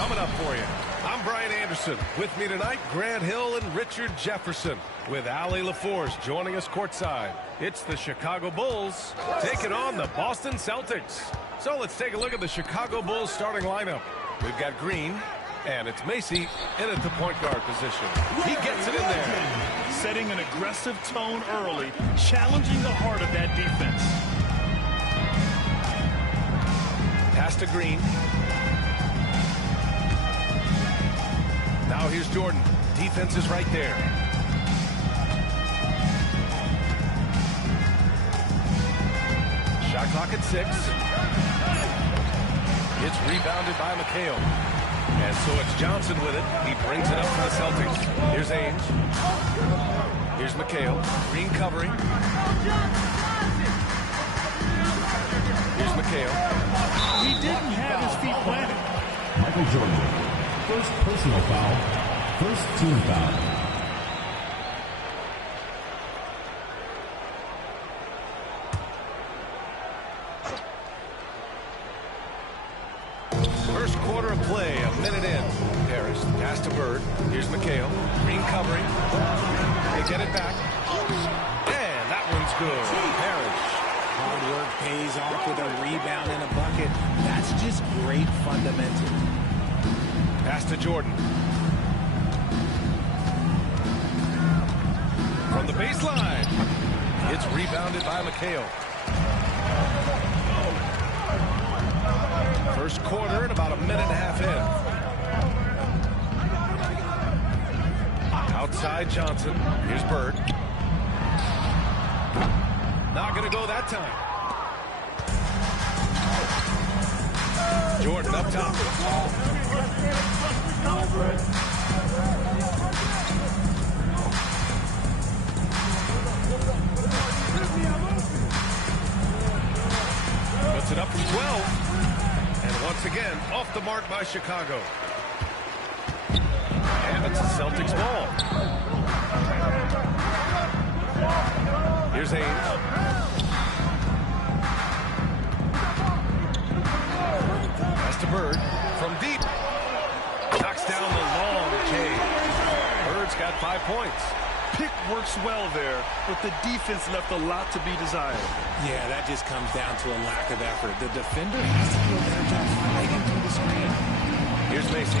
Coming up for you, I'm Brian Anderson. With me tonight, Grant Hill and Richard Jefferson, with Allie LaForce joining us courtside. It's the Chicago Bulls taking on the Boston Celtics. So let's take a look at the Chicago Bulls starting lineup. We've got Green, and it's Macy in at the point guard position. He gets it in there. Setting an aggressive tone early, challenging the heart of that defense. Pass to Green. Now here's Jordan. Defense is right there. Shot clock at 6. It's rebounded by McHale. And so it's Johnson with it. He brings it up for the Celtics. Here's Ainge. Here's McHale. Green covering. Here's McHale. He didn't have his feet planted. Michael Jordan. First personal foul. First team foul. First quarter of play, a minute in. Harris, pass to Bird. Here's McHale. Green covering. They get it back. And that one's good. Harris. Hard work pays off with a rebound and a bucket. That's just great fundamental. Pass to Jordan. From the baseline. It's rebounded by McHale. First quarter and about a minute and a half in. Outside Johnson. Here's Bird. Not going to go that time. Jordan up top. Puts it up from 12. And once again, off the mark by Chicago. And it's a Celtics ball. Here's Ainge. Pass to Bird. From deep. Knocks down the long J. Bird's got 5 points. Pick works well there, but the defense left a lot to be desired. Yeah, that just comes down to a lack of effort. The defender has to do a better job fighting through the screen. Here's Macy.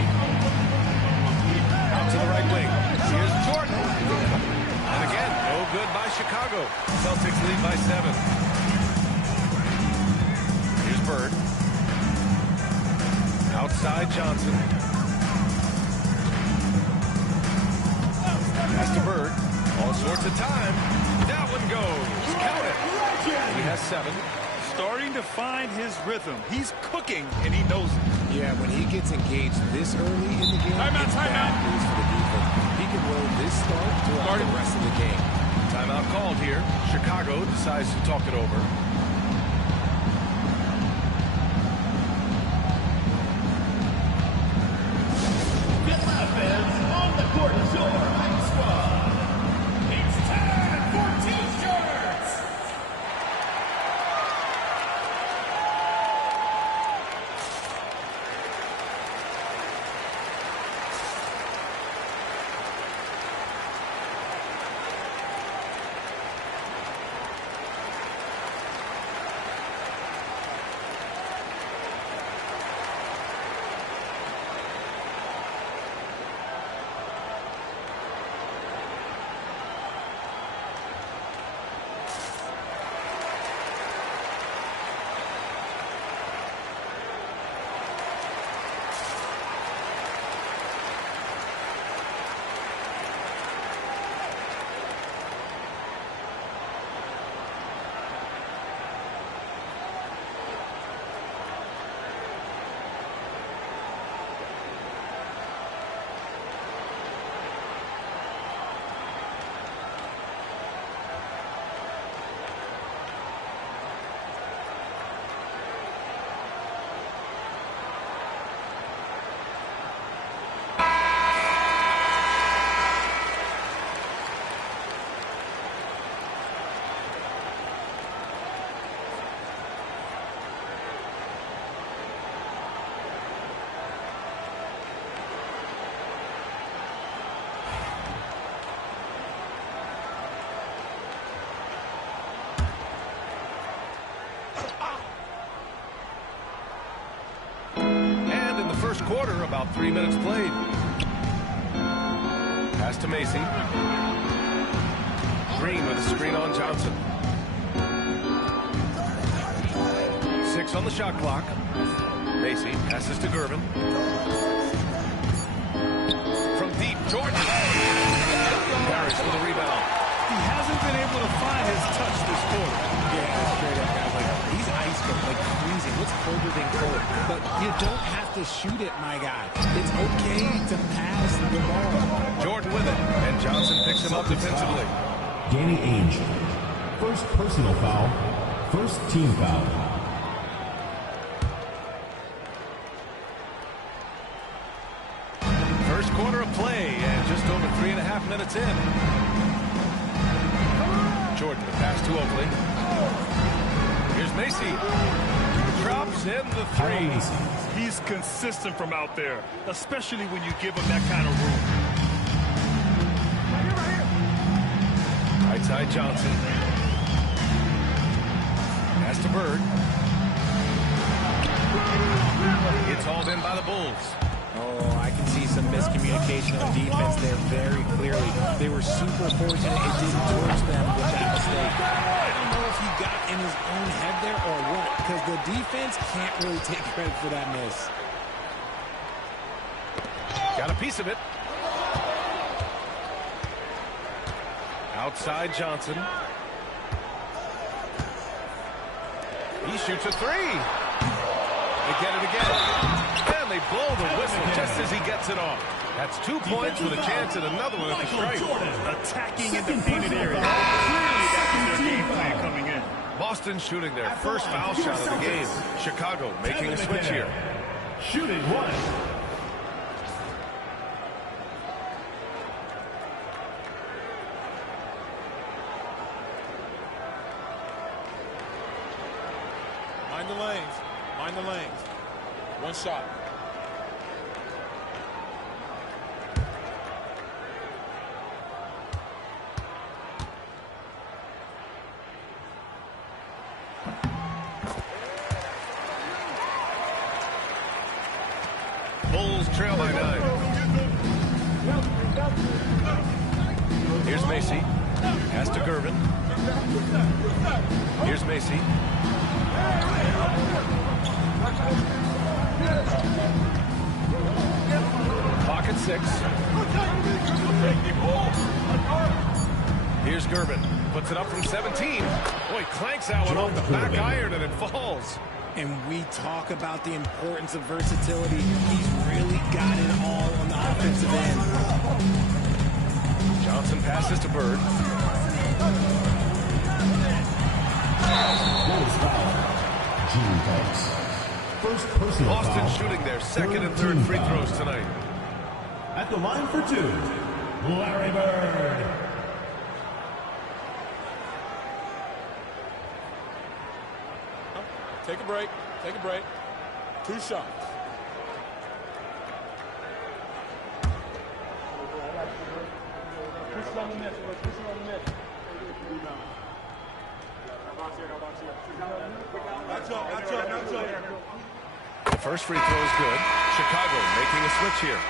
Out to the right wing. Here's Jordan. And again, no good by Chicago. Celtics lead by 7. Here's Bird. Outside Johnson. Pass to Bird. All sorts of time. That one goes. Count it. He has 7. Starting to find his rhythm. He's cooking, and he knows it. Yeah, when he gets engaged this early in the game, it's bad news for the defense. He can roll this start throughout the rest of the game. Timeout called here. Chicago decides to talk it over. Get my fans on the court is your high squad. It's time for T-shirts. about 3 minutes played. Pass to Macy. Green with a screen on Johnson. 6 on the shot clock. Macy passes to Gervin. From deep, Jordan. Harris for the rebound. He hasn't been able to find his touch this quarter. Yeah, straight up, guys. Like, he's ice cold, like freezing. What's colder than cold? But you don't have to shoot it, my guy. It's okay to pass the ball. Jordan with it, and Johnson picks him up defensively. Danny Ainge. First personal foul. First team foul. First quarter of play, and just over 3.5 minutes in. Jordan to pass to Oakley. Here's Macy. Drops in the three. He's consistent from out there, especially when you give him that kind of room. Right side Johnson. Pass to Bird. It's hauled in by the Bulls. Oh, I can see some miscommunication on defense there very clearly. They were super fortunate it didn't torch them with that mistake. I don't know if he got in his own head there or what, because the defense can't really take credit for that miss. Got a piece of it. Outside Johnson. He shoots a three. They get it again. And they blow the whistle just as he gets it off. That's 2 points with a chance at another one at the strike. Attacking in the painted area. Clearly that was their game plan coming in. Boston shooting their first foul shot of the game. Chicago making a switch here. Shooting one. Mind the lanes. Mind the lanes. One shot. Bulls trail by 9. Here's Macy. Pass to Gervin. Here's Macy. Clock at 6. Here's Gervin. Puts it up from 17. Boy, clanks that one off the back iron and it falls. And we talk about the importance of versatility. He's really got it all on the offensive end. Johnson passes to Bird. First personal Boston foul. shooting their second and third free throws tonight. At the line for 2, Larry Bird. Take a break. Take a break. 2 shots. The first free throw is good. Chicago making a switch here.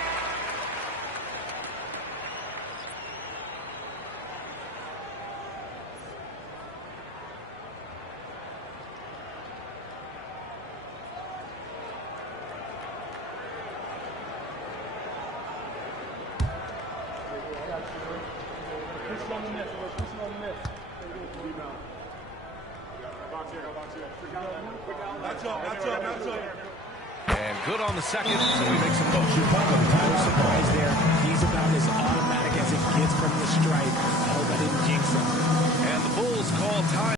And good on the second, so he makes a motion. No surprise there. He's about as automatic as it gets from the stripe. I hope I didn't jinx him. And the Bulls call time.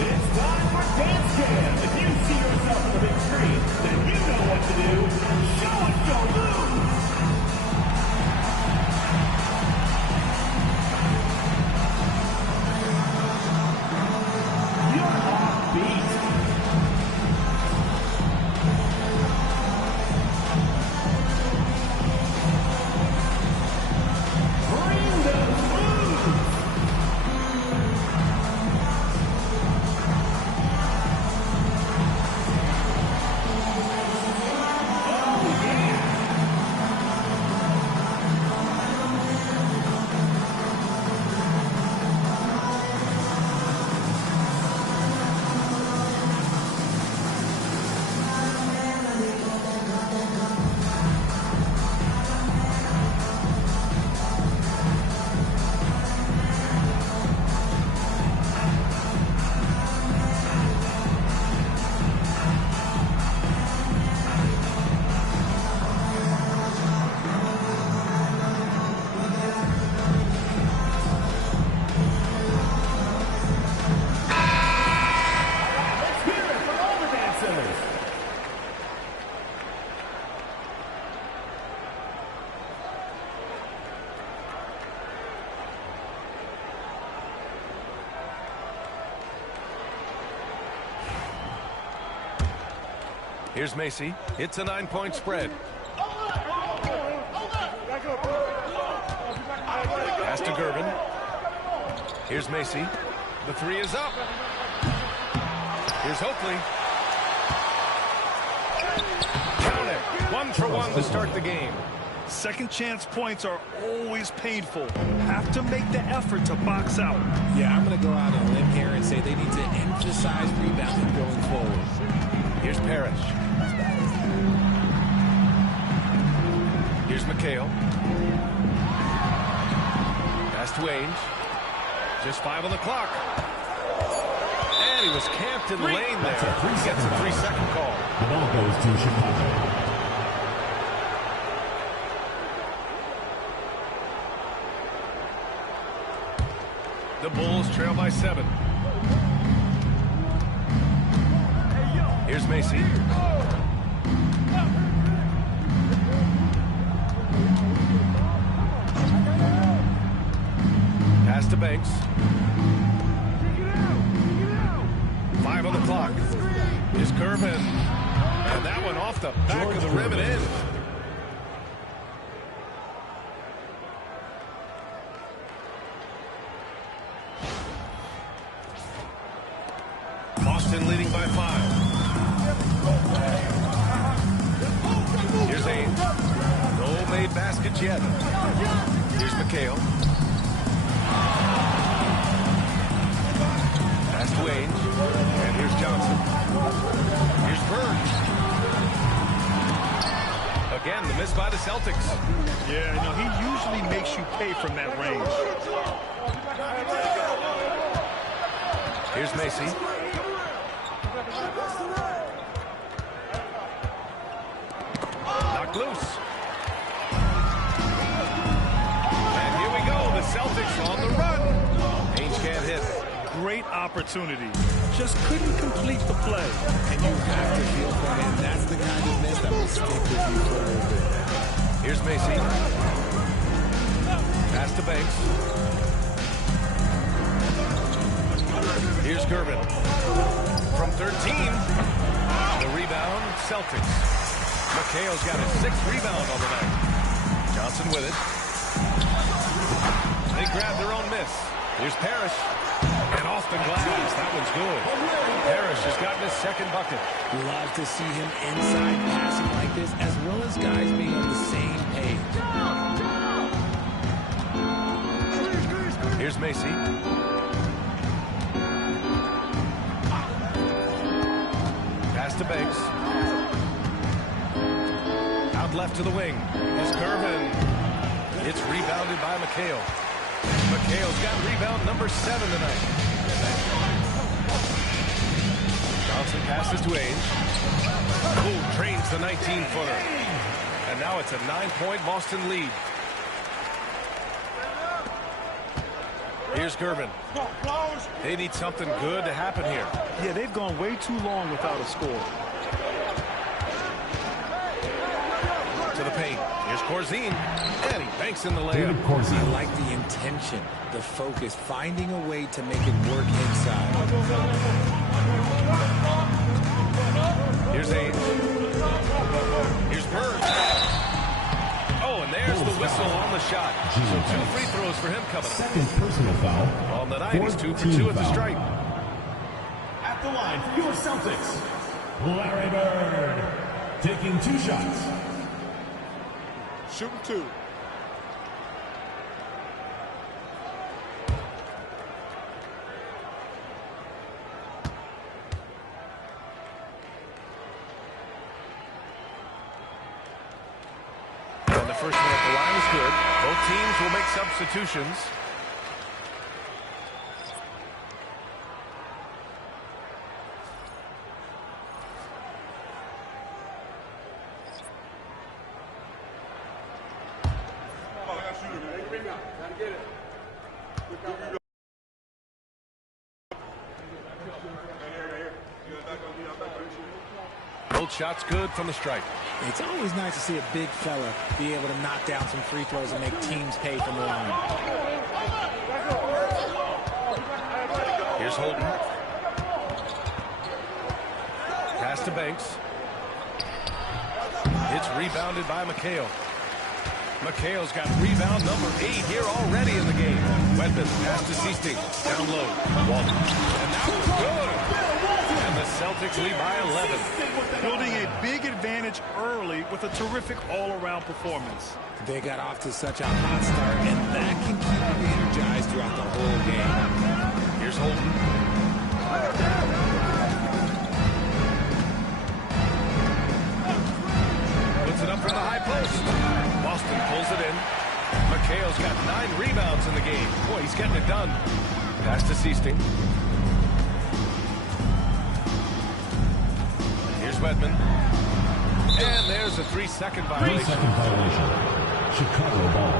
It's time for Dance Jam. If you see yourself on the big screen, then you know what to do. Show us your moves. You're offbeat. Here's Macy. It's a 9-point spread. Pass to Gervin. Here's Macy. The three is up. Here's Oakley. Count it. 1 for 1 to start the game. Second chance points are always painful. Have to make the effort to box out. Yeah, I'm going to go out on a limb here and say they need to emphasize rebounding going forward. Here's Parrish. Here's McHale. Pass to Ainge. Just 5 on the clock. And he was camped in the lane there. He gets a 3-second call. The ball goes to Chicago. The Bulls trail by 7. Here's Macy. Pass to Banks. 5 on the clock. Here's Gervin. And that one off the back of the rim and in. Boston leading by 5. Here's Ainge. No made baskets yet. Here's McHale. Pass to Ainge. And here's Johnson. Here's Burns. Again, the miss by the Celtics. Yeah, you know, he usually makes you pay from that range. Here's Macy. Knocked loose. And here we go. The Celtics on the run. Ainge can't hit. Great opportunity. Just couldn't complete the play. And you have to feel for him. That's the kind of miss that will stick with you for a little bit. Here's Macy. Pass to Banks. Here's Gervin. From 13. The rebound, Celtics. McHale's got his 6th rebound on the night. Johnson with it. They grab their own miss. Here's Parrish. And off the glass. That one's good. Parrish has gotten his 2nd bucket. Love to see him inside passing like this, as well as guys being on the same page. Here's Macy. Pass to Banks. Out left to the wing. Is Gervin. It's rebounded by McHale. McHale's got rebound number 7 tonight. Johnson passes to Ainge. Who trains the 19-footer. And now it's a 9-point Boston lead. Here's Gervin. They need something good to happen here. Yeah, they've gone way too long without a score. To the paint. Here's Corzine. And he banks in the layup. I like the intention, the focus, finding a way to make it work inside. Here's Ainge. Here's Burns. Oh, and there's the whistle on the shot. So 2 free throws for him coming up. 2nd personal foul. On the night, he's 2 for 2 at the stripe. At the line, your Celtics. Larry Bird taking 2 shots. Shooting 2. On the first minute, the line is good. Both teams will make substitutions. Both shots good from the stripe. It's always nice to see a big fella be able to knock down some free throws and make teams pay from the line. Here's Holden. Pass to Banks. It's rebounded by McHale. McHale's got rebound number 8 here already in the game. Wedman pass to Seasting. Down low. Walton. And that was good. And the Celtics lead by 11. Building a big advantage early with a terrific all-around performance. They got off to such a hot start, and that can keep them energized throughout the whole game. Here's Holden. Puts it up from the high post. Boston pulls it in. McHale's got 9 rebounds in the game. Boy, he's getting it done. Pass to Seasting. Here's Wedman. And there's a 3-second violation. 3-second violation. Chicago ball.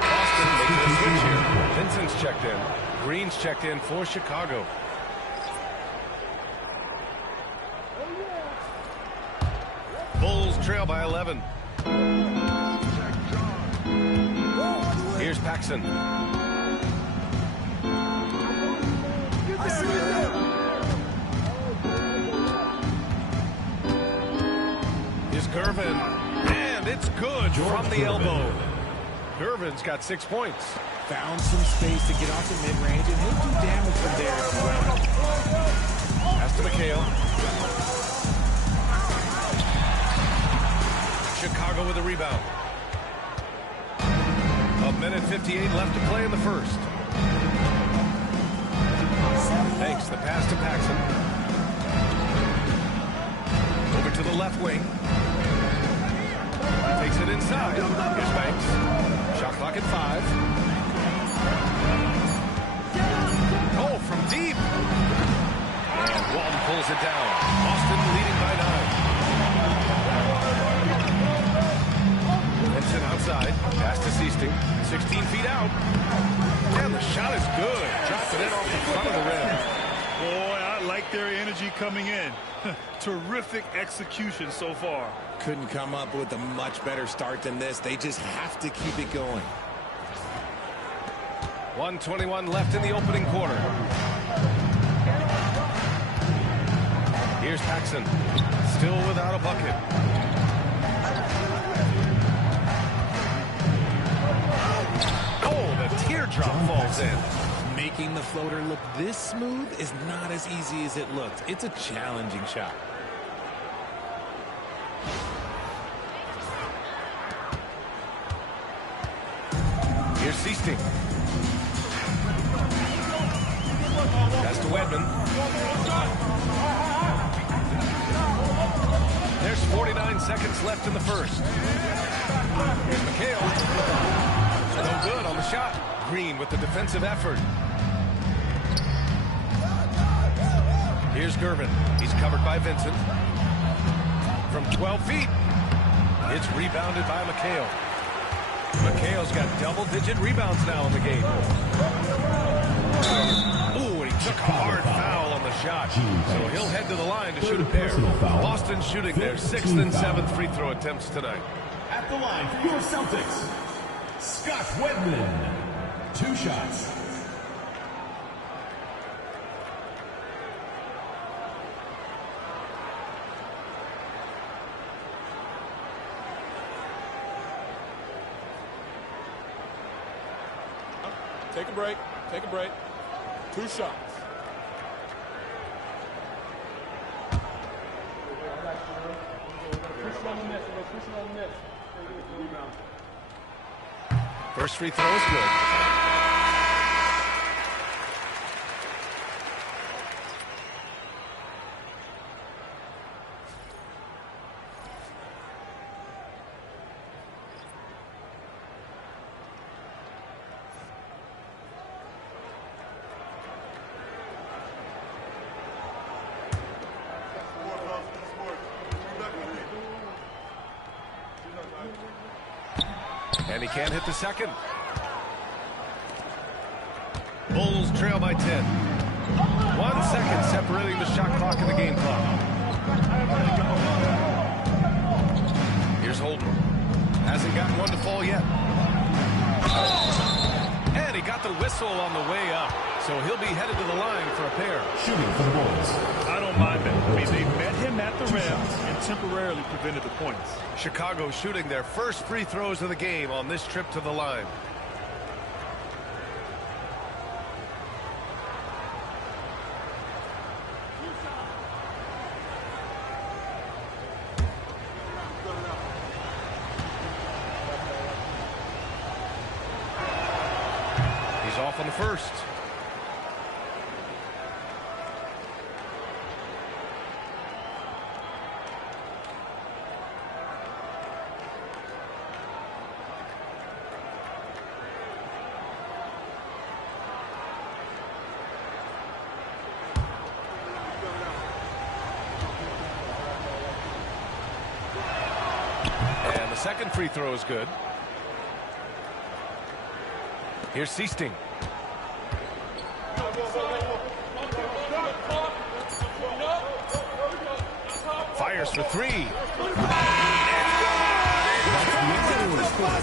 Boston making a switch here. Vincent's checked in. Green's checked in for Chicago. Bulls trail by 11. Here's Paxson. Here's Gervin. And it's good from the elbow. Gervin's got 6 points. Found some space to get off the mid-range, and he'll do damage from there if you want. Pass to McHale. Chicago with a rebound. 1:58 left to play in the first. Thanks, the pass to Paxson. Over to the left wing. Takes it inside. Here's Banks. Shot clock at 5. Oh, from deep. And Walton pulls it down. Boston leading by 9. Vincent outside. Pass to Seasting. 16 feet out. And the shot is good. Drops it in off the front of the rim. Boy, I like their energy coming in. Terrific execution so far. Couldn't come up with a much better start than this. They just have to keep it going. 1:21 left in the opening quarter. Here's Paxson. Still without a bucket. Oh, the teardrop falls in. Making the floater look this smooth is not as easy as it looked. It's a challenging shot. Here's Seasting. Pass to Wedman. There's 49 seconds left in the first. Here's McHale. No good on the shot. Green with the defensive effort. Here's Gervin. He's covered by Vincent. From 12 feet. It's rebounded by McHale. McHale's got double-digit rebounds now in the game. Ooh, and he took a hard foul on the shot. So he'll head to the line to shoot a pair. Boston shooting their 6th and 7th free throw attempts tonight. At the line for your Celtics, Scott Wedman. 2 shots. Take a break. Take a break. 2 shots. First free throw is good. And he can't hit the second. Bulls trail by 10. 1 second separating the shot clock and the game clock. Here's Holden. Hasn't gotten one to fall yet. And he got the whistle on the way up. So he'll be headed to the line for a pair. Shooting for the Bulls. I don't mind that. I mean, they met him at the rim and temporarily prevented the points. Chicago shooting their first free throws of the game on this trip to the line. He's off on the first. And the second free throw is good. Here's Seasting. Fires for three.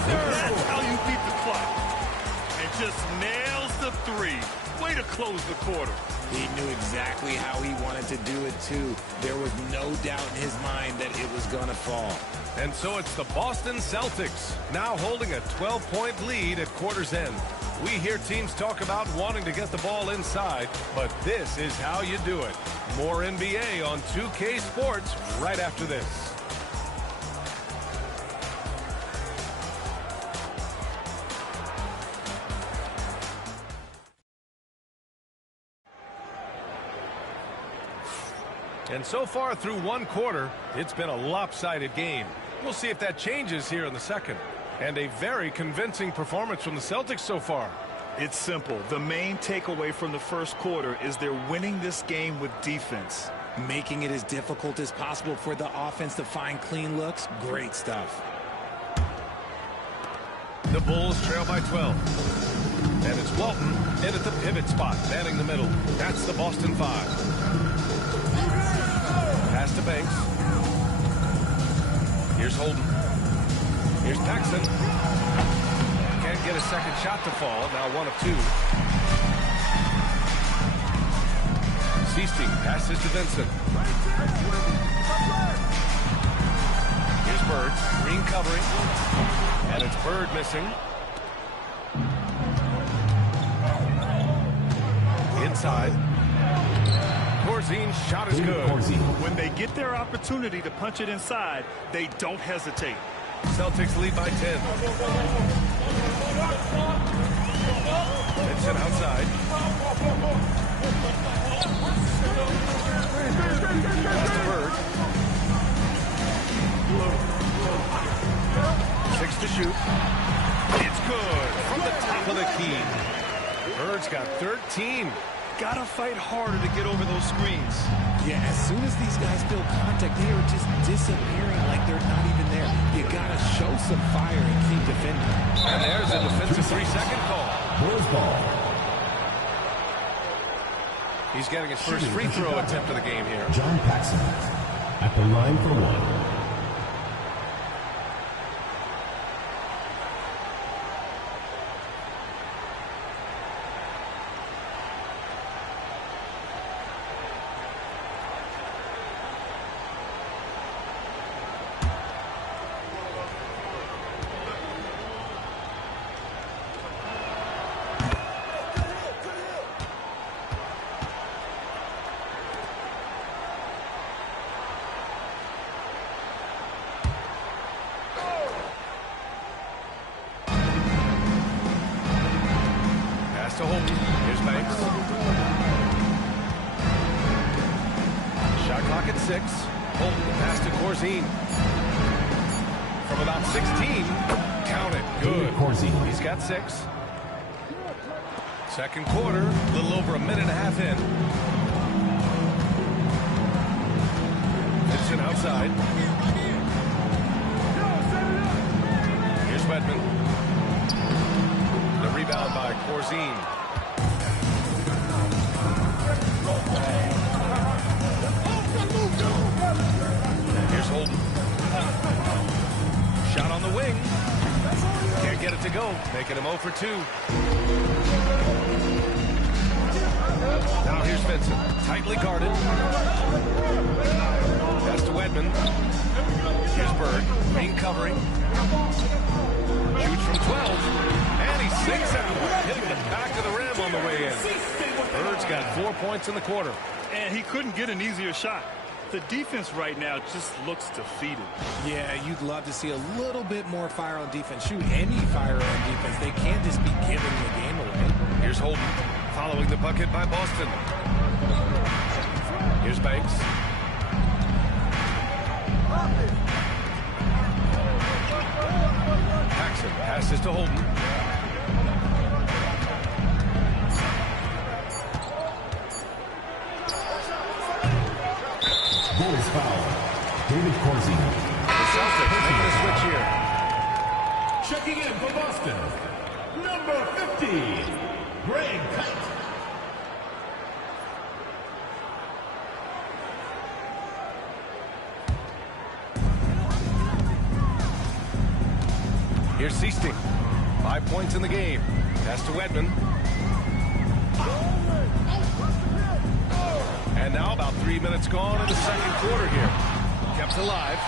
That's how you beat the clock. And just nails the three. Way to close the quarter. He knew exactly how he wanted to do it, too. There was no doubt in his mind that it was going to fall. And so it's the Boston Celtics, now holding a 12-point lead at quarter's end. We hear teams talk about wanting to get the ball inside, but this is how you do it. More NBA on 2K Sports right after this. And so far through one quarter, it's been a lopsided game. We'll see if that changes here in the second. And a very convincing performance from the Celtics so far. It's simple. The main takeaway from the first quarter is they're winning this game with defense. Making it as difficult as possible for the offense to find clean looks. Great stuff. The Bulls trail by 12. And it's Walton in at the pivot spot, manning the middle. That's the Boston 5. Pass to Banks. Here's Holden. Here's Paxson. Can't get a second shot to fall. Now 1 of 2. Seasting passes to Vincent. Here's Bird. Green covering. And it's Bird missing. Inside. Corzine's shot is good. When they get their opportunity to punch it inside, they don't hesitate. Celtics lead by 10. Vincent outside. Pass to Bird. 6 to shoot. It's good from the top of the key. Bird's got 13. Gotta fight harder to get over those screens. Yeah, as soon as these guys feel contact, they are just disappearing like they're not even there. You gotta show some fire and keep defending. And there's a defensive 3-second call. Bulls ball. He's getting his first free throw attempt of the game here. John Paxson at the line for 1. To Holden. Here's Banks. Shot clock at 6. Holden pass to Corzine. From about 16. Count it. Good. He's got 6. Second quarter. A little over a minute and a half in. Vincent outside. Here's Wedman. The rebound by Corzine. Here's Holden. Shot on the wing. Can't get it to go. Making him 0 for 2. Now here's Vincent. Tightly guarded. Pass 4 points in the quarter. And he couldn't get an easier shot. The defense right now just looks defeated. Yeah, you'd love to see a little bit more fire on defense. Shoot, any fire on defense. They can't just be giving the game away. Here's Holden following the bucket by Boston. Here's Banks. Paxson passes to Holden. Bulls foul. David Corsi. The Celtics making a switch here. Checking in for Boston, number 50, Greg Kite. Here's Seasting. 5 points in the game. Pass to Edmond. And now about 3 minutes gone in the second quarter here. Kept alive.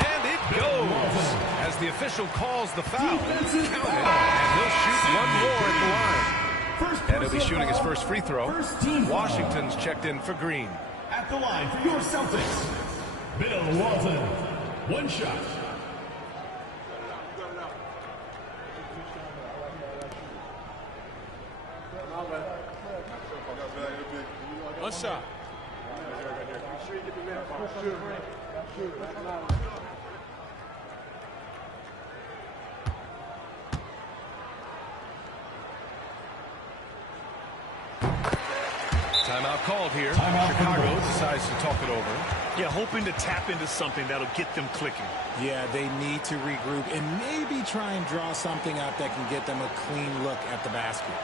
And it goes as the official calls the foul. Counted. And he'll shoot one more at the line. And he'll be shooting his first free throw. Washington's checked in for Green. At the line for your Celtics, Bill Walton. One shot. One shot. Timeout called here. Timeout. Chicago decides to talk it over. Yeah, hoping to tap into something that'll get them clicking. Yeah, they need to regroup and maybe try and draw something up that can get them a clean look at the basket.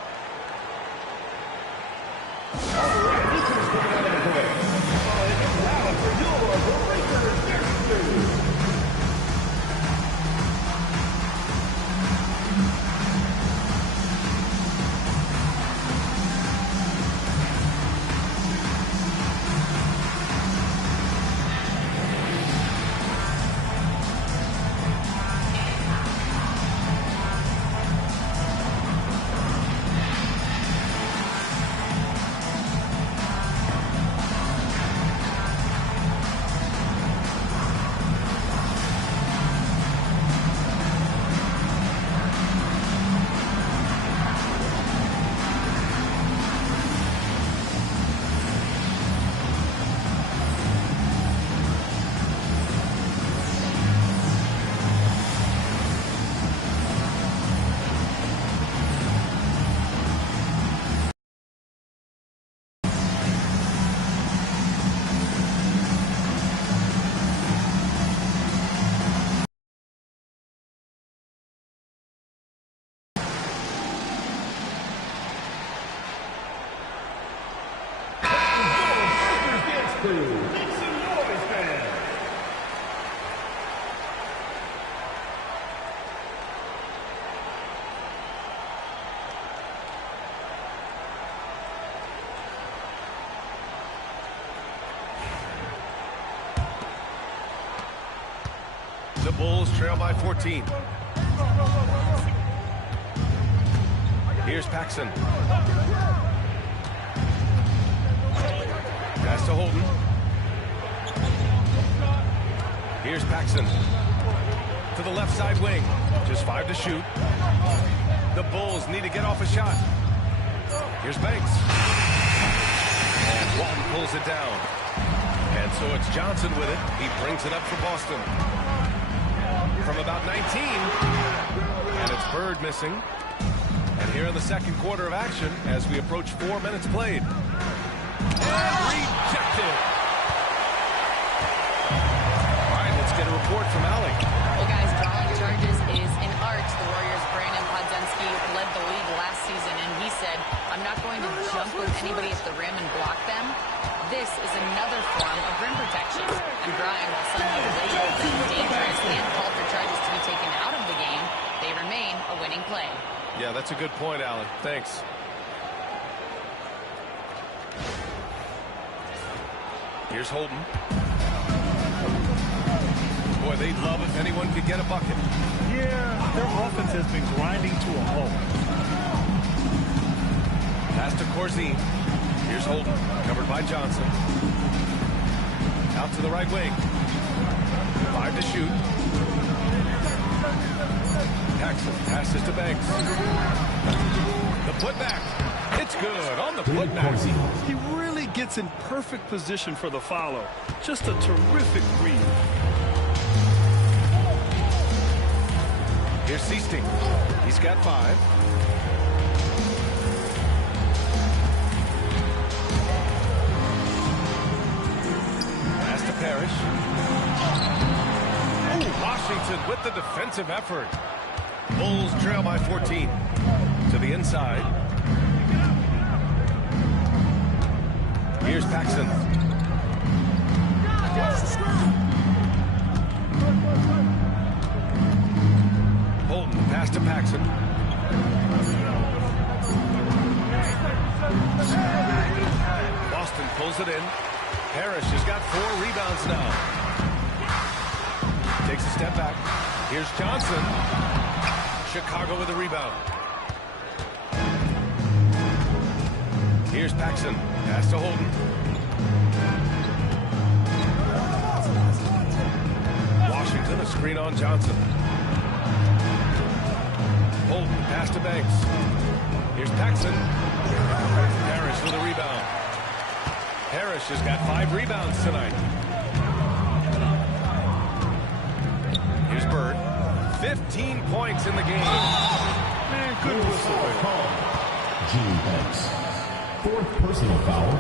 The Bulls trail by 14. Here's Paxson. Pass to Holden. Here's Paxson. To the left side wing. Just 5 to shoot. The Bulls need to get off a shot. Here's Banks. And Walton pulls it down. And so it's Johnson with it. He brings it up for Boston. From about 19. And it's Bird missing. And here in the second quarter of action as we approach 4 minutes played. And rejected. All right, let's get a report from Allie. Well, guys, drawing charges is an art. The Warriors' Brandon Podziemski led the league last season, and he said, I'm not going to jump with anybody at the rim and block them. This is another form of rim protection. And Brian, while some have labeled them dangerous and called for charges to be taken out of the game, they remain a winning play. Yeah, that's a good point, Allie. Thanks. Here's Holden. Boy, they'd love if anyone could get a bucket. Yeah, their offense has been grinding to a halt. Pass to Corzine. Here's Holden, covered by Johnson. Out to the right wing. 5 to shoot. Paxson passes to Banks. The putback. It's good on the putback. He really gets in perfect position for the follow. Just a terrific read. Here's Seasting. He's got 5. Pass to Parrish. Ooh, Washington with the defensive effort. Bulls trail by 14. To the inside. Here's Paxson. Holden, pass to Paxson. Boston pulls it in. Parrish has got 4 rebounds now. Takes a step back. Here's Johnson. Chicago with a rebound. Here's Paxson. Pass to Holden. Washington, a screen on Johnson. Holden, pass to Banks. Here's Paxson. Parrish with a rebound. Parrish has got 5 rebounds tonight. Here's Bird. 15 points in the game. Man, good whistle. Gene Banks. 4th personal foul.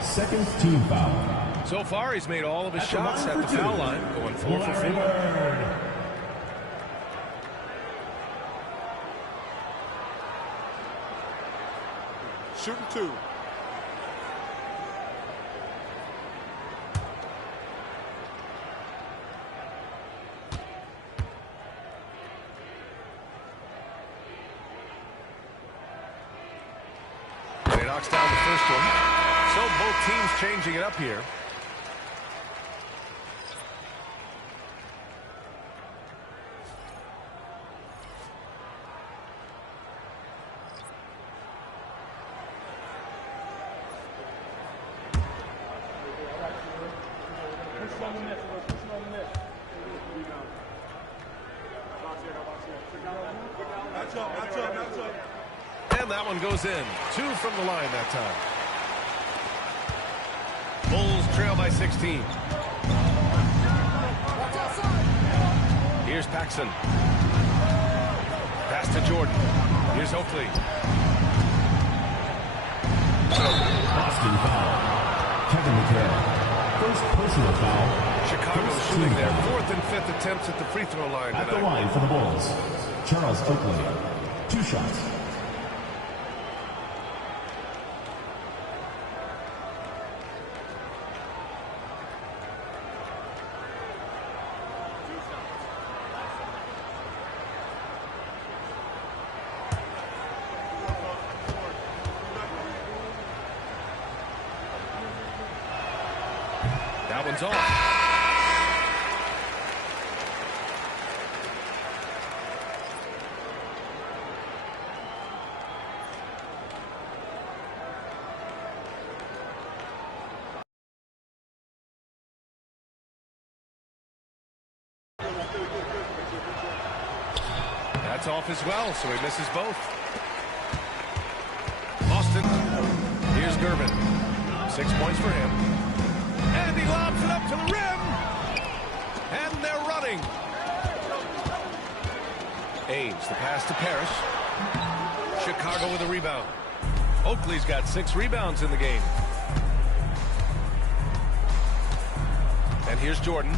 2nd team foul. So far, he's made all of his shots at the foul line, going 4 for 4. Shooting 2. And he knocks down the first one. So both teams changing it up here. And that one goes in. 2 from the line that time. Bulls trail by 16. Here's Paxson. Pass to Jordan. Here's Oakley. Boston foul. Kevin McHale. 1st personal foul. Chicago shooting their 4th and 5th attempts at the free throw line At tonight. the line for the Bulls, Charles Oakley. 2 shots. That one's off. That's off as well, so he misses both. Boston. Here's Gervin. 6 points for him. And he lobs it up to the rim. And they're running. Ames, the pass to Parrish. Chicago with a rebound. Oakley's got 6 rebounds in the game. And here's Jordan.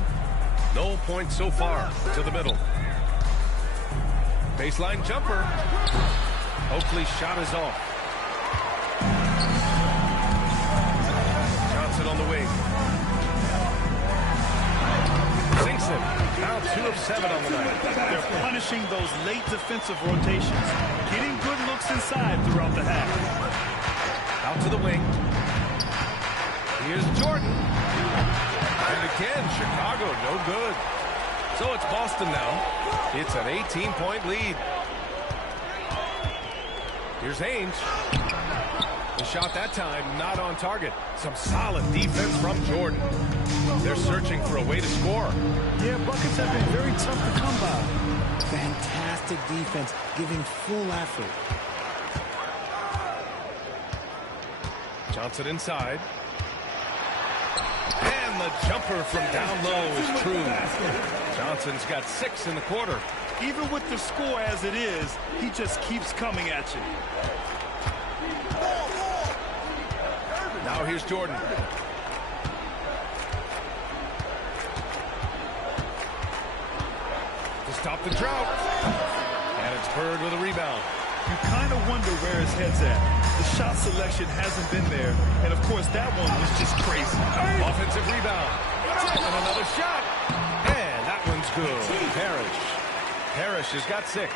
No points so far to the middle. Baseline jumper. Oakley's shot is off. Johnson on the wing. Sinks it. Now 2 of 7 on the night. They're punishing those late defensive rotations. Getting good looks inside throughout the half. Out to the wing. Here's Jordan. And again, Chicago, no good. So it's Boston now. It's an 18-point lead. Here's Ainge. The shot that time not on target. Some solid defense from Jordan. They're searching for a way to score. Yeah, buckets have been very tough to come by. Fantastic defense, giving full effort. Johnson inside. And the jumper from down low is true. Johnson's got 6 in the quarter. Even with the score as it is, he just keeps coming at you. Now here's Jordan. To stop the drought. And it's Bird with a rebound. You kind of wonder where his head's at. The shot selection hasn't been there. And, of course, that one was just crazy. Offensive rebound. And another shot. And that one's good. Parrish has got 6.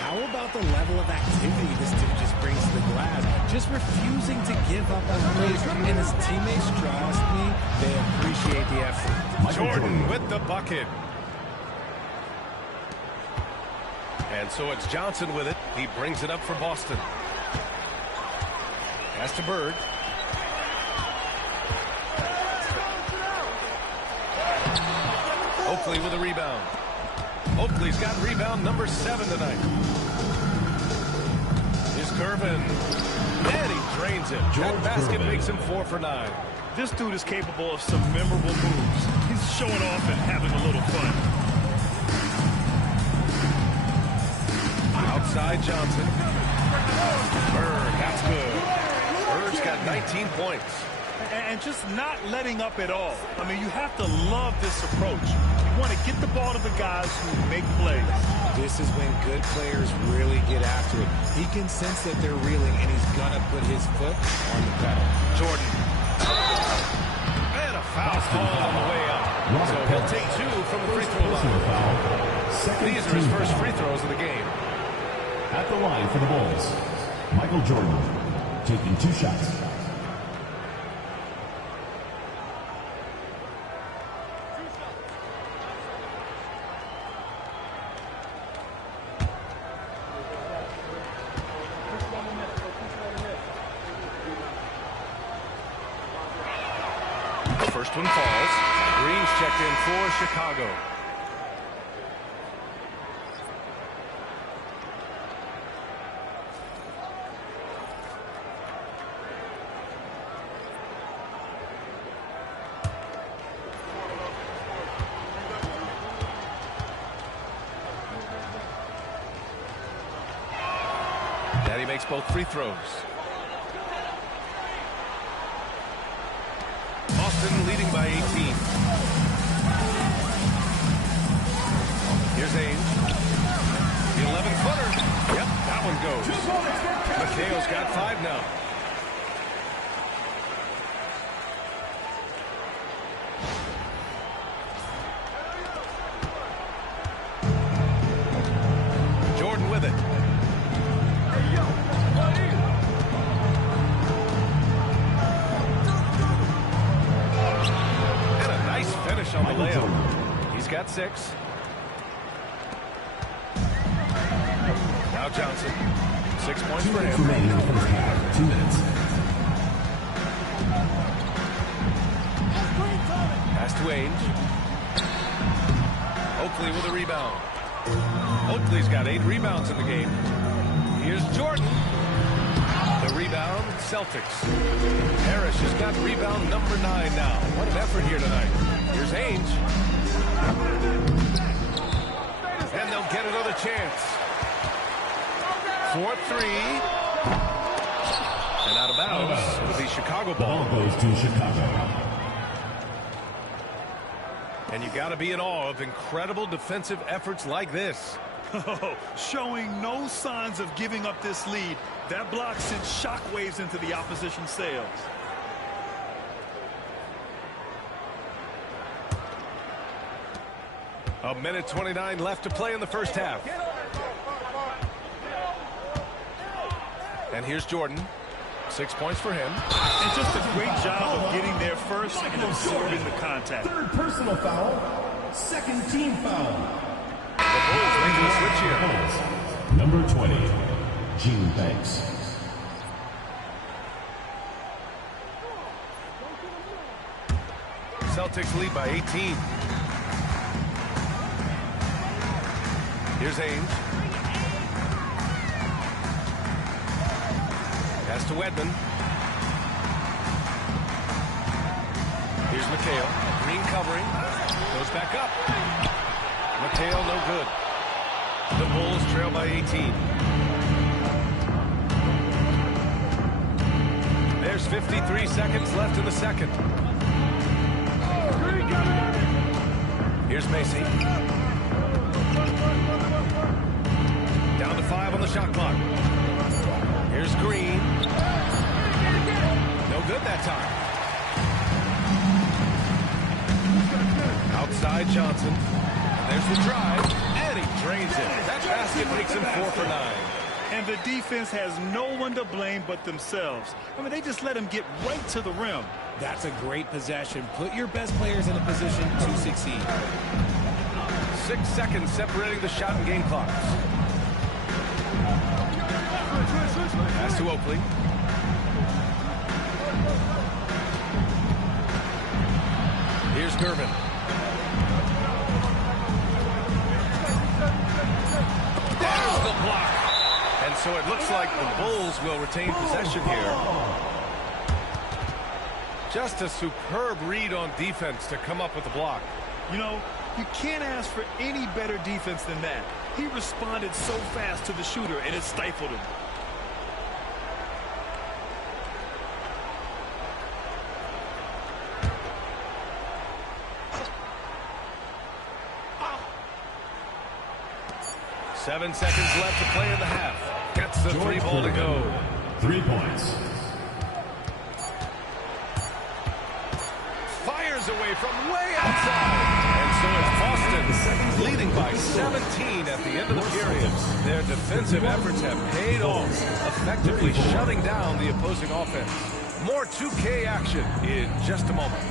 How about the level of activity this dude just brings to the glass? Just refusing to give up on plays. And his teammates, trust me, they appreciate the effort. Jordan with the bucket. And so it's Johnson with it. He brings it up for Boston. Pass to Bird. Oakley with a rebound. Oakley's got rebound number 7 tonight. Here's Curvin. And he drains it. That basket makes him 4 for 9. This dude is capable of some memorable moves. He's showing off and having a little fun. Outside Johnson. Bird, that's good. Bird's got 19 points. And just not letting up at all. I mean, you have to love this approach. You want to get the ball to the guys who make plays. This is when good players really get after it. He can sense that they're reeling, and he's going to put his foot on the pedal. Jordan. And a foul call on the way up. So he'll take 2 from the free throw line. These are his first free throws of the game. At the line for the Bulls, Michael Jordan taking 2 shots. The first one falls. Green's checked in for Chicago. Daddy makes both free throws. Boston leading by 18. Here's Ainge. The 11-footer. Yep, that one goes. McHale's got 5 now. Jordan with it. Finish on the layup. He's got 6. Now Johnson. 6 points for him. 2 remaining in the first half. 2 minutes. Pass to Ainge. Oakley with a rebound. Oakley's got 8 rebounds in the game. Here's Jordan. The rebound, Celtics. Parrish has got rebound number 9 now. What an effort here tonight. Here's Ainge. And they'll get another chance. 4-3. And out of bounds with the Chicago ball. Ball goes to Chicago. And you got to be in awe of incredible defensive efforts like this. Showing no signs of giving up this lead. That block sent shockwaves into the opposition sails. A minute 29 left to play in the first half. And here's Jordan. 6 points for him. And just a great job of getting there first and absorbing the contact. 3rd personal foul. 2nd team foul. The Bulls making a switch here. Number 20, Gene Banks. Celtics lead by 18. Here's Ainge. Pass to Wedman. Here's McHale. Green covering. Goes back up. McHale no good. The Bulls trail by 18. There's 53 seconds left in the second. Here's Macy. Down to 5 on the shot clock. Here's Green. No good that time. Outside Johnson. There's the drive, and he drains it. That basket makes him 4 for 9. And the defense has no one to blame but themselves. I mean, they just let him get right to the rim. That's a great possession. Put your best players in a position to succeed. 6 seconds separating the shot and game clocks. Pass to Oakley. Here's Gervin. There's the block. And so it looks like the Bulls will retain possession here. Just a superb read on defense to come up with the block. You know, you can't ask for any better defense than that. He responded so fast to the shooter, and it stifled him. Seven seconds left to play in the half. Gets the 3 ball to go. 3 points. Fires away from way outside. And so it's Boston leading by 17 at the end of the period. Their defensive efforts have paid off, effectively shutting down the opposing offense. More 2K action in just a moment.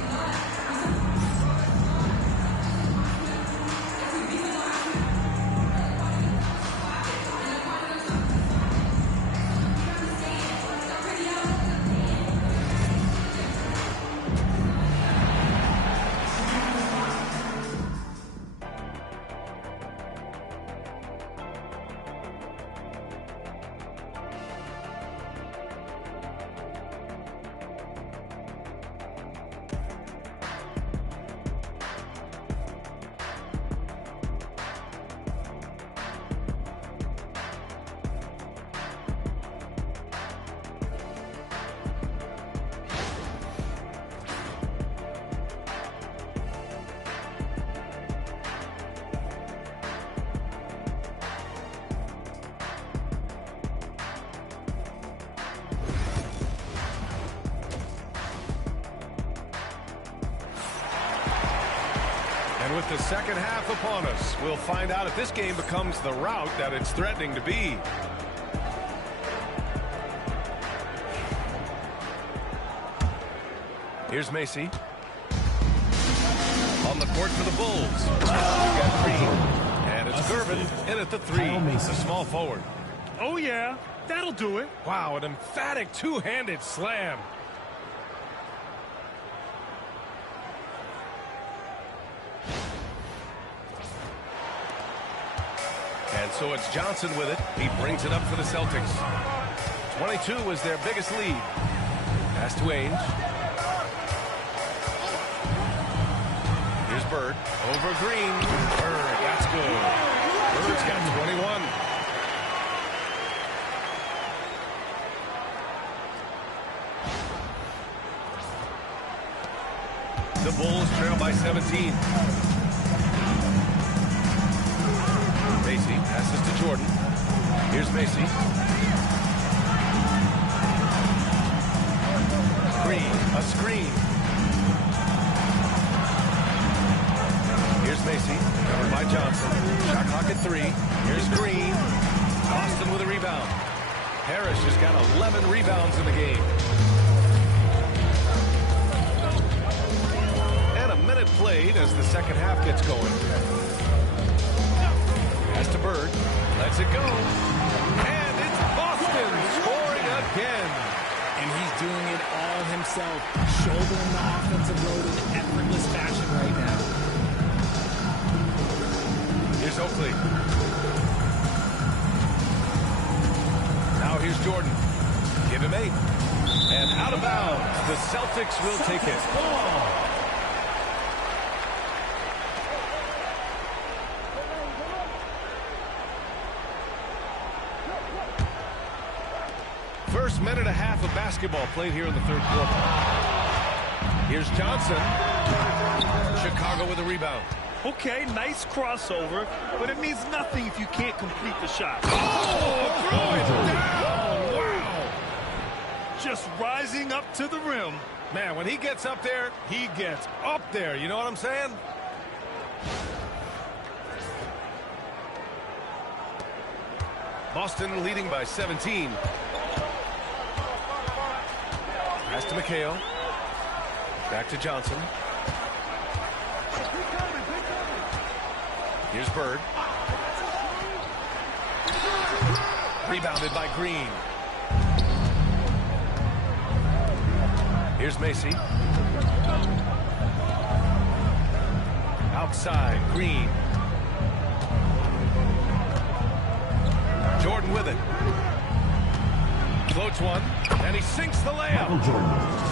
And with the second half upon us, we'll find out if this game becomes the rout that it's threatening to be. Here's Macy. On the court for the Bulls. We got Green. And it's Gervin in at the 3. A small forward. Oh, yeah. That'll do it. Wow, an emphatic two-handed slam. And so it's Johnson with it. He brings it up for the Celtics. 22 was their biggest lead. Pass to Ainge. Here's Bird. Over Green. Bird, that's good. Bird's got 21. The Bulls trail by 17. Macy passes to Jordan. Here's Macy. Green, a screen. Here's Macy, covered by Johnson. Shot clock at 3. Here's Green. Boston with a rebound. Harris has got 11 rebounds in the game. And a minute played as the second half gets going. Pass to Bird. Lets it go. And it's Boston scoring again. And he's doing it all himself, shouldering the offensive load in effortless fashion right now. Here's Oakley. Now here's Jordan. Give him 8. And out of bounds. The Celtics will take it. First minute and a half of basketball played here in the third quarter. Here's Johnson. Chicago with a rebound. Okay, nice crossover, but it means nothing if you can't complete the shot. Oh, throw it down! Wow! Just rising up to the rim. Man, when he gets up there, he gets up there. You know what I'm saying? Boston leading by 17. Pass to McHale. Back to Johnson. Here's Bird. Rebounded by Green. Here's Macy. Outside, Green. Jordan with it. Floats one, and he sinks the layup.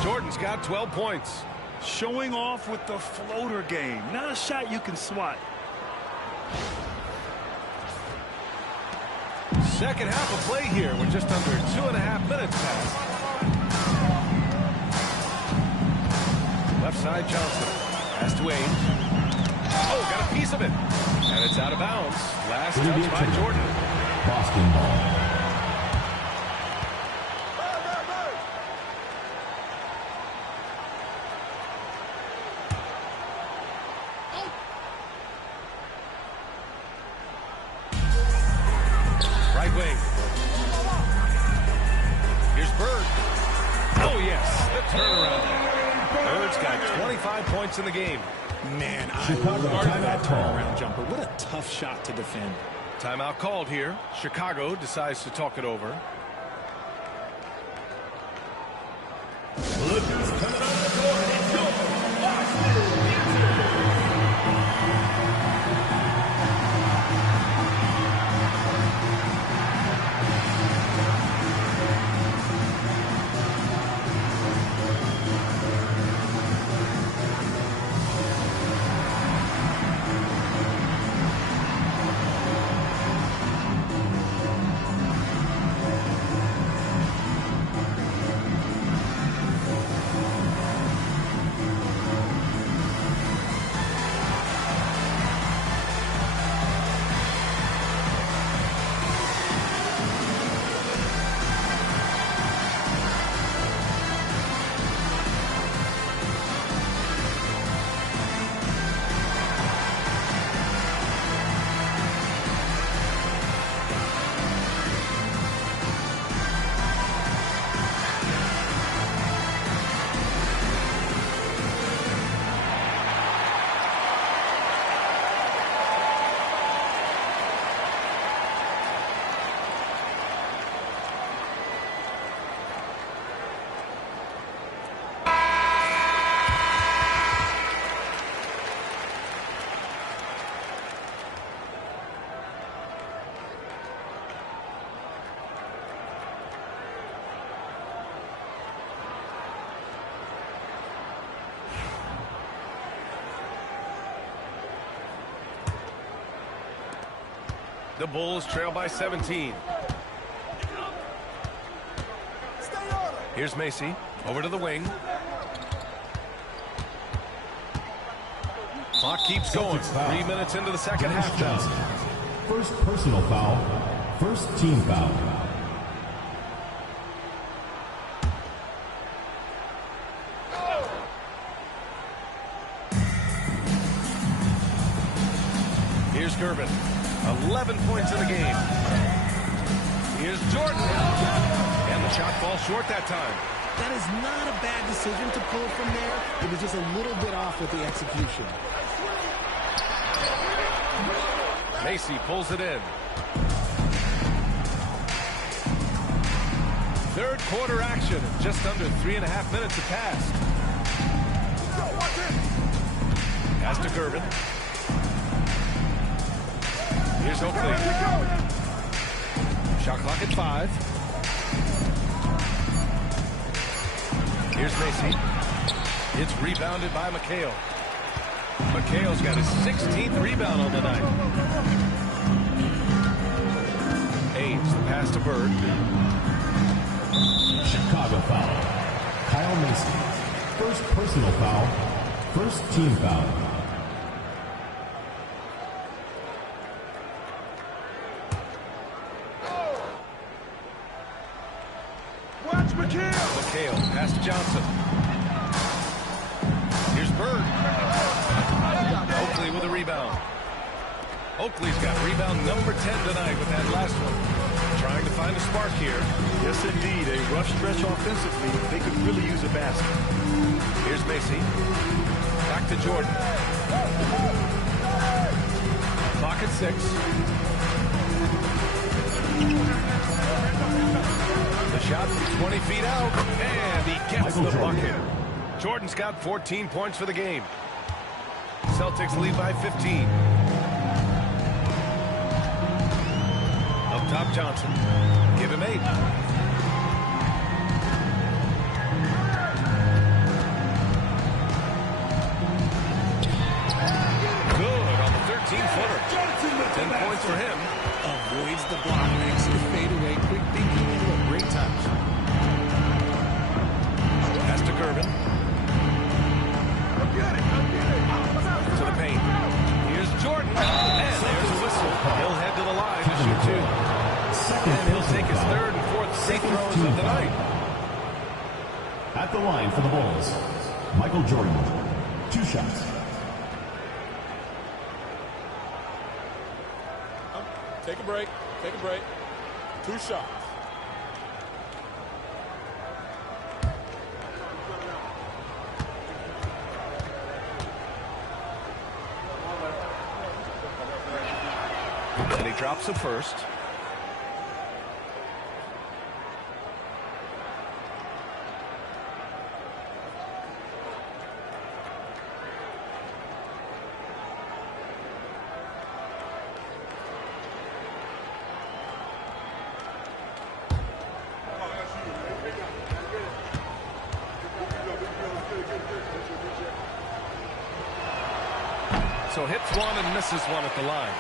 Jordan's got 12 points. Showing off with the floater game. Not a shot you can swat. Second half of play here. We're just under 2.5 minutes past. Left side, Johnson. Pass to Ainge. Oh, got a piece of it. And it's out of bounds. Last touch by Jordan. Boston ball. Right wing. Here's Bird. Oh, yes, the turnaround. Bird's got 25 points in the game. Man, I Chicago love that timeout call. turnaround jumper. What a tough shot to defend. Timeout called here. Chicago decides to talk it over. Look who's coming on the court. It's your Boston The Bulls trail by 17. Here's Macy. Over to the wing. Clock keeps going. 3 minutes into the second half now. First personal foul. First team foul. Here's Gervin. 11 points in the game. Here's Jordan. And the shot falls short that time. That is not a bad decision to pull from there. It was just a little bit off with the execution. Macy pulls it in. Third quarter action. Just under 3.5 minutes have passed. Pass to Gervin. Here's Oakley. Shot clock at 5. Here's Macy. It's rebounded by McHale. McHale's got his 16th rebound on the night. Ames, the pass to Bird. Chicago foul. Kyle Macy. First personal foul. First team foul. Watch McHale. McHale, pass to Johnson. Here's Bird. Oakley with a rebound. Oakley's got rebound number 10 tonight with that last one. Trying to find a spark here. Yes, indeed. A rough stretch offensively. They could really use a basket. Here's Macy. Back to Jordan. Clock at 6. The shot from 20 feet out. And he gets the bucket. Jordan's got 14 points for the game. Celtics lead by 15. Up top, Johnson. Give him 8. Good on the 13-footer. 10 points for him. Avoids the block, makes it fade away. Quick thinking into a great touch. Pass to Gervin. To the paint. Here's Jordan. And there's a whistle. He'll head to the line to shoot 2. And he'll take his 3rd and 4th free throws of the night. At the line for the Bulls, Michael Jordan. 2 shots. Take a break. Take a break. 2 shots. And he drops the first. So hits one and misses one at the line.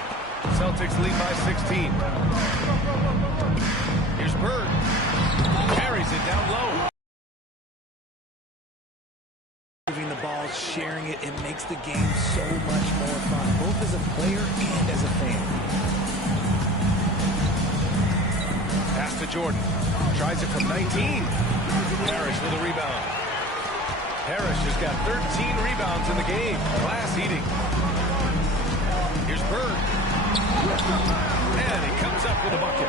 Celtics lead by 16. Here's Bird. Carries it down low. Moving the ball, sharing it, it makes the game so much more fun, both as a player and as a fan. Pass to Jordan. Tries it from 19. Parrish with a rebound. Parrish has got 13 rebounds in the game. Glass eating. Here's Bird. And he comes up with a bucket.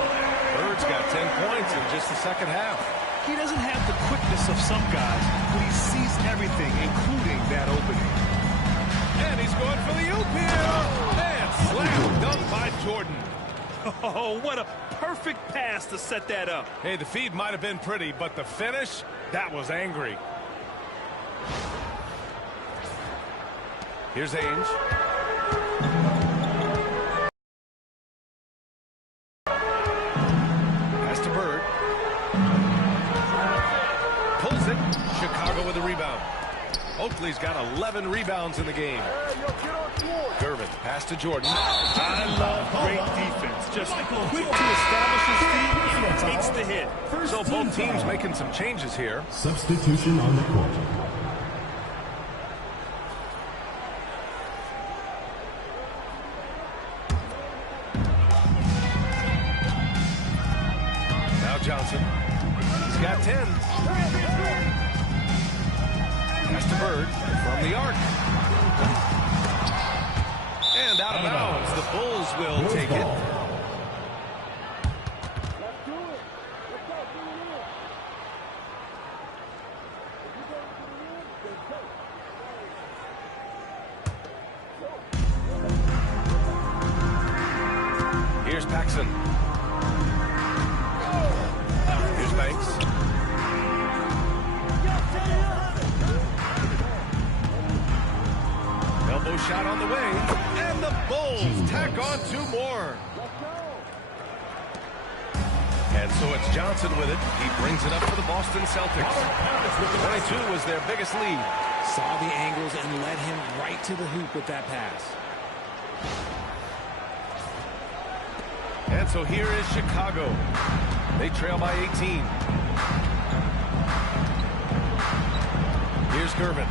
Bird's got 10 points in just the second half. He doesn't have the quickness of some guys, but he sees everything, including that opening. And he's going for the oop here. And slam dunk by Jordan. Oh, what a perfect pass to set that up. Hey, the feed might have been pretty, but the finish, that was angry. Here's Ainge. Pass to Bird. Pulls it. Chicago with a rebound. Oakley's got 11 rebounds in the game. Gervin, pass to Jordan. I love great defense. Just quick to establish his feet and takes the hit. So both teams making some changes here. Substitution on the court. Now Johnson. He's got 10. Pass to Bird from the arc. And out of bounds. The Bulls will take it. Here's Paxson. Here's Banks. shot on the way, and the Bulls tack on 2 more. And so it's Johnson with it. He brings it up for the Boston Celtics. 22 was their biggest lead. Saw the angles and led him right to the hoop with that pass. And so here is Chicago. They trail by 18. Here's Gervin.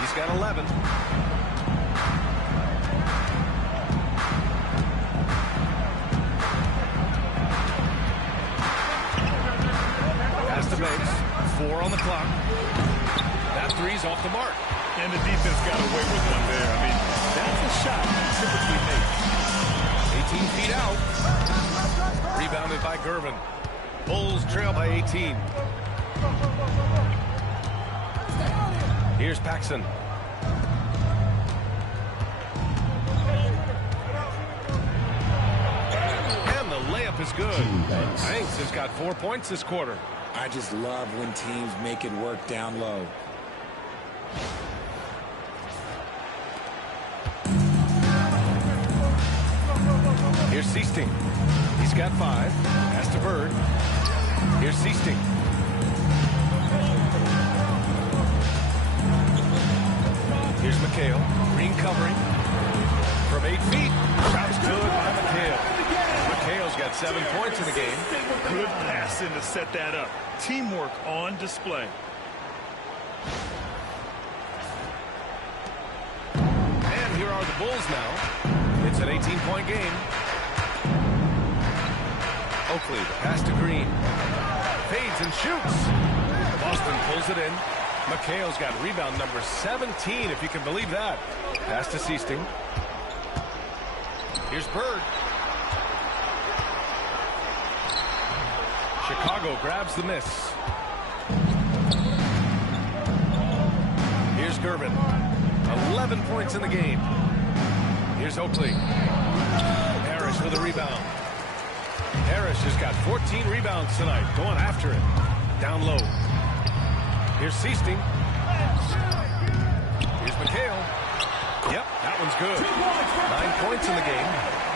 He's got 11. Pass to Banks. 4 on the clock. That three's off the mark. And the defense got away with one there. I mean, that's a shot typically made. 18 feet out. Rebounded by Gervin. Bulls trail by 18. Here's Paxson. And the layup is good. Banks has got 4 points this quarter. I just love when teams make it work down low. Here's Seasting. He's got 5. Pass to Bird. Here's Seasting. Here's McHale. Green covering. From 8 feet. Shot's good by McHale. McHale's got 7 points in the game. Good passing to set that up. Teamwork on display. And here are the Bulls now. It's an 18-point game. Oakley, the pass to Green. Fades and shoots. Boston pulls it in. McHale's got rebound number 17, if you can believe that. Pass to Seasting. Here's Bird. Chicago grabs the miss. Here's Gervin. 11 points in the game. Here's Oakley. Harris for the rebound. Harris has got 14 rebounds tonight. Going after it. Down low. Here's Seasting. Here's McHale. Yep, that one's good. 9 points in the game.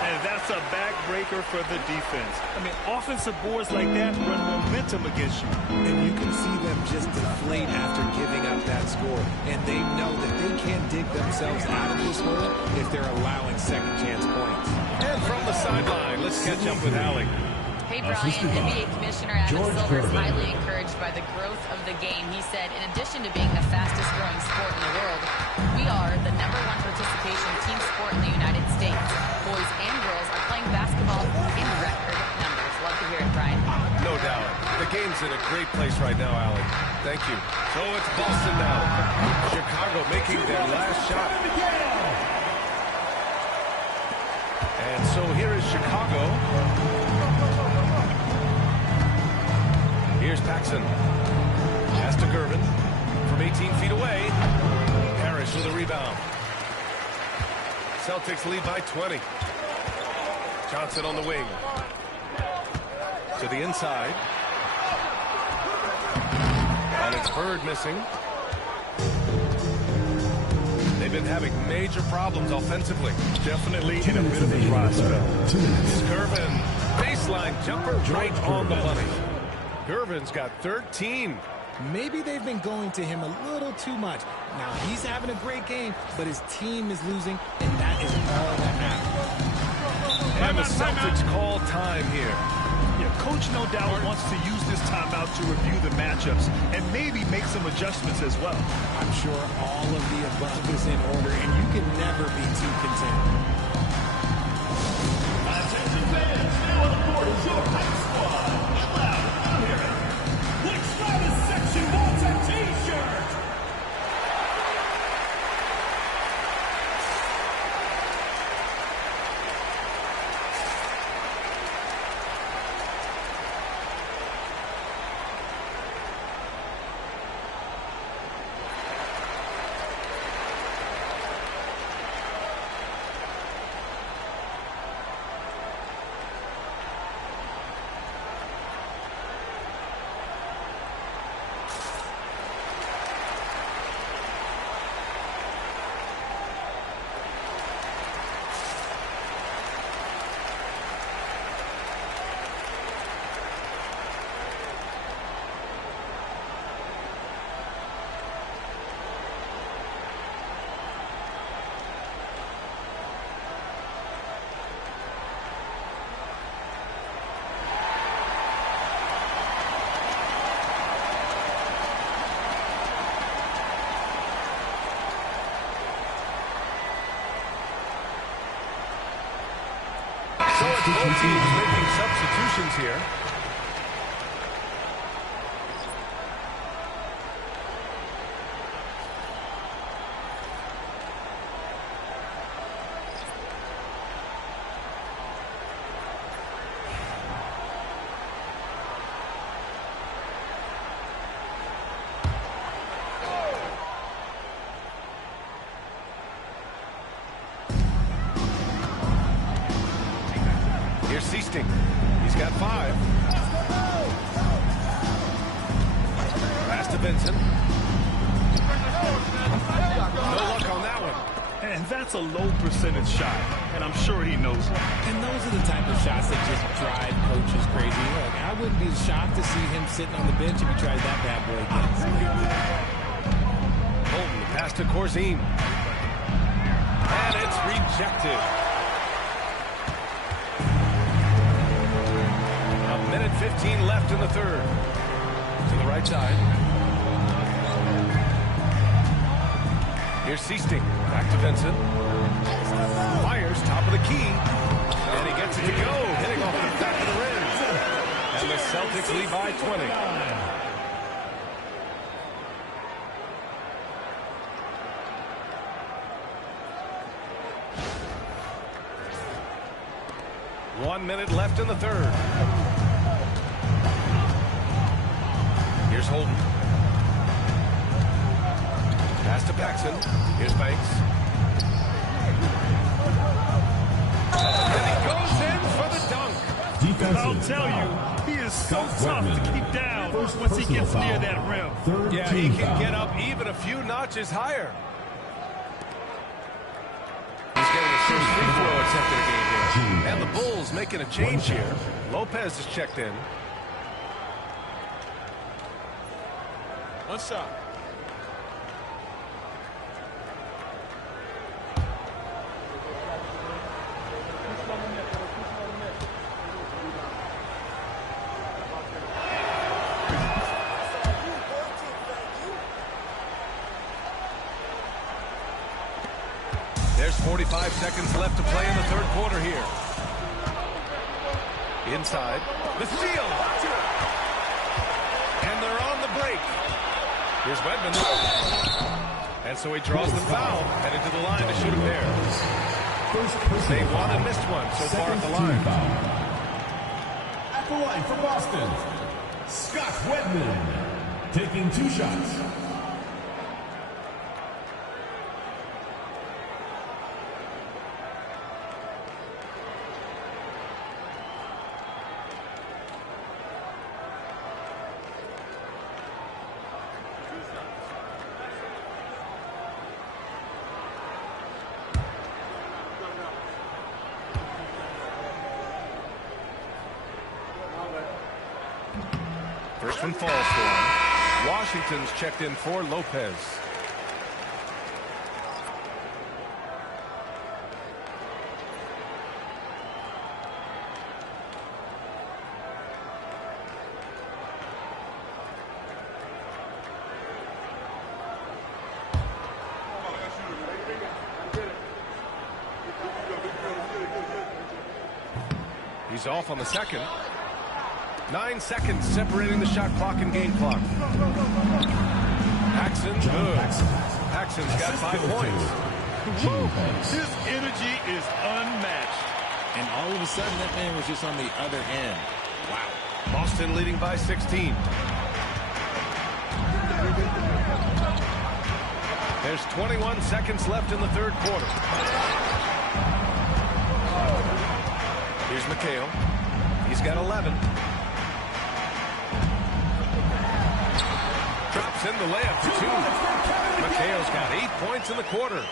And that's a backbreaker for the defense. I mean, offensive boards like that run momentum against you. And you can see them just deflate after giving up that score. And they know that they can't dig themselves out of this hole if they're allowing second chance points. And from the sideline, let's catch up with Allie. Hey, Brian, NBA Commissioner Adam Silver is highly encouraged by the growth of the game. He said, in addition to being the fastest growing sport in the world, we are the #1 participation team sport in the United States. Boys and girls are playing basketball in record numbers. Love to hear it, Brian. No doubt. The game's in a great place right now, Allie. Thank you. So it's Boston now. Chicago making their last shot. And so here is Chicago. Here's Paxson. Pass to Gervin. From 18 feet away. Harris with a rebound. Celtics lead by 20. Johnson on the wing. To the inside. And it's Bird missing. They've been having major problems offensively. Definitely in a bit of a dry spell. It's Gervin. Baseline jumper right on the money. Gervin's got 13. Maybe they've been going to him a little too much. Now, he's having a great game, but his team is losing, and that is all that matters. And the Celtics call time here. Yeah, Coach no doubt wants to use this timeout to review the matchups and maybe make some adjustments as well. I'm sure all of the above is in order, and you can never be too content. Attention fans, now on the court is your hype squad. Get loud, I'm hearing. Which Travis section wants a t-shirt? Both teams making substitutions here. Here's Seasting. He's got 5. Pass to Vincent. No luck on that one. And that's a low percentage shot, and I'm sure he knows it. And those are the type of shots that just drive coaches crazy. Look, I wouldn't be shocked to see him sitting on the bench if he tries that bad boy again. Holden, the pass to Corzine. And it's rejected. A minute 15 left in the third. To the right side. Here's Seasting. Back to Vincent. Fires, top of the key. And he gets it to go. Hitting off the back of the rim. And the Celtics lead by 20. One minute left in the third. Here's Holden. Pass to Paxson. Here's Banks. And he goes in for the dunk. I'll tell you, he is so tough to keep down once he gets near that rim. Yeah, he can get up even a few notches higher. He's getting his first free throw attempt of the game here. And the Bulls making a change here. Lopez is checked in. One shot. There's 45 seconds left to play in the third quarter here. Inside. The steal. And they're on the break. Here's Wedman. And so he draws the foul. Headed to the line to shoot a pair. They won and missed one so far at the line. At the line for Boston, Scott Wedman taking 2 shots. First one falls for him. Washington's checked in for Lopez. He's off on the second. 9 seconds separating the shot clock and game clock. Paxson, good. Paxson's got 5 points. His energy is unmatched. And all of a sudden, that man was just on the other end. Wow. Boston leading by 16. There's 21 seconds left in the third quarter. Here's McHale. He's got 11. Drops in the layup for 2. McHale's got 8 points in the quarter.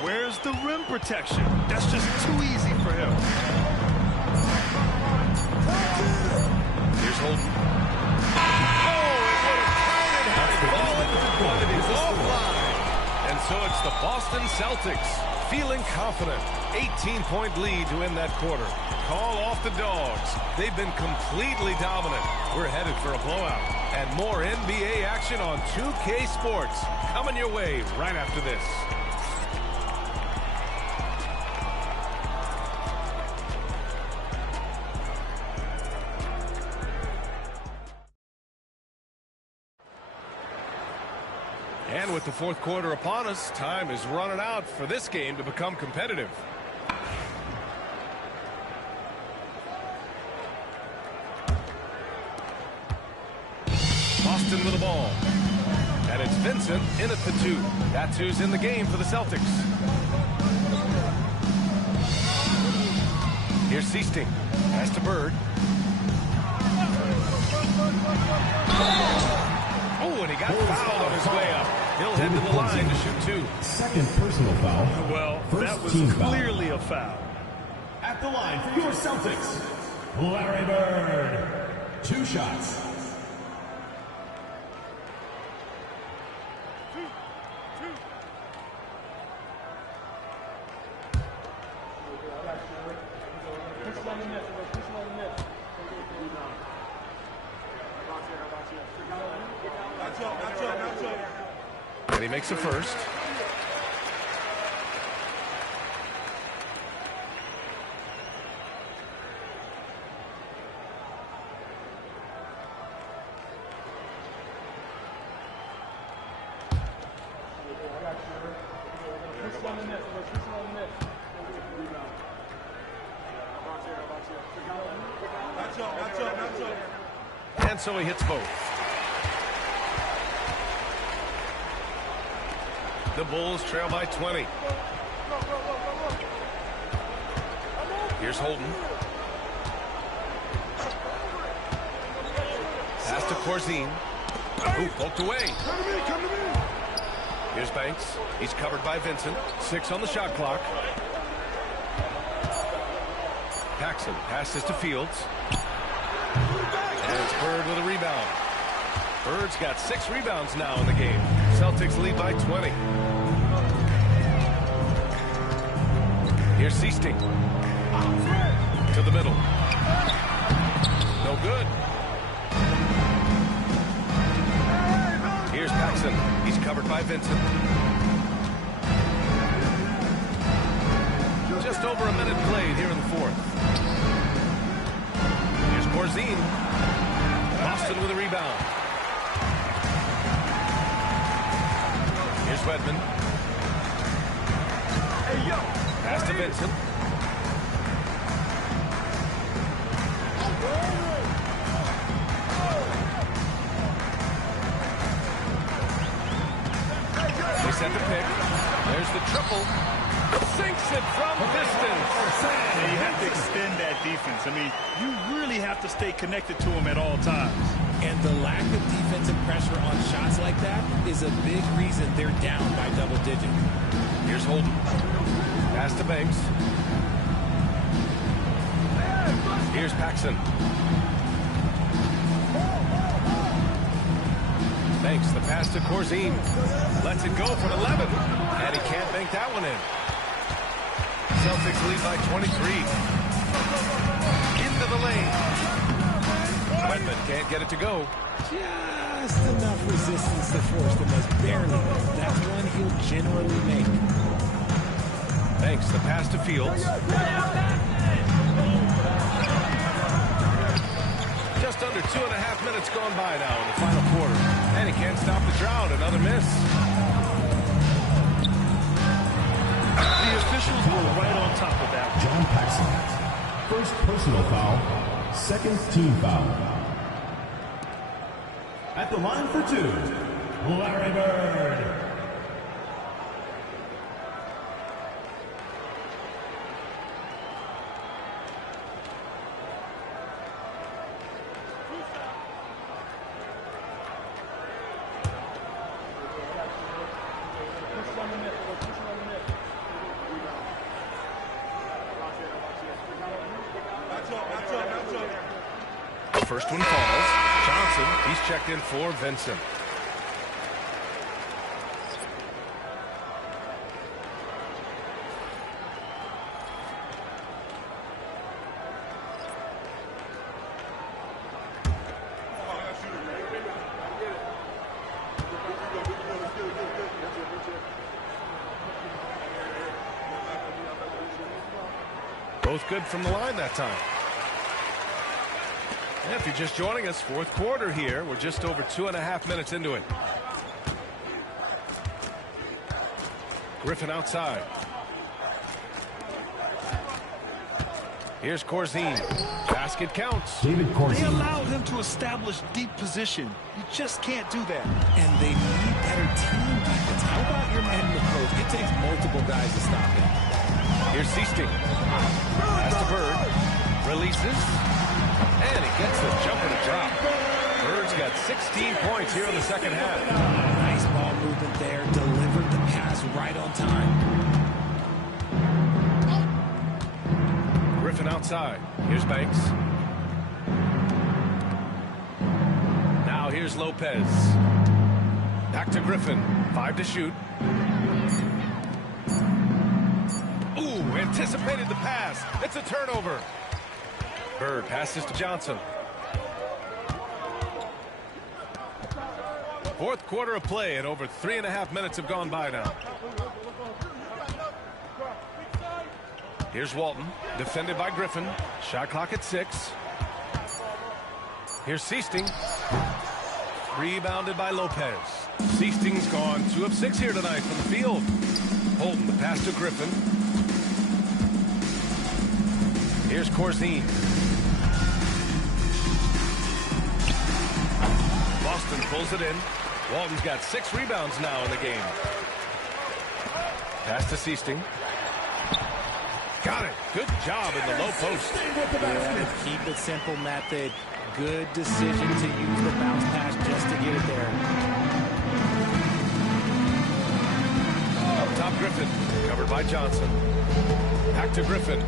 Where's the rim protection? That's just too easy for him. Here's Holden. Oh, it would have counted had it fallen, but it is offline. And so it's the Boston Celtics feeling confident. 18-point lead to end that quarter. Call off the Dogs. They've been completely dominant. We're headed for a blowout. And more NBA action on 2K Sports coming your way right after this. And with the fourth quarter upon us, time is running out for this game to become competitive. Boston with the ball. And it's Vincent in at the 2. That's who's in the game for the Celtics. Here's Seasting. Pass to Bird. Oh, and he got fouled on his way up. He'll head to the line to shoot 2. Second personal foul. Well, that was clearly a foul. At the line for your Celtics, Larry Bird. 2 shots. And he makes a first. And so he hits both. The Bulls trail by 20. Here's Holden. Pass to Corzine. Ooh, poked away. Here's Banks. He's covered by Vincent. 6 on the shot clock. Paxson passes to Fields. And it's Bird with a rebound. Bird's got 6 rebounds now in the game. Celtics lead by 20. Here's Seasting. To the middle. No good. Here's Paxson. He's covered by Vincent. Just over a minute played here in the fourth. Here's Corzine. Boston with a rebound. Here's Wedman. Pass to Vincent. They set the pick. There's the triple. Sinks it from distance. Yeah, you have to extend that defense. I mean, you really have to stay connected to him at all times. And the lack of defensive pressure on shots like that is a big reason they're down by double digits. Here's Holden. Pass to Banks. Here's Paxson. Banks, the pass to Corzine. Lets it go for 11. And he can't bank that one in. Celtics lead by 23. Into the lane. Wedman can't get it to go. Just enough resistance to force the miss. Barely. That's one he'll generally make. Banks, the pass to Fields. Just under 2.5 minutes gone by now in the final quarter. And he can't stop the drought. Another miss. The officials were right on top of that. John Paxson. First personal foul. Second team foul. At the line for 2, Larry Bird. First one falls. Johnson, he's checked in for Vincent. Both good from the line that time. And if you're just joining us, fourth quarter here. We're just over 2.5 minutes into it. Griffin outside. Here's Corzine. Basket counts. They allowed him to establish deep position. You just can't do that. And they need better team defense. How about your man in the post? It takes multiple guys to stop him. Here's Seasting. Pass to Bird. Releases. And he gets the jumper to drop. Bird's got 16 points here in the second half. Nice ball movement there. Delivered the pass right on time. Griffin outside. Here's Banks. Now here's Lopez. Back to Griffin. 5 to shoot. Ooh, anticipated the pass. It's a turnover. Bird passes to Johnson. Fourth quarter of play, and over 3.5 minutes have gone by now. Here's Walton, defended by Griffin. Shot clock at 6. Here's Seasting. Rebounded by Lopez. Seasting's gone 2 of 6 here tonight from the field. Holden, the pass to Griffin. Here's Corzine. Boston pulls it in. Walton's got 6 rebounds now in the game. Pass to Seasting. Got it. Good job in the low post. Yeah, keep it simple method. Good decision to use the bounce pass just to get it there. Up top, Griffin. Covered by Johnson. Back to Griffin.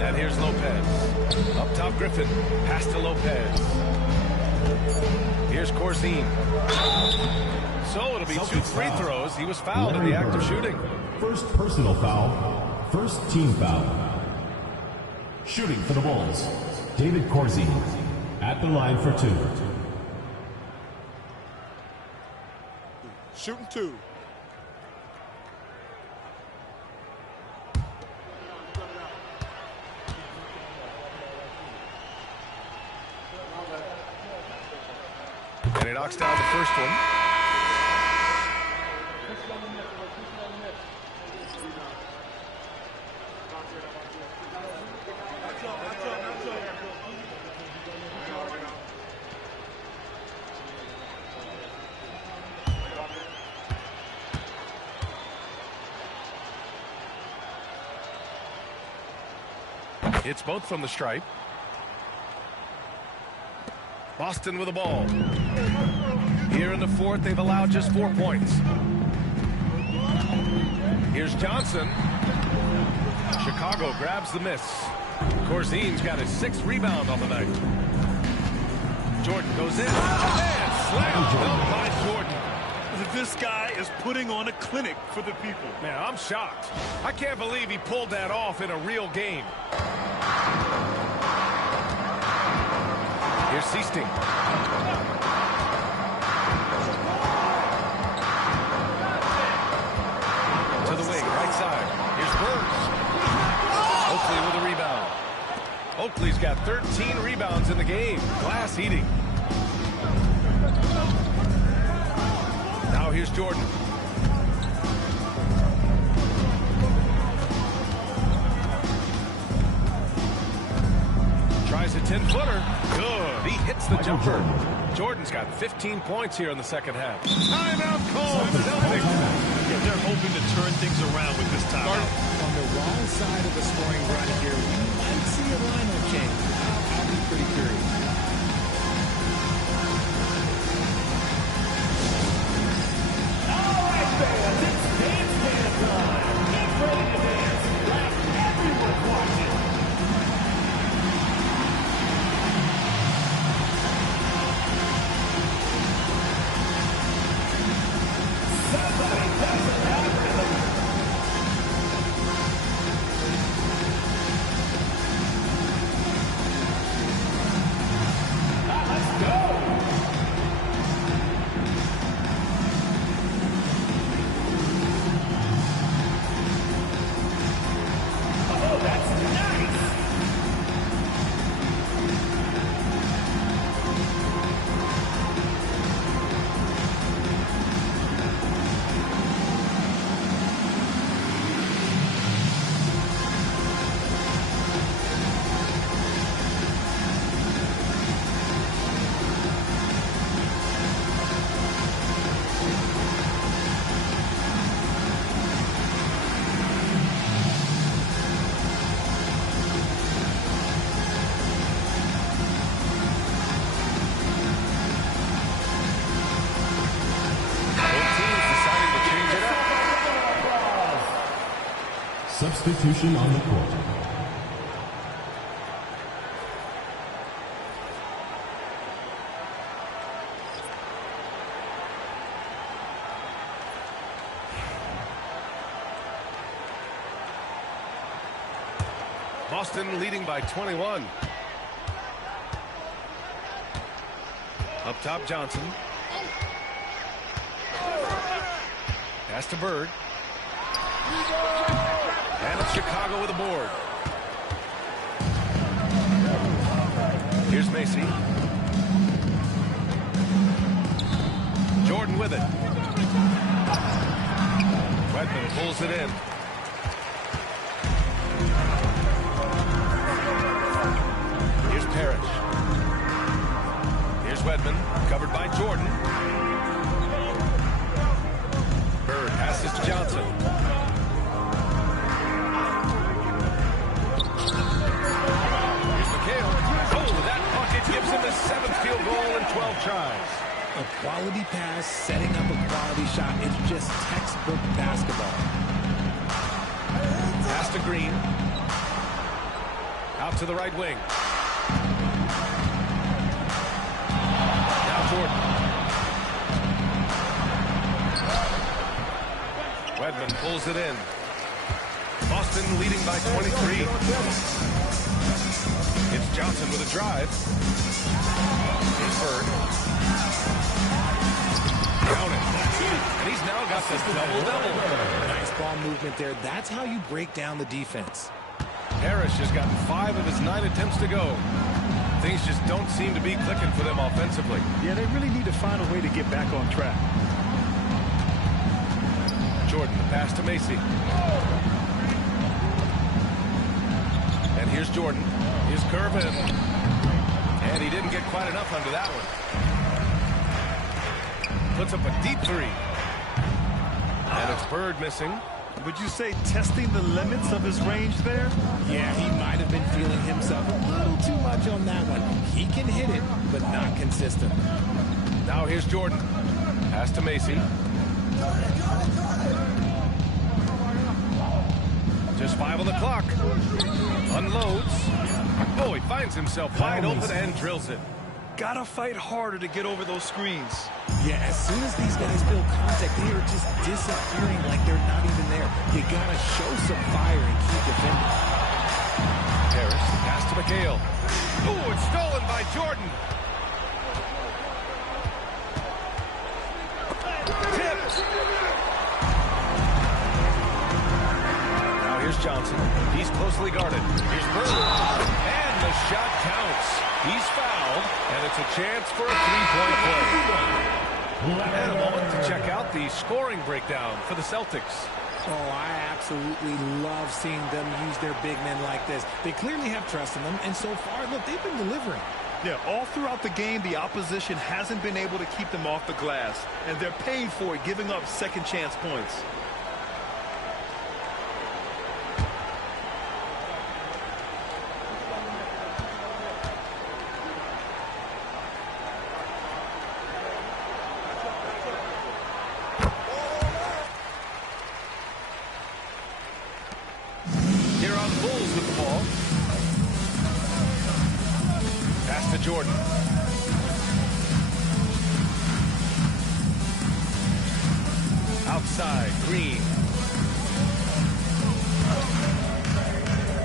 And here's Lopez. Up top, Griffin. Pass to Lopez. Here's Corzine. So it'll be 2 free throws. He was fouled in the act of shooting. First personal foul. First team foul. Shooting for the Bulls, David Corzine at the line for 2. Shooting 2. And he knocks down the first one. It's both from the stripe. Boston with the ball. Here in the fourth, they've allowed just 4 points. Here's Johnson. Chicago grabs the miss. Corzine's got his 6th rebound on the night. Jordan goes in and slammed dunk by Jordan. This guy is putting on a clinic for the people. Man, I'm shocked. I can't believe he pulled that off in a real game. Here's Seasting. To the wing, right side. Here's Burns. Oakley with a rebound. Oakley's got 13 rebounds in the game. Glass eating. Now here's Jordan. Tries a 10-footer. Good. He hits the jumper. Jordan's got 15 points here in the second half. Timeout call. Celtics. Yeah, they're hoping to turn things around with this timeout. On the wrong side of the scoring run here, we might see a lineup change. I'll be pretty curious. Substitution on the court. Boston leading by 21. Up top, Johnson. Pass to Bird. And it's Chicago with a board. Here's Macy. Jordan with it. Wedman pulls it in. Here's Parrish. Here's Wedman, covered by Jordan. Bird passes to Johnson. Here's McHale. Oh, that bucket gives him his 7th field goal in 12 tries. A quality pass, setting up a quality shot. It's just textbook basketball. Pass to Green. Out to the right wing. Now Jordan. Wedman pulls it in. Boston leading by 23. It's Johnson with a drive. Here's Bird. Count it. And he's now got this double-double. Nice ball movement there. That's how you break down the defense. Parrish has gotten 5 of his 9 attempts to go. Things just don't seem to be clicking for them offensively. Yeah, they really need to find a way to get back on track. Jordan, the pass to Macy. And here's Jordan. His curve in. And he didn't get quite enough under that one. Puts up a deep 3. And it's Bird missing. Would you say testing the limits of his range there? Yeah, he might have been feeling himself a little too much on that one. He can hit it, but not consistent. Now here's Jordan. Pass to Macy. Just 5 on the clock. Unloads. Oh, he finds himself wide open and drills it. Gotta fight harder to get over those screens. Yeah, as soon as these guys feel contact, they are just disappearing like they're not even there. You gotta show some fire and keep defending. Harris, pass to McHale. Oh, it's stolen by Jordan. Tipped. Now here's Johnson. He's closely guarded. Here's Bird. And the shot counts. He's fouled, and it's a chance for a 3-point play. And a moment to check out the scoring breakdown for the Celtics. Oh, I absolutely love seeing them use their big men like this. They clearly have trust in them, and so far, look, they've been delivering. Yeah, all throughout the game, the opposition hasn't been able to keep them off the glass, and they're paying for it, giving up second chance points. Jordan. Outside, Green.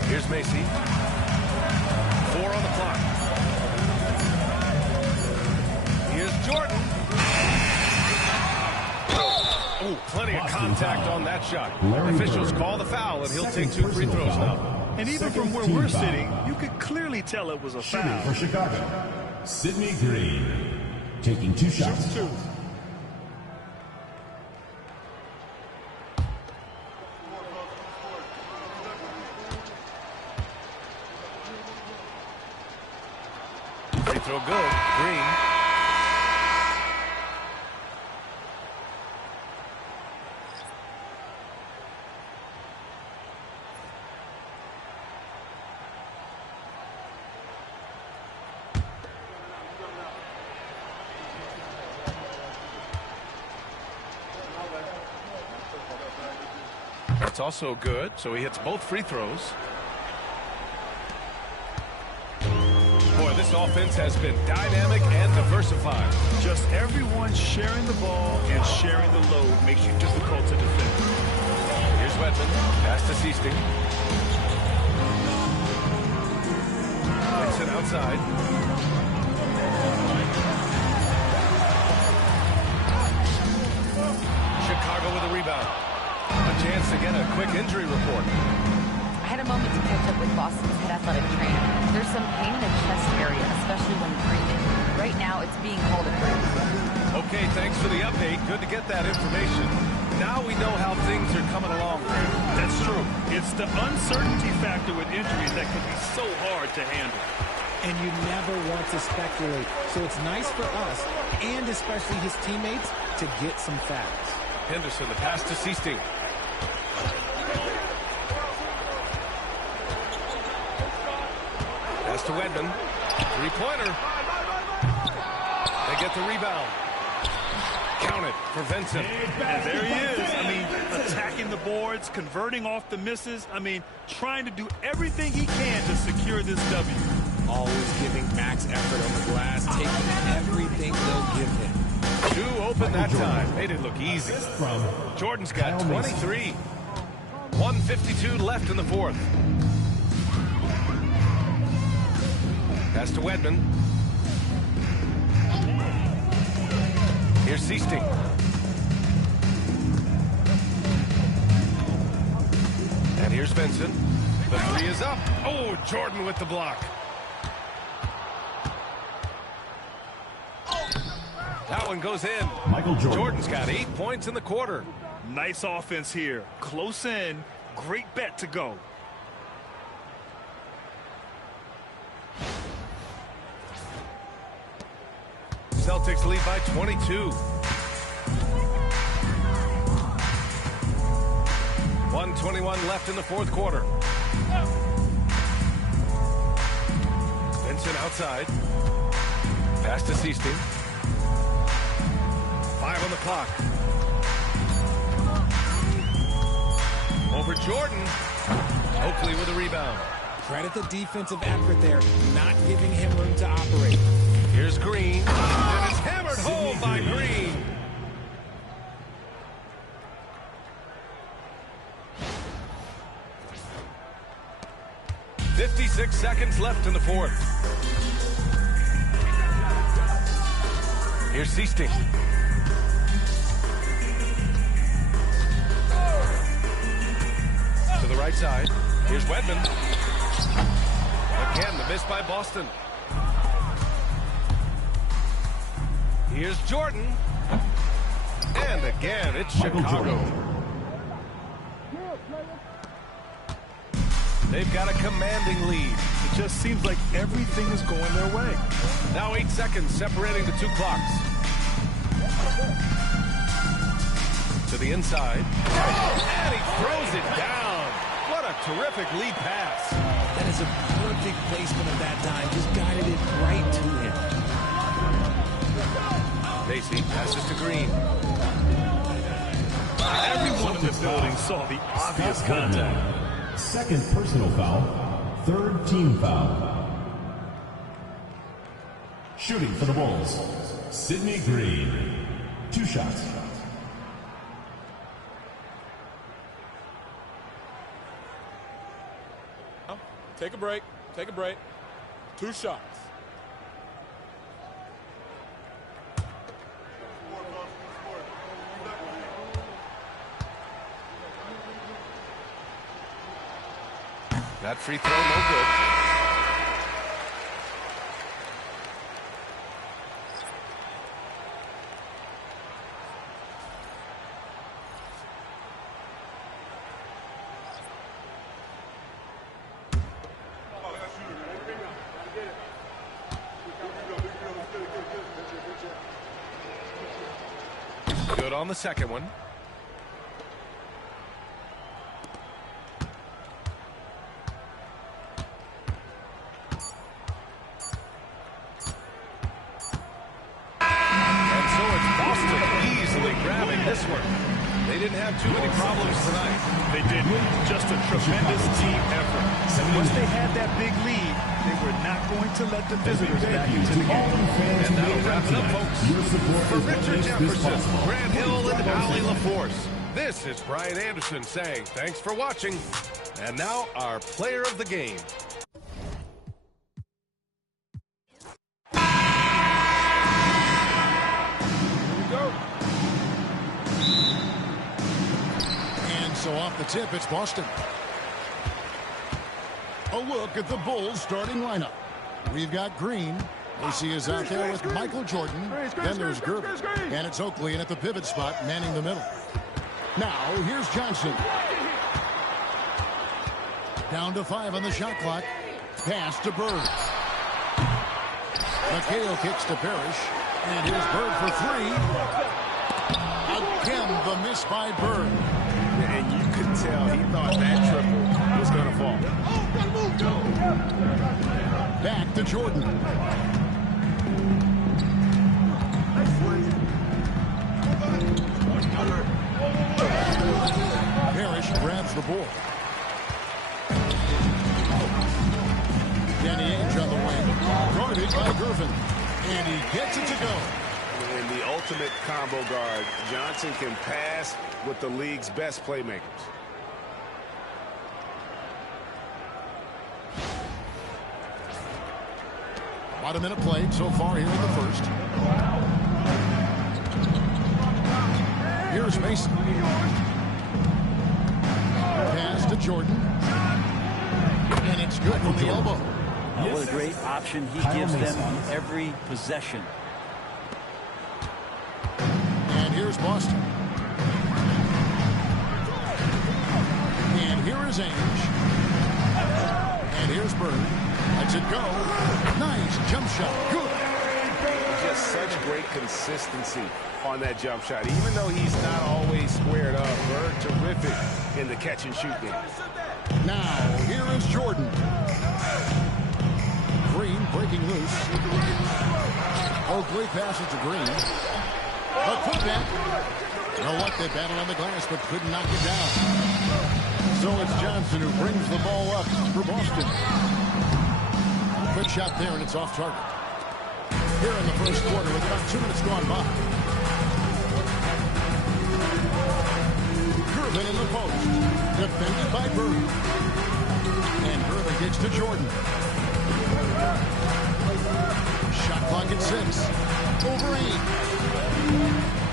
Here's Macy. 4 on the clock. Here's Jordan. Oh, plenty of contact on that shot. Officials call the foul, and he'll take 2 free throws now. And even from where we're sitting, you could clearly tell it was a foul. For Chicago, Sidney Green, taking 2 shots. Free throw good. Green. That's also good, so he hits both free throws. Boy, this offense has been dynamic and diversified. Just everyone sharing the ball and sharing the load makes you difficult to defend. Here's Wedman. Pass to Seasting. Makes it outside. Chicago with a rebound. A chance to get a quick injury report. I had a moment to catch up with Boston's head athletic trainer. There's some pain in the chest area, especially when breathing. Right now, it's being called a bruise. Okay, thanks for the update. Good to get that information. Now we know how things are coming along. That's true. It's the uncertainty factor with injuries that can be so hard to handle. And you never want to speculate. So it's nice for us, and especially his teammates, to get some facts. Henderson, the pass to Seasting. Pass to Wedman. Three-pointer. They get the rebound. Count it for Vincent. And there he is. I mean, attacking the boards, converting off the misses. I mean, trying to do everything he can to secure this W. Always giving max effort on the glass, taking everything they'll give him. Two open that time. Made it look easy. Jordan's got 23. 1:52 left in the fourth. Pass to Wedman. Here's Seasting. And here's Vincent. The three is up. Oh, Jordan with the block. That one goes in. Michael Jordan. Jordan's got 8 points in the quarter. Nice offense here. Close in. Great bet to go. Celtics lead by 22. 1:21 left in the fourth quarter. Vincent outside. Pass to Seasting. 5 on the clock. Over Jordan. Oakley with a rebound. Credit the defensive effort there, not giving him room to operate. Here's Green. And it's hammered home by Green. .56 seconds left in the fourth. Here's Seasting. To the right side. Here's Wedman. Again, the miss by Boston. Here's Jordan. And again, it's Chicago. They've got a commanding lead. It just seems like everything is going their way. Now 8 seconds separating the two clocks. To the inside. And he throws it down. What a terrific lead pass. That is a perfect placement of that time. Just guided it right to him. Basie passes to Green. Everyone in the building saw the obvious contact. Second personal foul. Third team foul. Shooting for the Bulls, Sidney Green. 2 shots. Take a break. Take a break. 2 shots. That free throw, no good. Good on the second one. This one. They didn't have too many problems tonight. They didn't. Just a tremendous team effort. And once they had that big lead, they were not going to let the visitors back into the game. And that'll wrap it up, folks. Your support For is what Richard makes this Jefferson, possible. Grant Hill, and Ali LaForce, this is Brian Anderson saying thanks for watching. And now our player of the game. So off the tip, it's Boston. A look at the Bulls starting lineup. We've got Green. Lucy is out there with Michael Jordan. Then there's Gerber. And it's Oakley in at the pivot spot, manning the middle. Now, here's Johnson. Down to 5 on the shot clock. Pass to Bird. McHale kicks to Parrish. And here's Bird for 3. Again, the miss by Bird. And you could tell he thought that triple was going to fall. Back to Jordan. Parrish grabs the ball. Danny Ainge on the wing. Guarded by Gervin. And he gets it to go. In the ultimate combo guard, Johnson can pass with the league's best playmakers. About a minute played so far here in the first. Here's Mason. Pass to Jordan. And it's good from the elbow. What a great option he gives them on every possession. And here's Boston. And here is Ainge. And here's Bird. Lets it go. Nice jump shot. Good. Just such great consistency on that jump shot. Even though he's not always squared up, Bird terrific in the catch and shoot game. Now, here is Jordan. Green breaking loose. Oakley passes to Green. A putback. You know what? They battled on the glass, but couldn't knock it down. So it's Johnson who brings the ball up for Boston. Quick shot there, and it's off target. Here in the first quarter with about 2 minutes gone by. Gervin in the post. Defended by Bird. And Gervin gets to Jordan. Shot clock at 6. Over 8.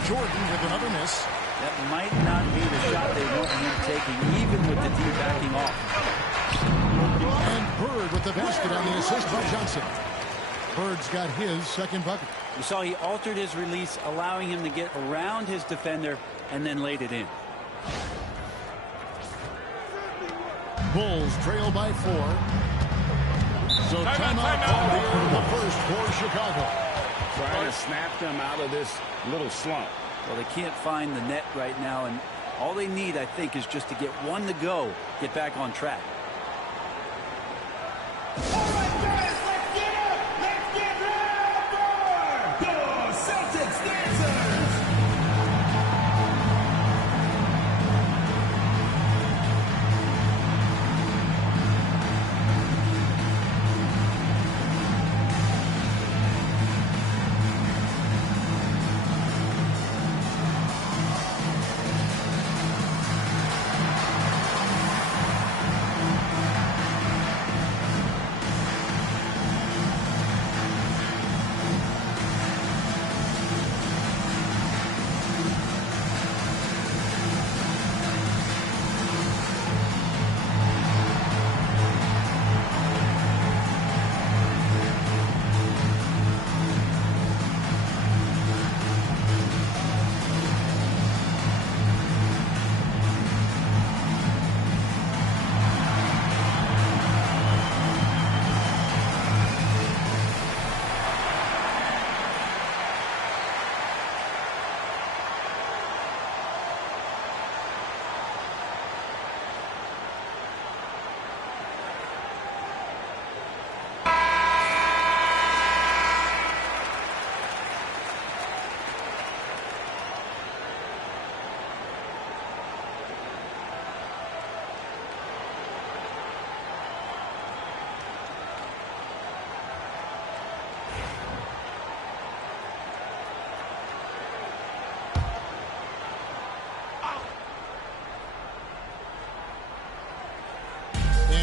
Jordan with another miss. That might not be the shot they want him taking, even with the D backing off. And Bird with the basket on the assist by Johnson. Bird's got his second bucket. You saw he altered his release, allowing him to get around his defender and then laid it in. Bulls trail by 4. So timeout called here in the first for Chicago. Trying to snap them out of this little slump. Well, they can't find the net right now, and all they need, I think, is just to get one to go, get back on track. All right, guys, let's get up. Let's get ready for the Celtics dancers.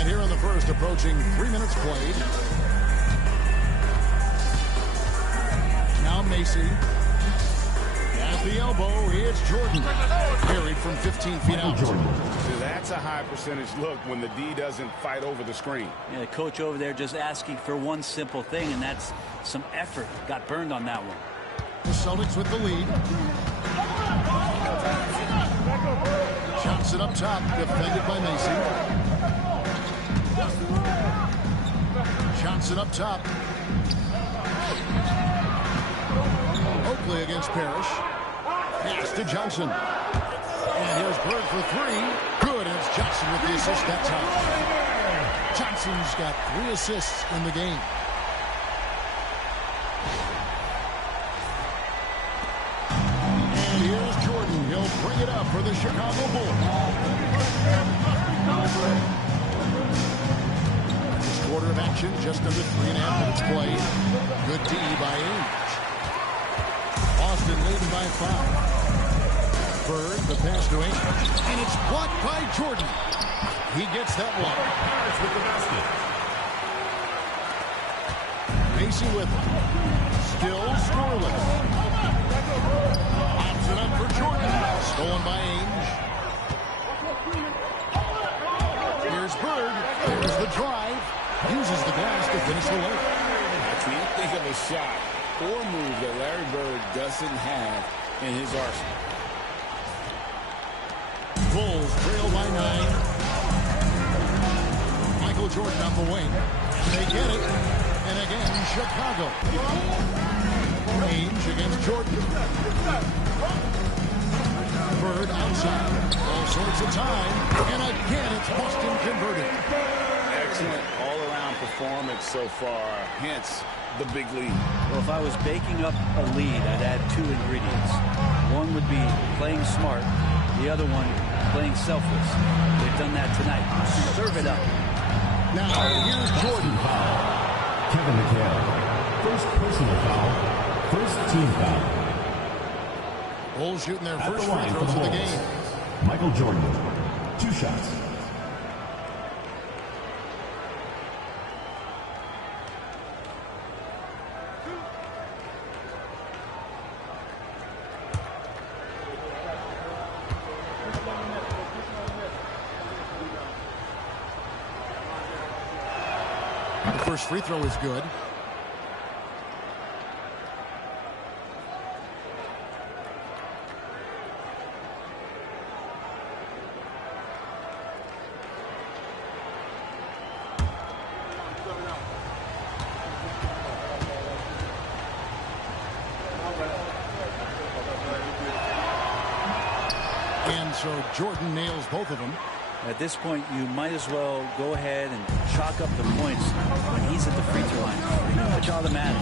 And here in the first, approaching 3 minutes played. Now Macy. At the elbow, it's Jordan. Carried from 15 feet out. That's a high percentage look when the D doesn't fight over the screen. Yeah, the coach over there just asking for one simple thing, and that's some effort. Got burned on that one. The Celtics with the lead. Johnson up top, defended by Macy. Johnson up top. Oakley against Parrish. Pass to Johnson. And here's Bird for three. Good, and it's Johnson with the assist that time. Johnson's got 3 assists in the game. And here's Jordan. He'll bring it up for the Chicago Bulls. This quarter of action, just under 3.5 minutes played. Good D by Ainge. Boston leading by 5. Bird, the pass to Ainge. And it's blocked by Jordan. He gets that one. With the basket. Macy with it. Still scoreless. Pops it up for Jordan. Stolen by Ainge. Here's Bird. There's the drive. Uses the glass to finish the layup. I can't think of a shot or move that Larry Bird doesn't have in his arsenal. Bulls trail by 9. Michael Jordan on the wing. They get it. And again, Chicago. Ainge against Jordan. Bird outside. All sorts of time. And again, it's Boston converted. Excellent all-around performance so far. Hence, the big lead. Well, if I was baking up a lead, I'd add 2 ingredients. One would be playing smart. The other one, playing selfless. They've done that tonight. Serve it up. Now, here's Jordan. Kevin McHale. First personal foul. First team foul. Bulls shooting their At first the free line for throws the of the Bulls, game. Michael Jordan. 2 shots. The first free throw is good. And so Jordan nails both of them. At this point, you might as well go ahead and chalk up the points when he's at the free throw line. It's automatic.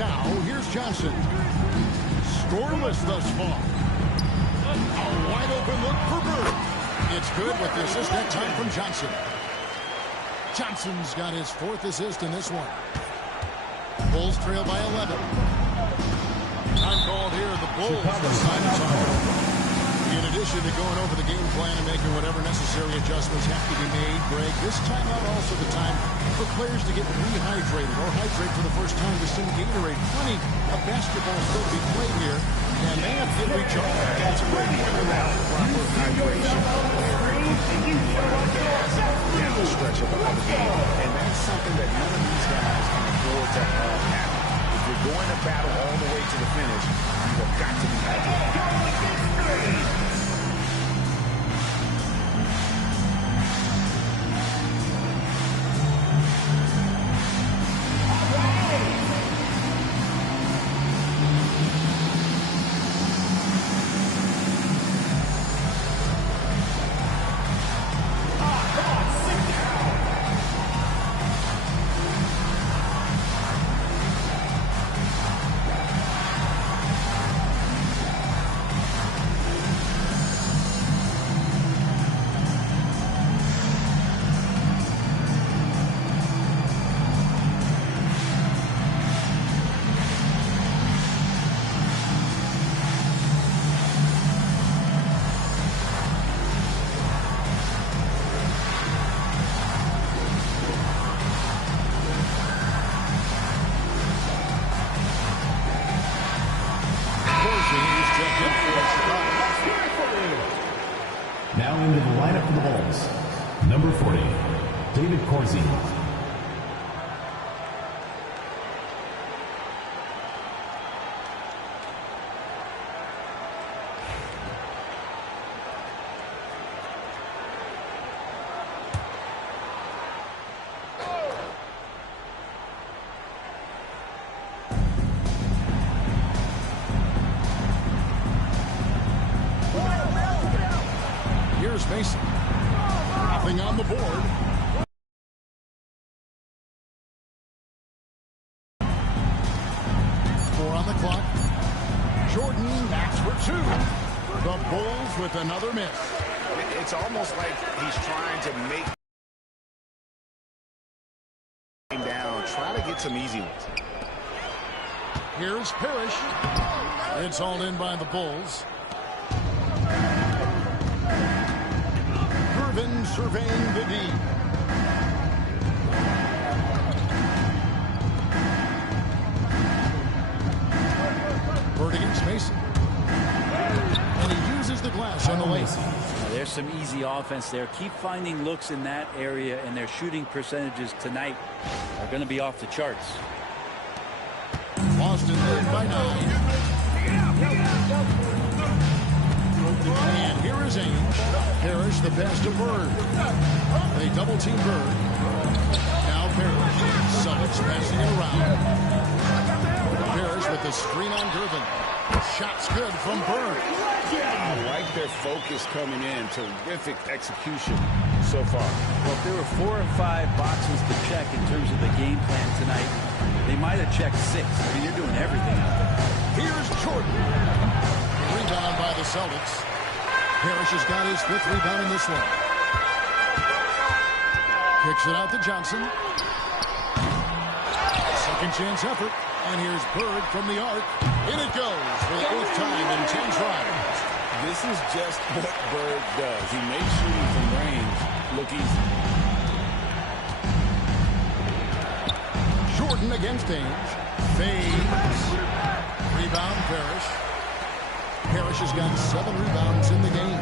Now, here's Johnson. Scoreless thus far. A wide open look for Bird. It's good with the assist that time from Johnson. Johnson's got his 4th assist in this one. Bulls trail by 11. Time called here. The Bulls decide to talk it over. In addition to going over the game plan and making whatever necessary adjustments have to be made, Greg, this timeout also the time for players to get rehydrated or hydrate for the first time with some Gatorade. Plenty of basketball still to be played here, and they have to get recharged. That's a great point about proper hydration. Down the stretch of the game. And that's something that none of these guys can afford to have. If you're going to battle all the way to the finish, you have got to be hydrated. Now into the lineup for the Bulls. Number 40, David Corzine. Here's Mason. Nothing on the board. Four on the clock. Jordan backs for two. The Bulls with another miss. It's almost like he's trying to make him down, try to get some easy ones. Here's Parrish. It's all in by the Bulls. Irvin surveying the D. Bird against Mason. And he uses the glass on the lane. There's some easy offense there. Keep finding looks in that area, and their shooting percentages tonight are going to be off the charts. Boston led by 9. And here is Ainge. Parrish the best of Bird. They double team Bird. Now Parrish. Celtics passing it around. Parrish with the screen on Gervin. Shot's good from Bird. I like their focus coming in. Terrific execution so far. Well, if there were 4 or 5 boxes to check in terms of the game plan tonight, they might have checked 6. I mean, they're doing everything out there. Here's Jordan. Rebound by the Celtics. Parrish has got his 5th rebound in this one. Kicks it out to Johnson. Second chance effort. And here's Bird from the arc. In it goes for the 8th time in 10 tries. This is just what Bird does. He makes shooting from range look easy. Jordan against Ainge. Fades. Rebound Parrish. Parrish has got 7 rebounds in the game.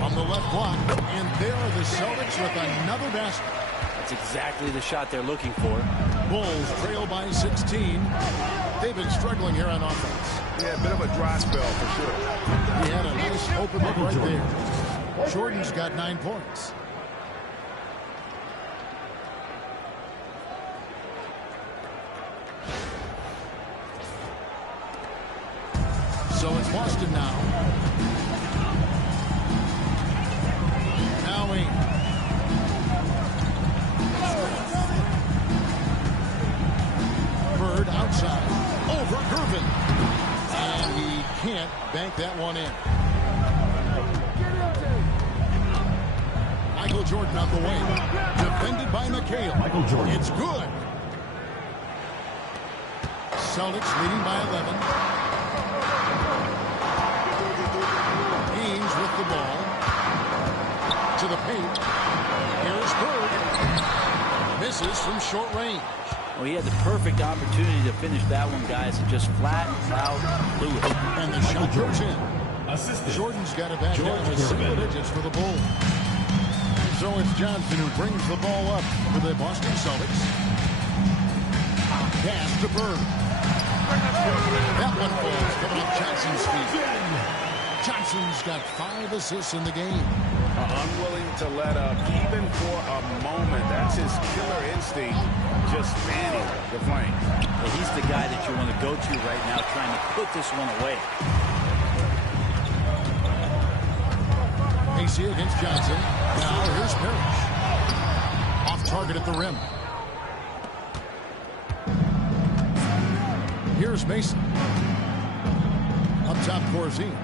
From the left block. And there are the Celtics with another basket. That's exactly the shot they're looking for. Bulls trail by 16. They've been struggling here on offense. Yeah, a bit of a dry spell for sure. He had a nice open look right there. Jordan's got 9 points. So it's Boston now. Now Ainge. Bird outside. Over Gervin. And he can't bank that one in. Michael Jordan on the way. Defended by McHale. Michael Jordan. It's good. Celtics leading by 11. Ainge with the ball. To the paint. Here's Bird. Misses from short range. Well, he had the perfect opportunity to finish that one, guys, and just flat out blew it. And the shot goes in. Assistant. Jordan's got it back George down to Gervin. single digits for the Bulls. So it's Johnson who brings the ball up for the Boston Celtics. Pass to Bird. That one falls coming off Johnson's feet. Johnson's got 5 assists in the game. Unwilling to let up even for a moment. That's his killer instinct, just fanning the flame. Well, he's the guy that you want to go to right now, trying to put this one away. Casey against Johnson. Now here's Parrish. Off target at the rim. Here's Mason. Up top, Corzine.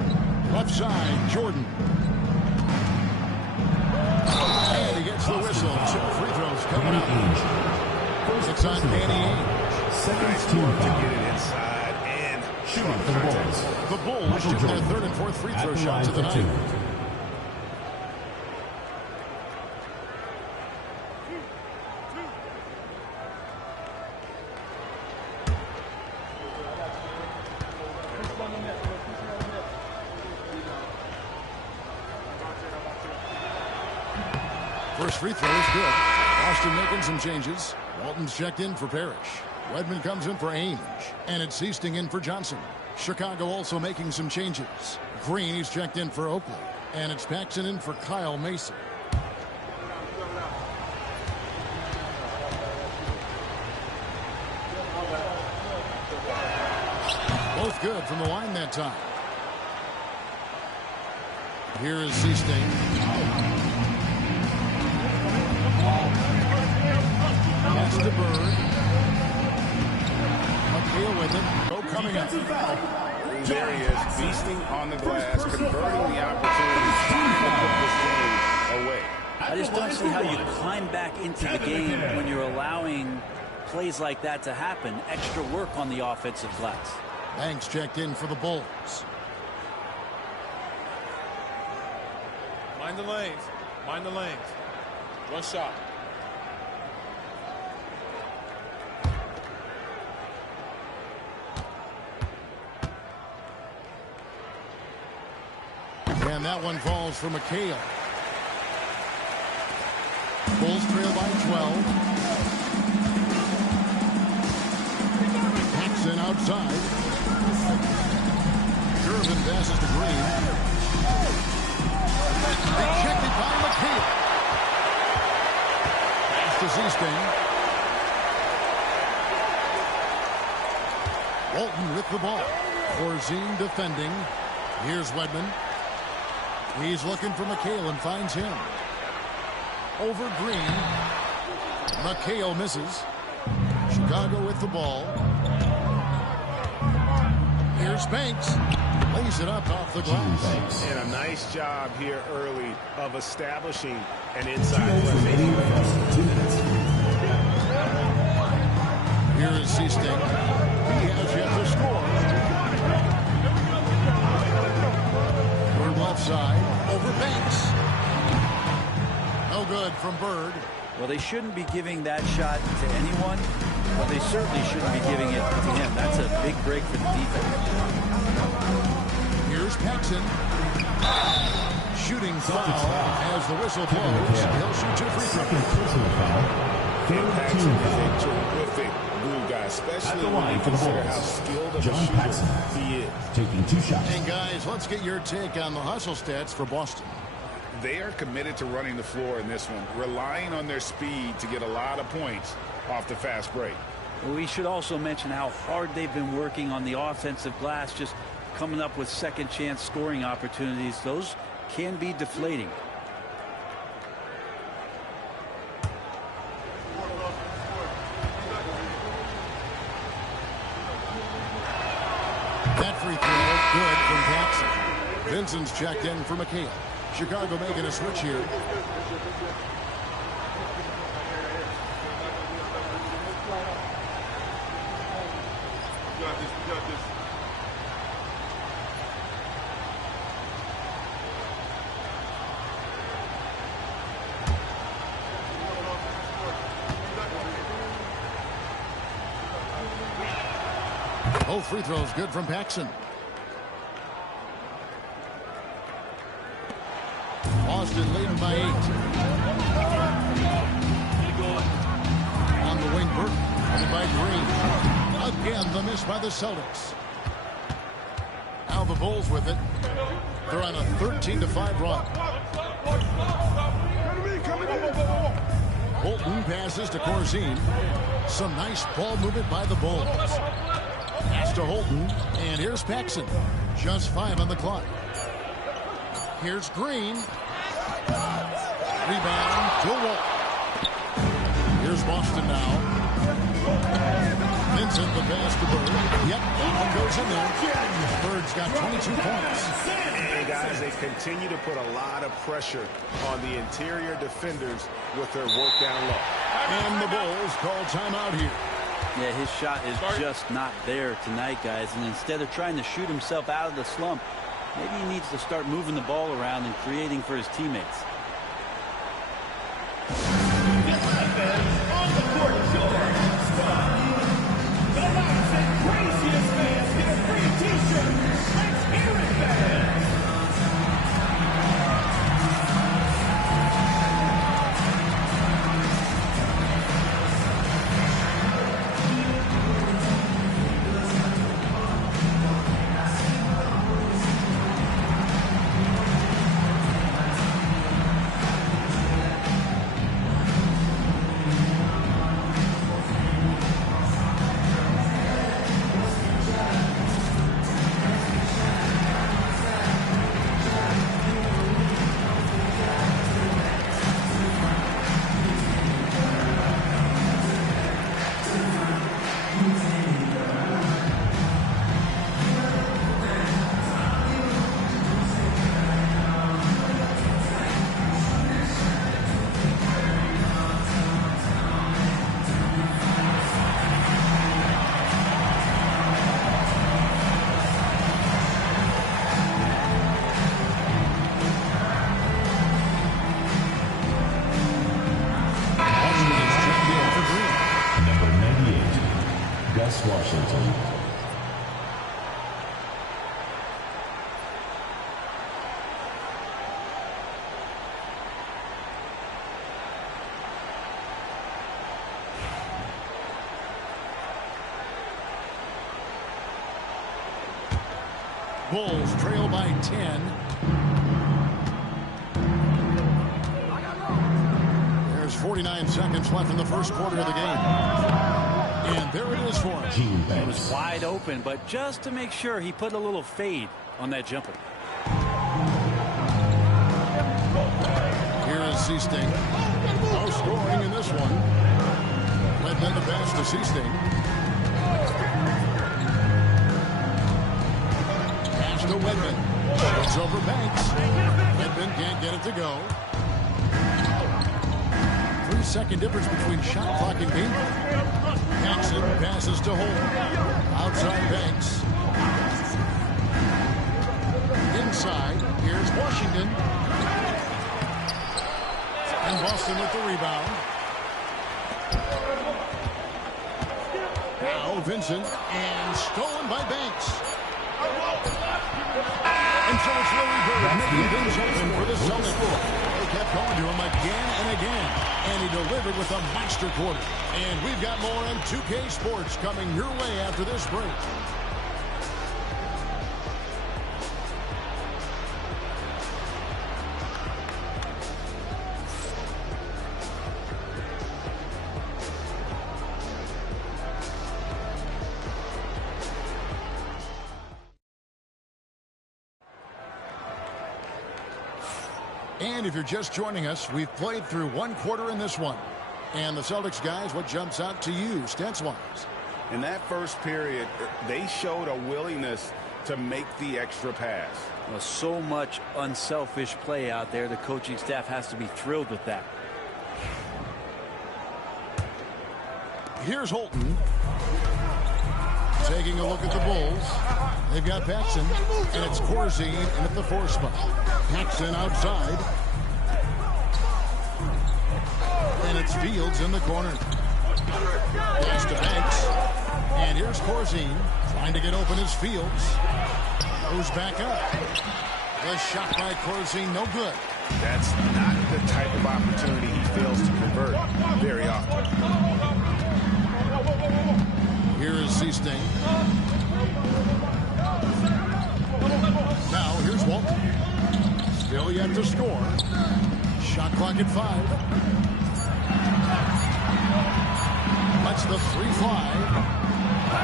Left side, Jordan. And he gets the whistle. 2 free throws coming up. It's on Danny Ainge. Seconds To to get foul. it inside and Shooting for the Bulls. The Bulls shoot their 3rd and 4th free throw shots of the night. First free throw is good. Boston making some changes. Walton's checked in for Parrish. Wedman comes in for Ainge. And it's Seasting in for Johnson. Chicago also making some changes. Green, he's checked in for Oakley. And it's Paxson in for Kyle Mason. Both good from the line that time. Here is Seasting. Pass to Bird. McHale with it. Go coming up. There he is, feasting on the glass, converting the opportunity to put this game away. I just don't see how you climb back into the game when you're allowing plays like that to happen. Extra work on the offensive glass. Banks checked in for the Bulls. Mind the lanes. Mind the lanes. One shot. And that one falls for McHale. Bulls trail by 12. Paxson outside. Gervin passes to Green. Rejected by McHale. Pass to Seasting. Walton with the ball. Corzine defending. Here's Wedman. He's looking for McHale and finds him. Over Green. McHale misses. Chicago with the ball. Here's Banks. Lays it up off the glass. And a nice job here early of establishing an inside presence. Here is Seasting. He has yet to score. Bird left side. Over Banks. No good from Bird. Well, they shouldn't be giving that shot to anyone, but they certainly shouldn't be giving it to him. That's a big break for the defense. Here's Paxson. Shooting foul as the whistle blows. He'll shoot 2 free throws. Paxson is a terrific glue guy, especially when you consider how skilled of a shooter he is. Taking 2 shots. And guys, let's get your take on the hustle stats for Boston. They are committed to running the floor in this one, relying on their speed to get a lot of points off the fast break. We should also mention how hard they've been working on the offensive glass, just coming up with second chance scoring opportunities. Those can be deflating. That free throw, good from Paxson. Vincent's checked in for McHale. Chicago making a switch here. Both free throws good from Paxson. Boston leading by 8. On the wing, Burke. Headed by Green. Again, the miss by the Celtics. Now the Bulls with it. They're on a 13-5 run. Bolton passes to Corzine. Some nice ball movement by the Bulls. Pass to Holton. And here's Paxson. Just 5 on the clock. Here's Green. Rebound to Walt. Here's Boston now. Vincent, the pass to Bird. Yep, that one goes in there. Bird's got 22 points. And guys, they continue to put a lot of pressure on the interior defenders with their work down low. And the Bulls call timeout here. Yeah, his shot is just not there tonight, guys. And instead of trying to shoot himself out of the slump, maybe he needs to start moving the ball around and creating for his teammates. On the court, the loudest and craziest fans get a free t-shirt. Let's hear it, fans. Bulls trail by 10. There's 49 seconds left in the first quarter of the game. And there it is for him. He was wide open, but just to make sure, he put a little fade on that jumper. Here is Seasting. No scoring in this one. Ledman the pass to Seasting. Pass to Wedman. It's over Banks. Wedman can't get it to go. 3-second difference between shot clock and game clock. Jackson passes to Holden. Outside Banks. Inside. Here's Washington. And Boston with the rebound. Now Vincent. And stolen by Banks. And so it's Larry Bird making things open for the Celtics. They kept going to him again and again. And he delivered with a monster quarter. And we've got more on 2K Sports coming your way after this break. And if you're just joining us, we've played through one quarter in this one. And the Celtics guys, what jumps out to you, stats-wise? In that first period, they showed a willingness to make the extra pass. Well, so much unselfish play out there. The coaching staff has to be thrilled with that. Here's Holton. Taking a look at the Bulls. They've got Paxson, and it's Corzine in at the 4 spot. Paxson outside. And it's Fields in the corner. Pass to Banks. And here's Corzine trying to get open as Fields. Goes back up. The shot by Corzine, no good. That's not the type of opportunity he fails to convert very often. Here is Seasting. Now here's Walton. Still yet to score. Shot clock at 5. Lets the 3 fly.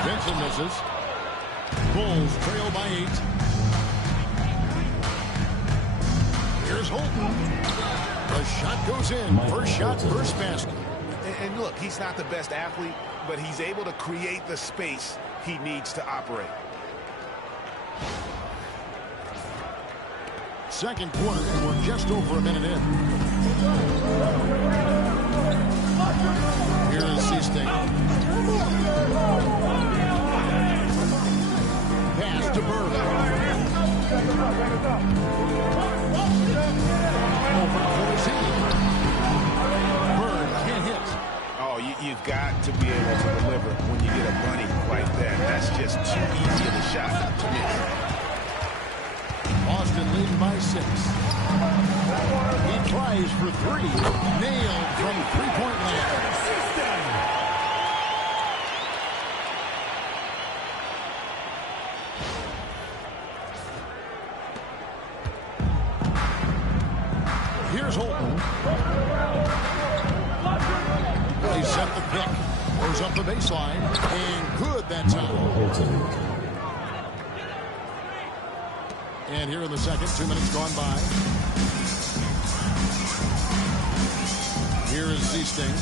Vincent misses. Bulls trail by 8. Here's Holton. The shot goes in. First shot, first basket. And look, he's not the best athlete, but he's able to create the space he needs to operate. Second quarter, and we're just over a minute in. Here is Seasting. Pass to Bird. Over Corzine. Bird can't hit. Oh, you've got to be able to deliver when you get a bunny like that. That's just too easy of a shot to miss. Boston leading by 6. He tries for 3. Nailed from three-point land. Here's Holton. They set the pick. Goes up the baseline. And good that time. And here in the second, 2 minutes gone by. Here is Seasting.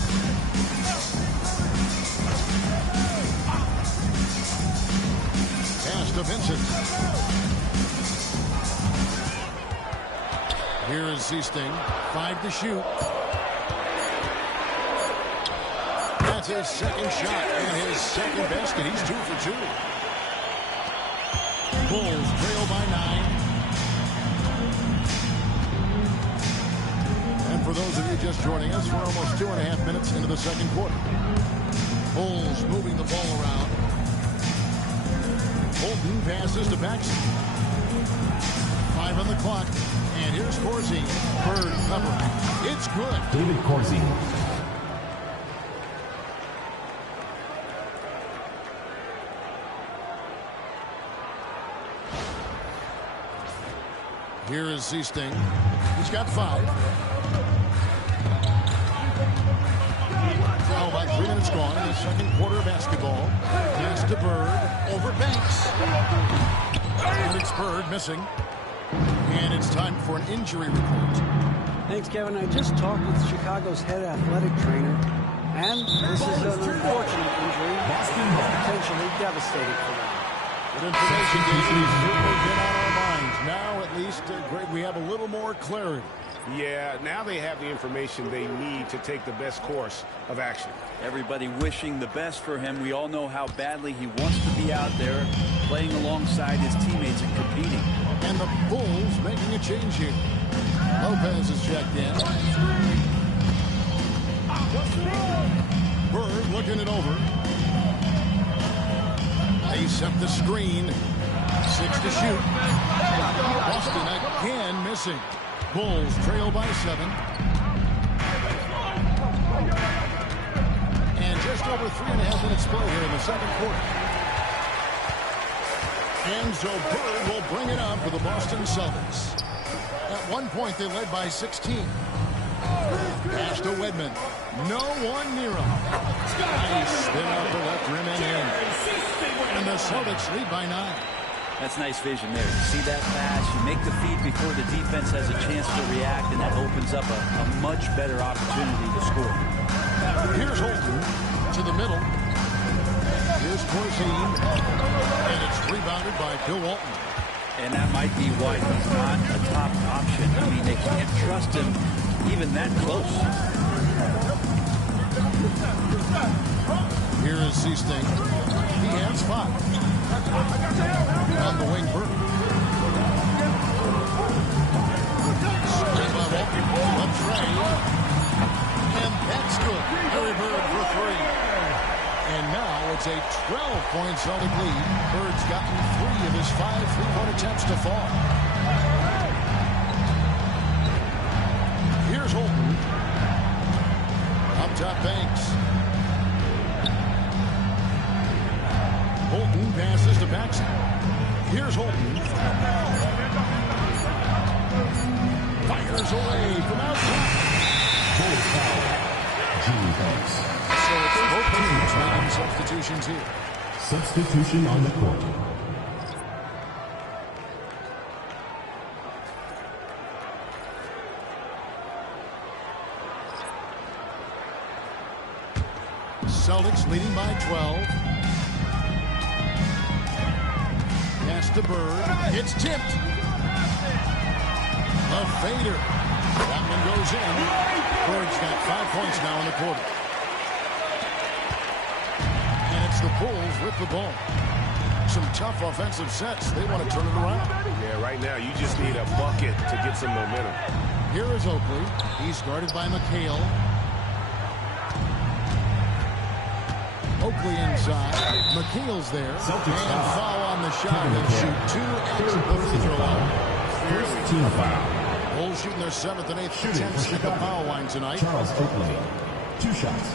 Pass to Vincent. Here is Seasting. 5 to shoot. That's his second shot and his second basket. He's 2 for 2. Bulls trail by 9. And for those of you just joining us, we're almost 2.5 minutes into the second quarter. Bulls moving the ball around. Holton passes to Paxson. 5 on the clock. And here's Corzine. Bird cover. It's good. David Corzine. Here is Seasting. He's got 5. Now about 3 minutes gone in the second quarter of basketball. Pass to Bird. Over Banks. And it's Bird missing. And it's time for an injury report. Thanks, Kevin. I just talked with Chicago's head athletic trainer, and this is an unfortunate injury, potentially devastating for them. Good information, David. He's certainly been on our minds. Now, at least, Greg, we have a little more clarity. Yeah, now they have the information they need to take the best course of action. Everybody wishing the best for him. We all know how badly he wants to be out there playing alongside his teammates and competing. And the Bulls making a change here. Lopez is checked in. Bird looking it over. They set the screen. 6 to shoot. Boston again missing. Bulls trail by 7. And just over 3.5 minutes play here in the second quarter. And so Bird will bring it up for the Boston Celtics. At one point, they led by 16. Pass to Wedman. No one near him. Nice spin out the left rim and in. And the Celtics lead by 9. That's nice vision there. You see that pass, you make the feed before the defense has a chance to react, and that opens up a much better opportunity to score. Here's Holton to the middle. Here's Corzine. And it's rebounded by Bill Walton. And that might be why he's not a top option. I mean, they can't trust him even that close. Here is Seasting. He has 5. On the wing, Bird. Screen by Walton. A tray. And that's good. Harry Bird for 3. And now it's a 12-point Celtic lead. Bird's gotten 3 of his 5 3-point attempts to fall. Here's Holton. Up top, Banks. Holton passes to Paxson. Here's Holton. Fires away from outside. So it's both teams making substitutions here. Substitution on the court. Celtics leading by 12. Pass to Bird. It's tipped. A fader. That one goes in. Bird's got 5 points now in the quarter. And it's the Bulls with the ball. Some tough offensive sets. They want to turn it around. Yeah, right now you just need a bucket to get some momentum. Here is Oakley. He's guarded by McHale. Oakley inside. McHale's there. Celtics and foul on the shot. He'll shoot 2 exit the free throw line. First team foul. Bulls shooting their 7th and 8th Shooting attempts for at the Chicago. foul line tonight. Charles Oakley. 2 shots.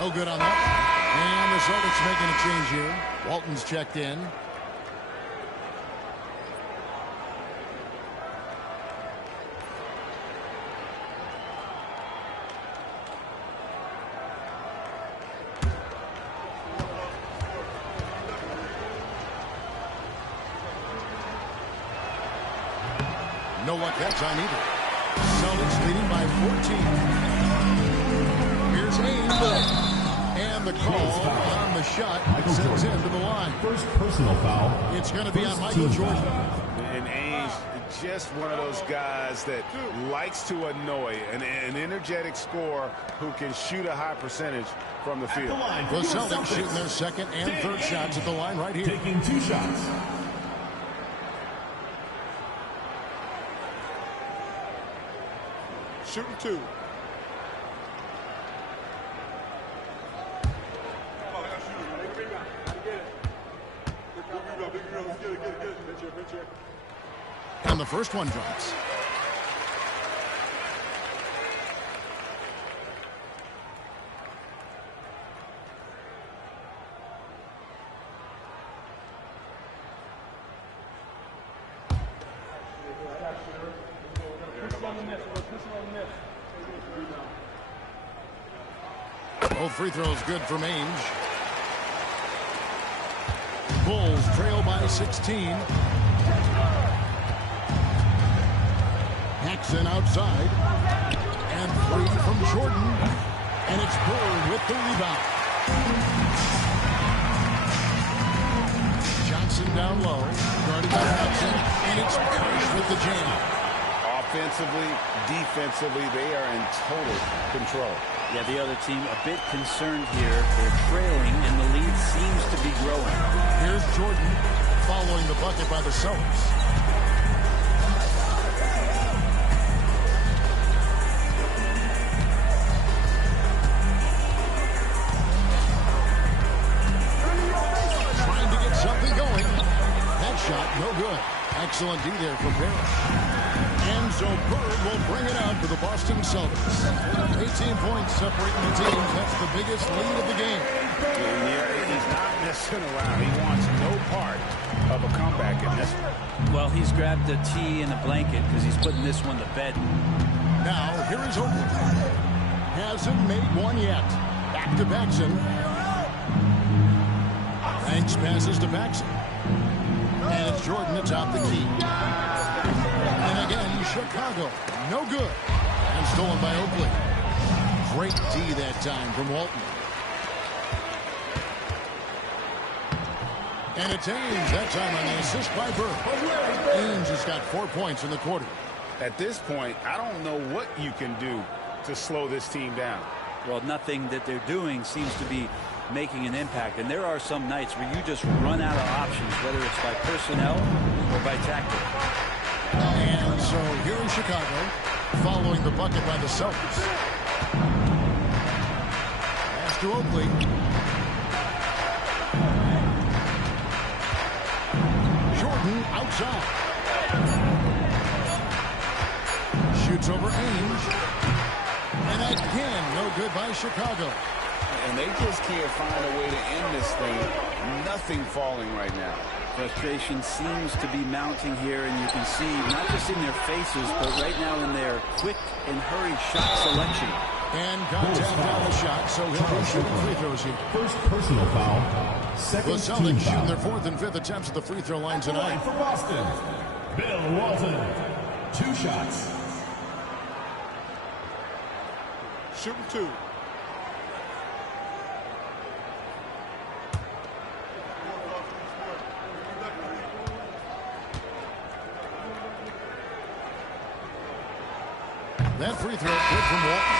No good on that. And the Celtics making a change here. Walton's checked in. No luck that time either. Celtics leading by 14. Here's Ainge. And the call on the shot sends him to the line. First personal foul. It's going to be on Michael Jordan. And Ainge, just one of those guys that likes to annoy an energetic scorer who can shoot a high percentage from the field. The Celtics shooting their 2nd and 3rd shots at the line right here. Taking 2 shots. Shooting 2. And the first one drops. Both free throws good for Ainge. Bulls trail by 16. Paxson outside. And three from Jordan. And it's Bird with the rebound. Johnson down low. Guarded by Paxson. And it's Parrish with the jam. Offensively, defensively, they are in total control. Yeah, the other team a bit concerned here. They're trailing, and the lead seems to be growing. Here's Jordan following the bucket by the Celtics. Trying to get something going. That shot, no good. Excellent D there from Parrish. And so Bird will bring it out for the Boston Celtics. 18 points separating the teams. That's the biggest lead of the game. Yeah, he's not messing around. He wants no part of a comeback in this one. Well, he's grabbed a tee and a blanket because he's putting this one to bed. Now, here is Oakland. Hasn't made one yet. Back to Paxson. Banks passes to Paxson. And it's Jordan to top the key. And again, Chicago. No good. And stolen by Oakley. Great D that time from Walton. And it's Ainge that time on the assist by Bird. Ainge has got 4 points in the quarter. At this point, I don't know what you can do to slow this team down. Well, nothing that they're doing seems to be making an impact. And there are some nights where you just run out of options, whether it's by personnel or by tactic. And so here in Chicago, following the bucket by the Celtics. Pass to Oakley. Jordan outside. Shoots over Ainge. And again, no good by Chicago. And they just can't find a way to end this thing. Nothing falling right now. Frustration seems to be mounting here, and you can see not just in their faces, but right now in their quick and hurried shot selection. And contact on the shot, so he'll be shooting free throws here. First personal foul. Second The Celtics team shooting foul. their 4th and 5th attempts at the free throw line tonight. For Boston, Bill Walton. 2 shots. Shooting 2. That free throw good from Walton.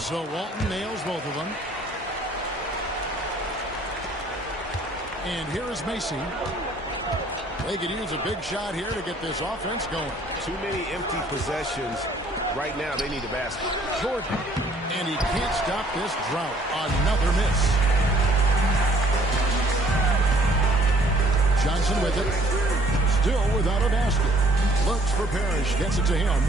So Walton nails both of them. And here is Macy. They could use a big shot here to get this offense going. Too many empty possessions. Right now, they need a basket. Jordan. And he can't stop this drought. Another miss. Johnson with it. Still without a basket. Looks for Parrish. Gets it to him.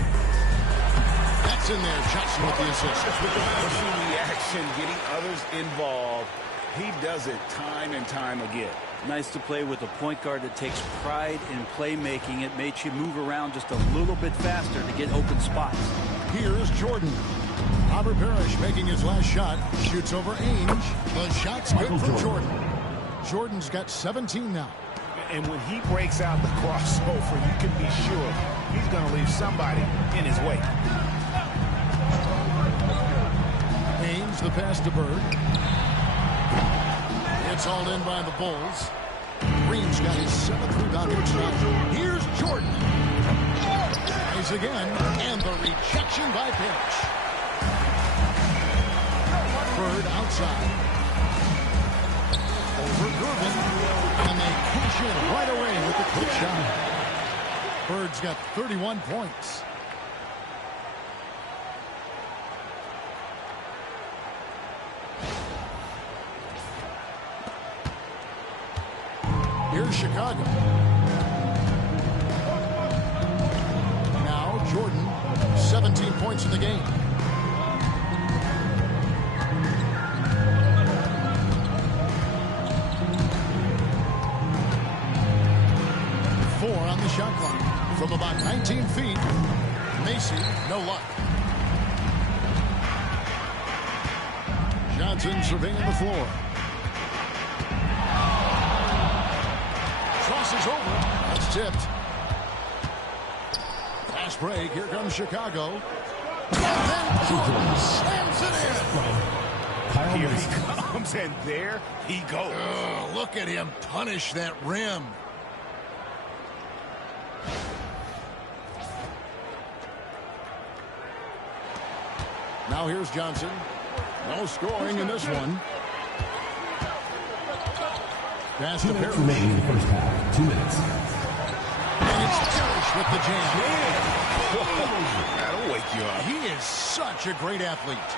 That's in there. Johnson with the assist. Pushing the action, getting others involved. He does it time and time again. Nice to play with a point guard that takes pride in playmaking. It makes you move around just a little bit faster to get open spots. Here is Jordan. Robert Parrish making his last shot. Shoots over Ainge. The shot's good for Jordan. Jordan's got 17 now. And when he breaks out the crossover, you can be sure he's going to leave somebody in his way. Ainge, the pass to Bird. It's hauled in by the Bulls. Green's got his 7th rebound here tonight. Here's Jordan. Tries again, and the rejection by Parrish. Bird outside. Over Gervin. in right away with the quick shot. Bird's got 31 points. Here's Chicago. Now Jordan, 17 points in the game. On the shot clock from about 19 feet. Macy, no luck. Johnson surveying the floor. Crosses over. That's tipped. Fast break. Here comes Chicago. And then Jordan slams it in. Here he comes, and there he goes. Oh, look at him punish that rim. Now here's Johnson. No scoring in this one. Pass to Parrish. Remaining in the first half. 2 minutes. And it's Parrish with the jam. That'll wake you up. He is such a great athlete.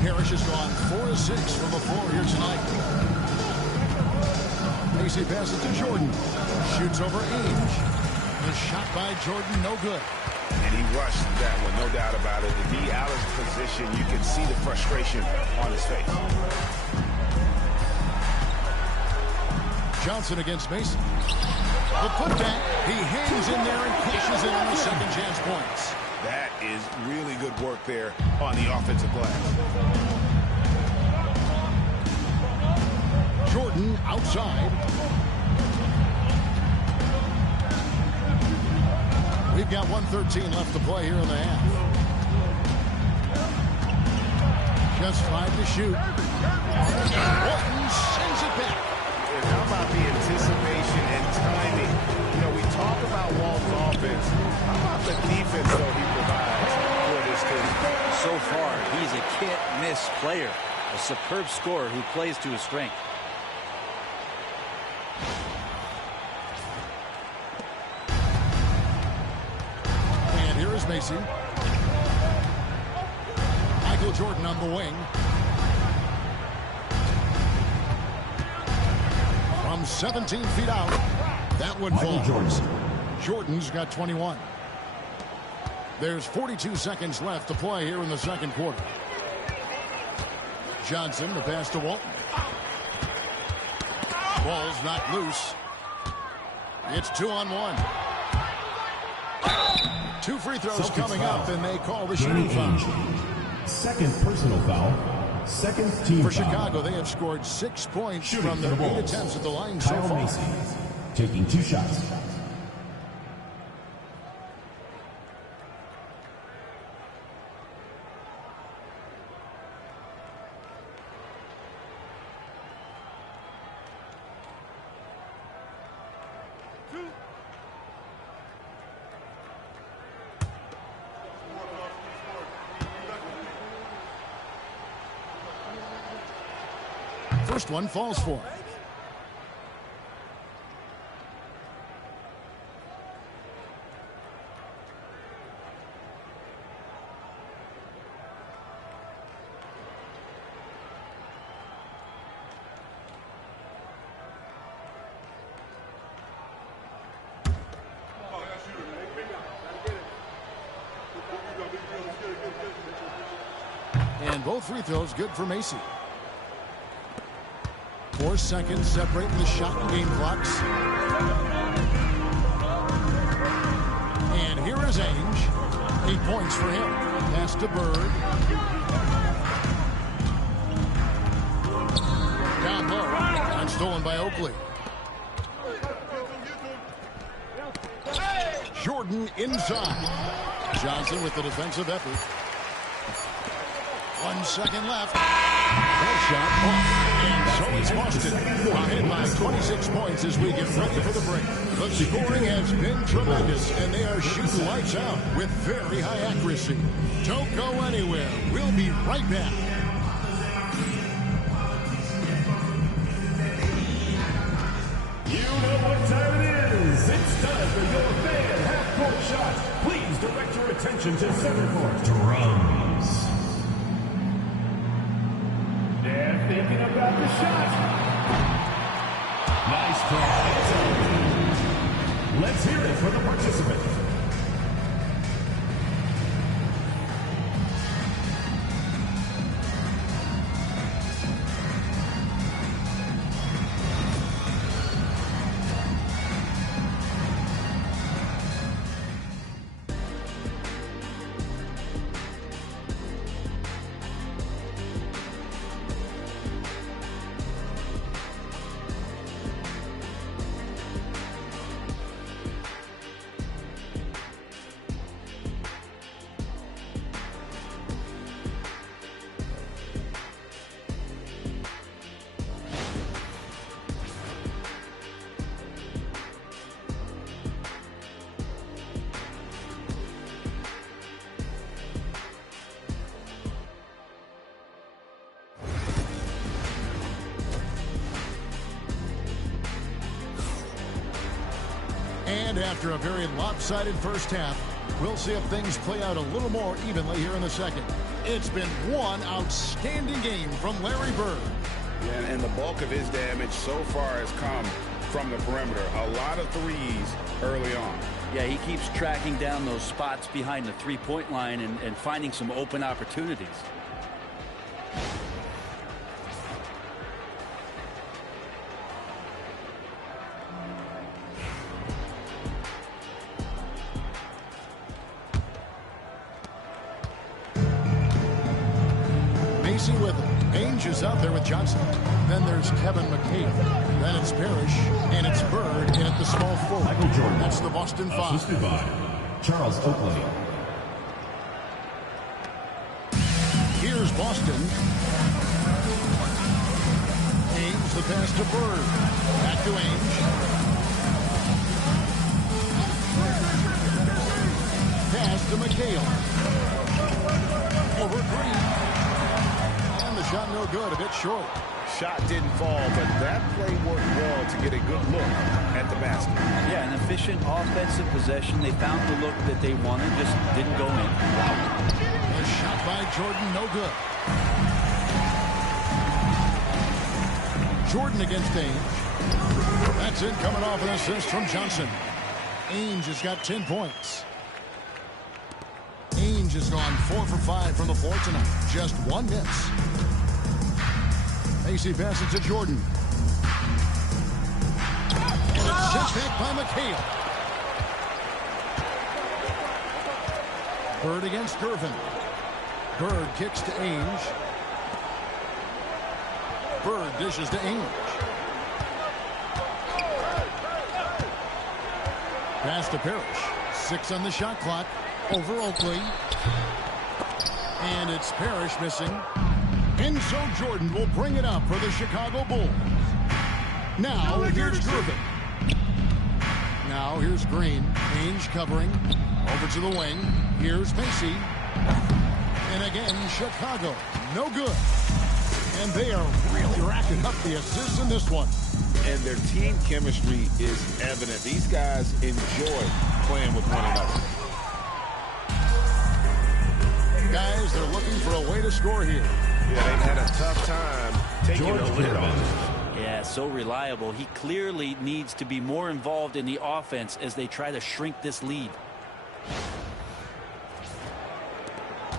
Parrish has gone 4 of 6 from the floor here tonight. Macy passes to Jordan. Shoots over Ainge. The shot by Jordan, no good. And he rushed that one, no doubt about it. To be out of position, you can see the frustration on his face. Johnson against Mason. The putback. He hangs in there and cashes in on the second chance points. That is really good work there on the offensive glass. Jordan outside. We've got 1:13 left to play here in the half. Just 5 to shoot. Walton sends it back. And how about the anticipation and timing? You know, we talk about Walt's offense. How about the defense, though, he provides for this team? So far, he's a can't-miss player. A superb scorer who plays to his strength. Macy. Michael Jordan on the wing. From 17 feet out. That one falls. Jordan's got 21. There's 42 seconds left to play here in the second quarter. Johnson to pass to Walton. Ball's not loose. It's 2-on-1. 2 free throws Celtics coming foul. up, and they call the shooting foul. Second personal foul. Second team For foul. Chicago, they have scored 6 points Shooting from for their the 8 Bulls. attempts at the line so Kyle far. Macy taking 2 shots. First one falls for him. And both free throws good for Macy. 4 seconds separating the shot and game clocks. And here is Ainge. 8 points for him. Pass to Bird. Down low. And stolen by Oakley. Jordan inside. Johnson with the defensive effort. 1 second left. That shot off. And So it's Boston ahead by 26 points as we get ready for the break. The scoring has been tremendous, and they are shooting lights out with very high accuracy. Don't go anywhere. We'll be right back. You know what time it is. It's time for your fan half-court shot. Please direct your attention to center court. Drums. They're thinking about the shot. Nice try. Let's hear it for the participant. And after a very lopsided first half, we'll see if things play out a little more evenly here in the second. It's been one outstanding game from Larry Bird. Yeah, and the bulk of his damage so far has come from the perimeter. A lot of threes early on. Yeah, he keeps tracking down those spots behind the three-point line and finding some open opportunities. With Ainge is out there with Johnson. Then there's Kevin McHale. Then it's Parrish, and it's Bird in at the small forward. Michael Jordan. That's the Boston Five. Assisted by Charles Oakley. Here's Boston. Ainge, the pass to Bird. Back to Ainge. Pass to McHale. Over Green. Shot no good, a bit short. Shot didn't fall, but that play worked well to get a good look at the basket. Yeah, an efficient offensive possession. They found the look that they wanted, just didn't go in. A shot by Jordan, no good. Jordan against Ainge. That's it, coming off an assist from Johnson. Ainge has got 10 points. Ainge has gone 4 for 5 from the floor tonight. Just one miss. Macy passes to Jordan. And it's sent back by McHale. Bird against Gervin. Bird kicks to Ainge. Bird dishes to Ainge. Pass to Parrish. 6 on the shot clock. Over Oakley. And it's Parrish missing. And so Jordan will bring it up for the Chicago Bulls. Now here's Gervin. Now here's Green. Ainge covering. Over to the wing. Here's Macy. And again, Chicago. No good. And they are really racking up the assists in this one. And their team chemistry is evident. These guys enjoy playing with one another. Guys, they're looking for a way to score here. Yeah, they've had a tough time taking the lid off. Yeah, so reliable. He clearly needs to be more involved in the offense as they try to shrink this lead.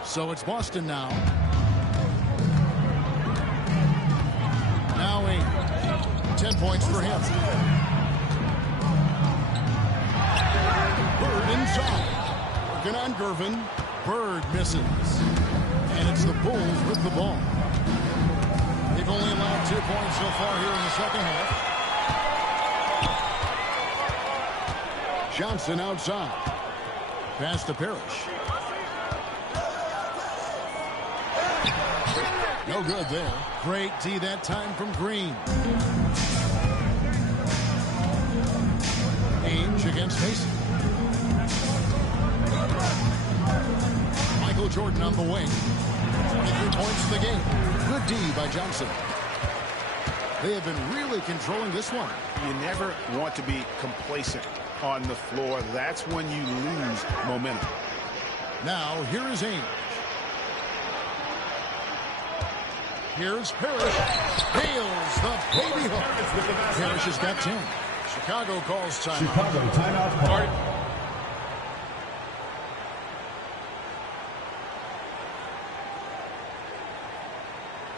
So it's Boston now. Now 8. 10 points for him. Bird inside. Working on Gervin. Bird misses. And it's the Bulls with the ball. They've only allowed 2 points so far here in the second half. Johnson outside. Pass to Parrish. No good there. Great D that time from Green. Ainge against Mason. Michael Jordan on the wing. 23 points in the game. Good D by Johnson. They have been really controlling this one. You never want to be complacent on the floor. That's when you lose momentum. Now, here is Ainge. Here's Parrish. Nails the baby hook. Parrish has got 10. Chicago calls timeout. Chicago timeout card.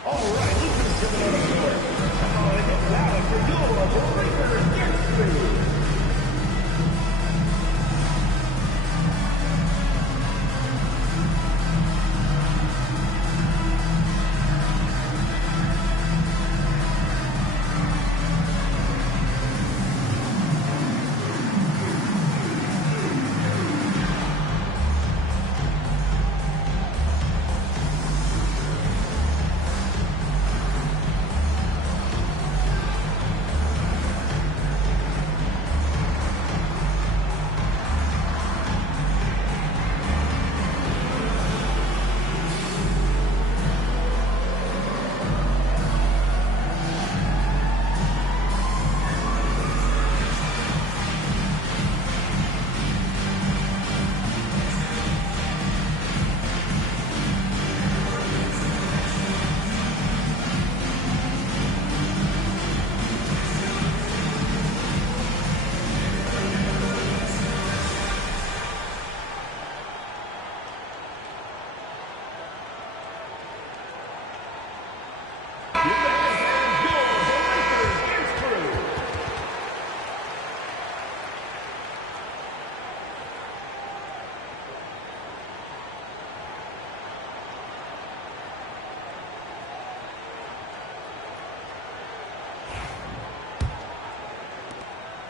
All right, listen to the court. Calling it now for your breaker against me.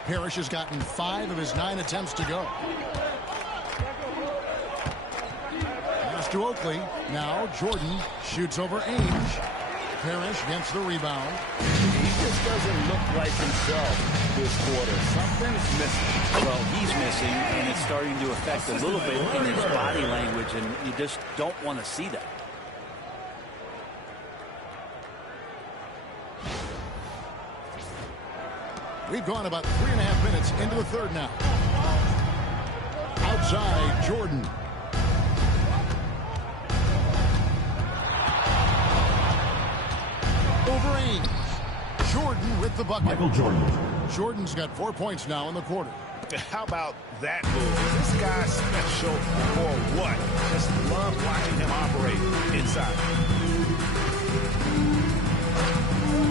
Parrish has gotten 5 of his 9 attempts to go. Pass to Oakley. Now Jordan shoots over Ainge. Parrish gets the rebound. He just doesn't look like himself this quarter. Something's missing. Well, he's missing, and it's starting to affect a little bit in his body language, and you just don't want to see that. We've gone about 3.5 minutes into the third now. Outside, Jordan. Over Ainge. Jordan with the bucket. Michael Jordan. Jordan's got 4 points now in the quarter. How about that move? Is this guy special or what? Just love watching him operate inside.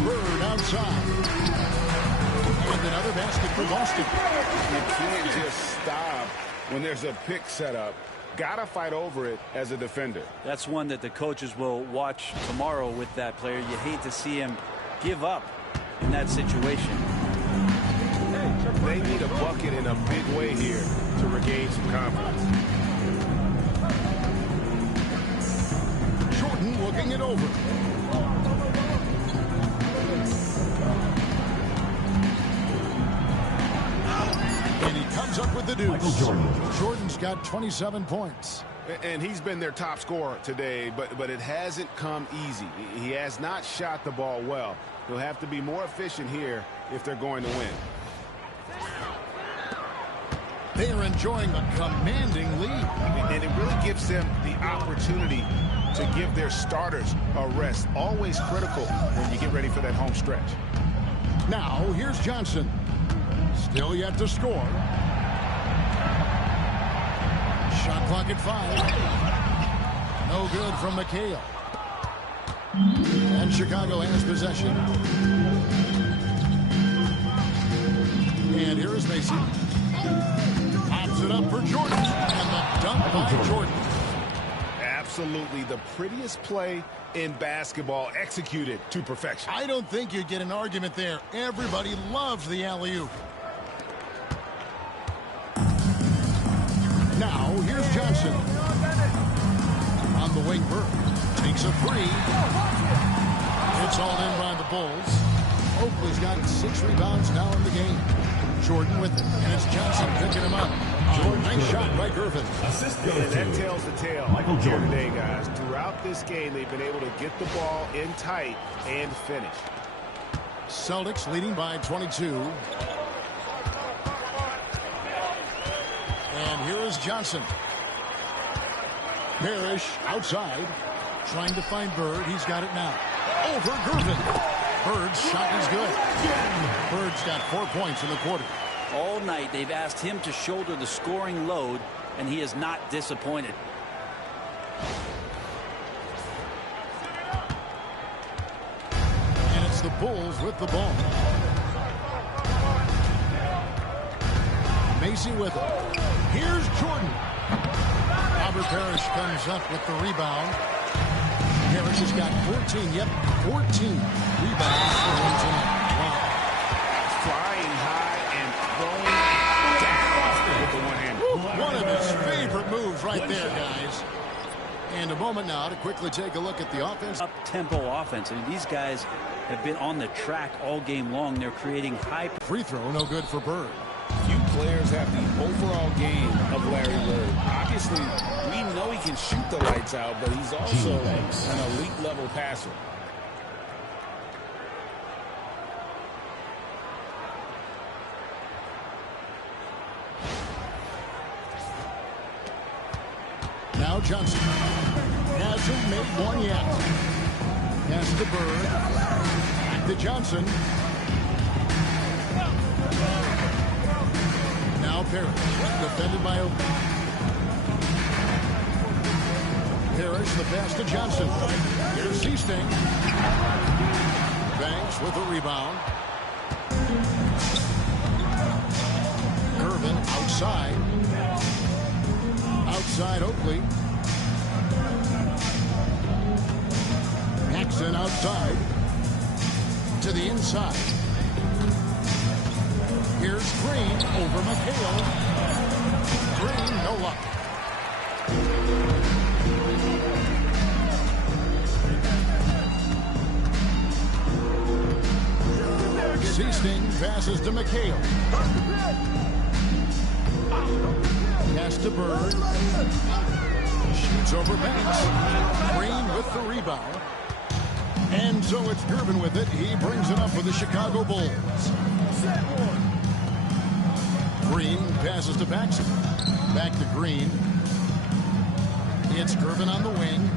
Bird outside. And another basket for Boston. You can't just stop when there's a pick set up. Gotta fight over it as a defender. That's one that the coaches will watch tomorrow with that player. You hate to see him give up in that situation. They need a bucket in a big way here to regain some confidence. Jordan looking it over. And he comes up with the deuce. Michael Jordan. Jordan's got 27 points. And he's been their top scorer today, but it hasn't come easy. He has not shot the ball well. He'll have to be more efficient here if they're going to win. They are enjoying a commanding lead. And it really gives them the opportunity to give their starters a rest. Always critical when you get ready for that home stretch. Now, here's Johnson. Still yet to score. Shot clock at 5. No good from McHale. And Chicago has possession. And here is Mason. Pops it up for Jordan. And the dunk by Jordan. Absolutely the prettiest play in basketball, executed to perfection. I don't think you'd get an argument there. Everybody loves the alley-oop. Now, here's Johnson. On the wing, Burke. Takes a three. It's all in by the Bulls. Oakley's got 6 rebounds now in the game. Jordan with it, and it's Johnson picking him up. Nice shot by Gervin. Assist goes to that tells the tale. Michael Jordan. Today, guys, throughout this game, they've been able to get the ball in tight and finish. Celtics leading by 22. And here is Johnson. Parrish outside, trying to find Bird. He's got it now. Over Gervin. Bird's shot is good. Bird's got 4 points in the quarter. All night they've asked him to shoulder the scoring load, and he is not disappointed. And it's the Bulls with the ball. Macy with it. Here's Jordan. Robert Parrish comes up with the rebound. Parrish has got 14. Yep, 14 rebounds for him tonight. Wow. Flying high and throwing down with the one-hander. One of his favorite moves right there, guys. And a moment now to quickly take a look at the offense. Up-tempo offense. I mean, these guys have been on the track all game long. They're creating high... Free throw, no good for Bird. Few players have the overall game of Larry Bird. Obviously, we know he can shoot the lights out, but he's also an elite-level passer. Now Johnson hasn't made one yet. Pass to Bird. Back to Johnson. Now Parrish, defended by Oakley. Parrish, the pass to Johnson. Here's Seasting. Banks with the rebound. Gervin outside. Outside Oakley. Paxson outside. To the inside. Here's Green over McHale. Green, no luck. Seasting passes to McHale. Pass to Bird. Shoots over Banks. Green with the rebound. And so it's Gervin with it. He brings it up for the Chicago Bulls. Green passes to Paxson. Back to Green. It's Gervin on the wing.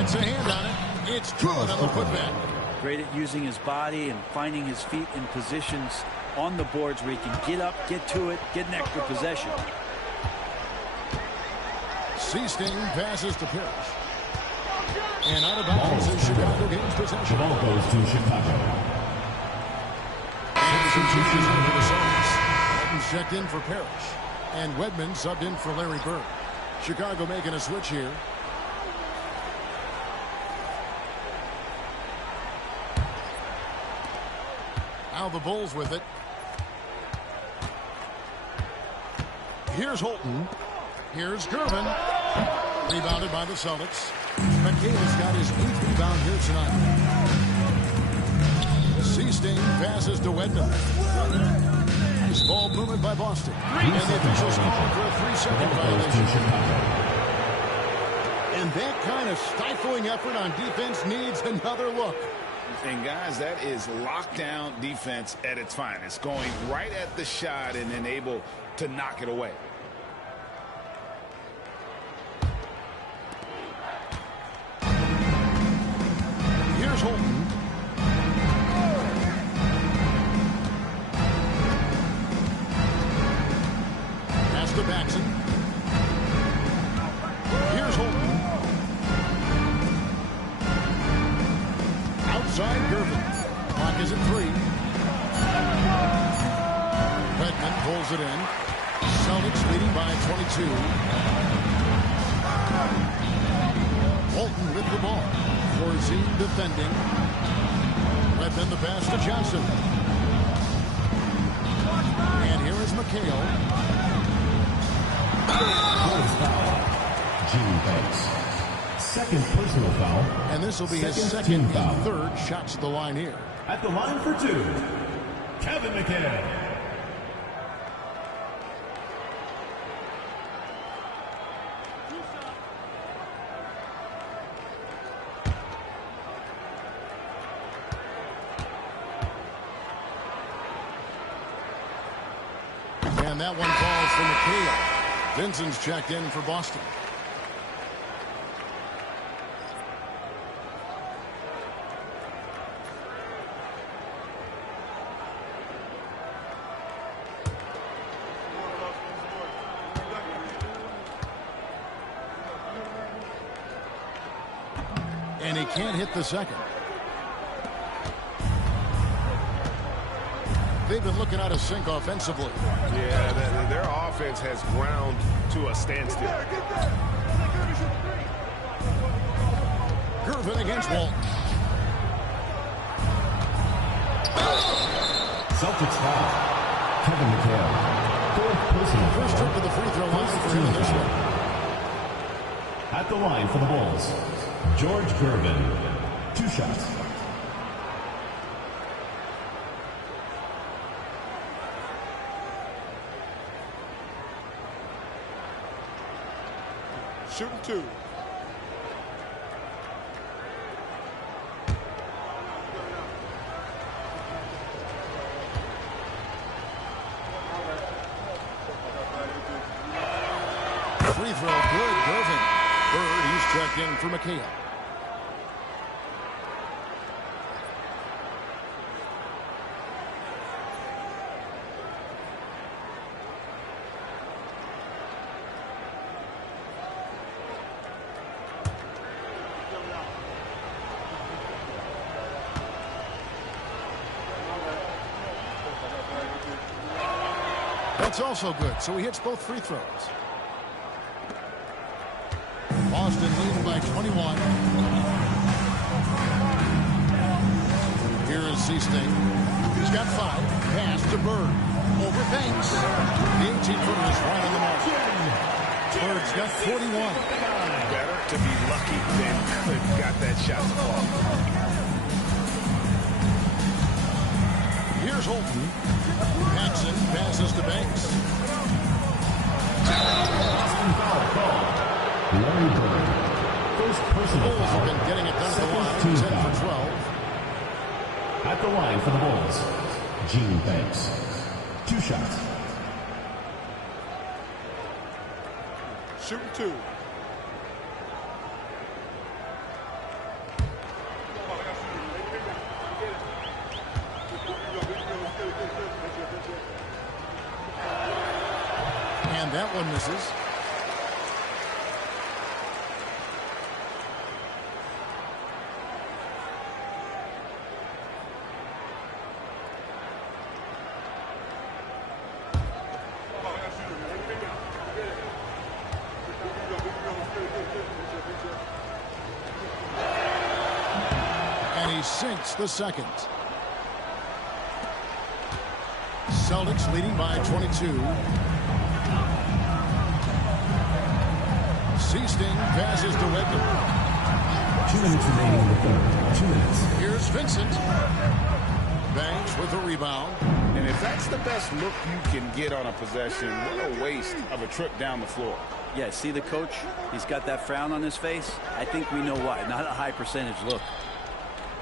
It's a hand on it. It's good on the putback. Great at using his body and finding his feet in positions on the boards where he can get up, get to it, get an extra possession. Seasting passes to Parrish. And out of bounds is Chicago gains possession. The ball goes to Chicago. And substitution for the Celtics. Walton's checked in for Parrish. And Wedman subbed in for Larry Bird. Chicago making a switch here. Now the Bulls with it. Here's Holton. Here's Gervin. Rebounded by the Celtics. McHale's got his 8th rebound here tonight. Seasting passes to Wedman. Nice ball movement by Boston. And the officials calling for a 3-second violation. And that kind of stifling effort on defense needs another look. And guys, that is lockdown defense at its finest. Going right at the shot and then able to knock it away. Here's Holton. Pass to Paxson. Here's Holton. Outside Gervin. Clock is at 3. Redmond pulls it in. Celtics leading by 22. Holton with the ball. Corzine defending. Redmond the pass to Johnson. And here is McHale. Gene Banks. Second personal foul. And this will be his second and third shots at the line here. At the line for two, Kevin McHale. And that one falls for McHale. Vincent's checked in for Boston. And he can't hit the second. They've been looking out of sync offensively. Yeah, their offense has ground to a standstill. Gervin against Walton. Celtics foul. Kevin McHale. Fourth personal foul. First trip to the free throw line for him in this one. At the line for the Bulls, George Gervin. 2 shots. Shooting 2. Free throw, good, Gervin. Bird, he's checked in for McHale. That's also good, so he hits both free throws. Boston leading by 21. Here is Seasting. He's got 5. Pass to Bird. Over Banks. The 18-footer is right on the mark. Bird's got 41. Better to be lucky than got that shot to fall. Here's Holton. Paxson passes to Banks. Larry Bird. First personal Bulls have been getting it done at the line. 10 for 12. At the line for the Bulls, Gene Banks. 2 shots. Shooting 2. And that one misses. And he sinks the second. Celtics leading by 22. Seasting passes to Wegman. 2 minutes remaining in the third. 2 minutes. Here's Vincent. Banks with a rebound. And if that's the best look you can get on a possession, what a waste of a trip down the floor. Yeah, see the coach? He's got that frown on his face. I think we know why. Not a high percentage look.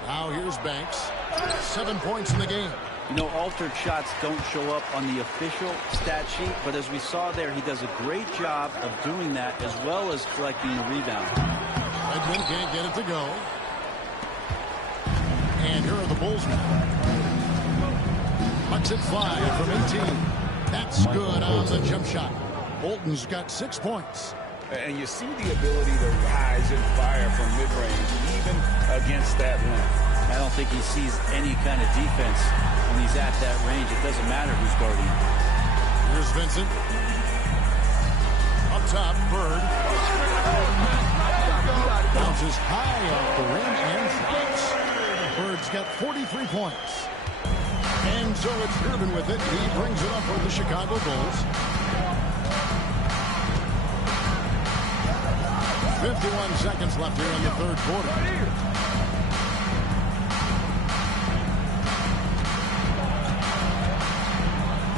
Now here's Banks. 7 points in the game. You know, altered shots don't show up on the official stat sheet, but as we saw there, he does a great job of doing that as well as collecting the rebound. Edmund can't get it to go. And here are the Bulls now. Bucks at 5 from 18. That's good on the jump shot. Bolton's got 6 points. And you see the ability to rise and fire from mid-range, even against that length. I don't think he sees any kind of defense when he's at that range. It doesn't matter who's guarding. Here's Vincent. Up top, Bird. Bounces high off the rim and drops. Bird's got 43 points. And so it's Gervin with it. He brings it up for the Chicago Bulls. 51 seconds left here in the third quarter.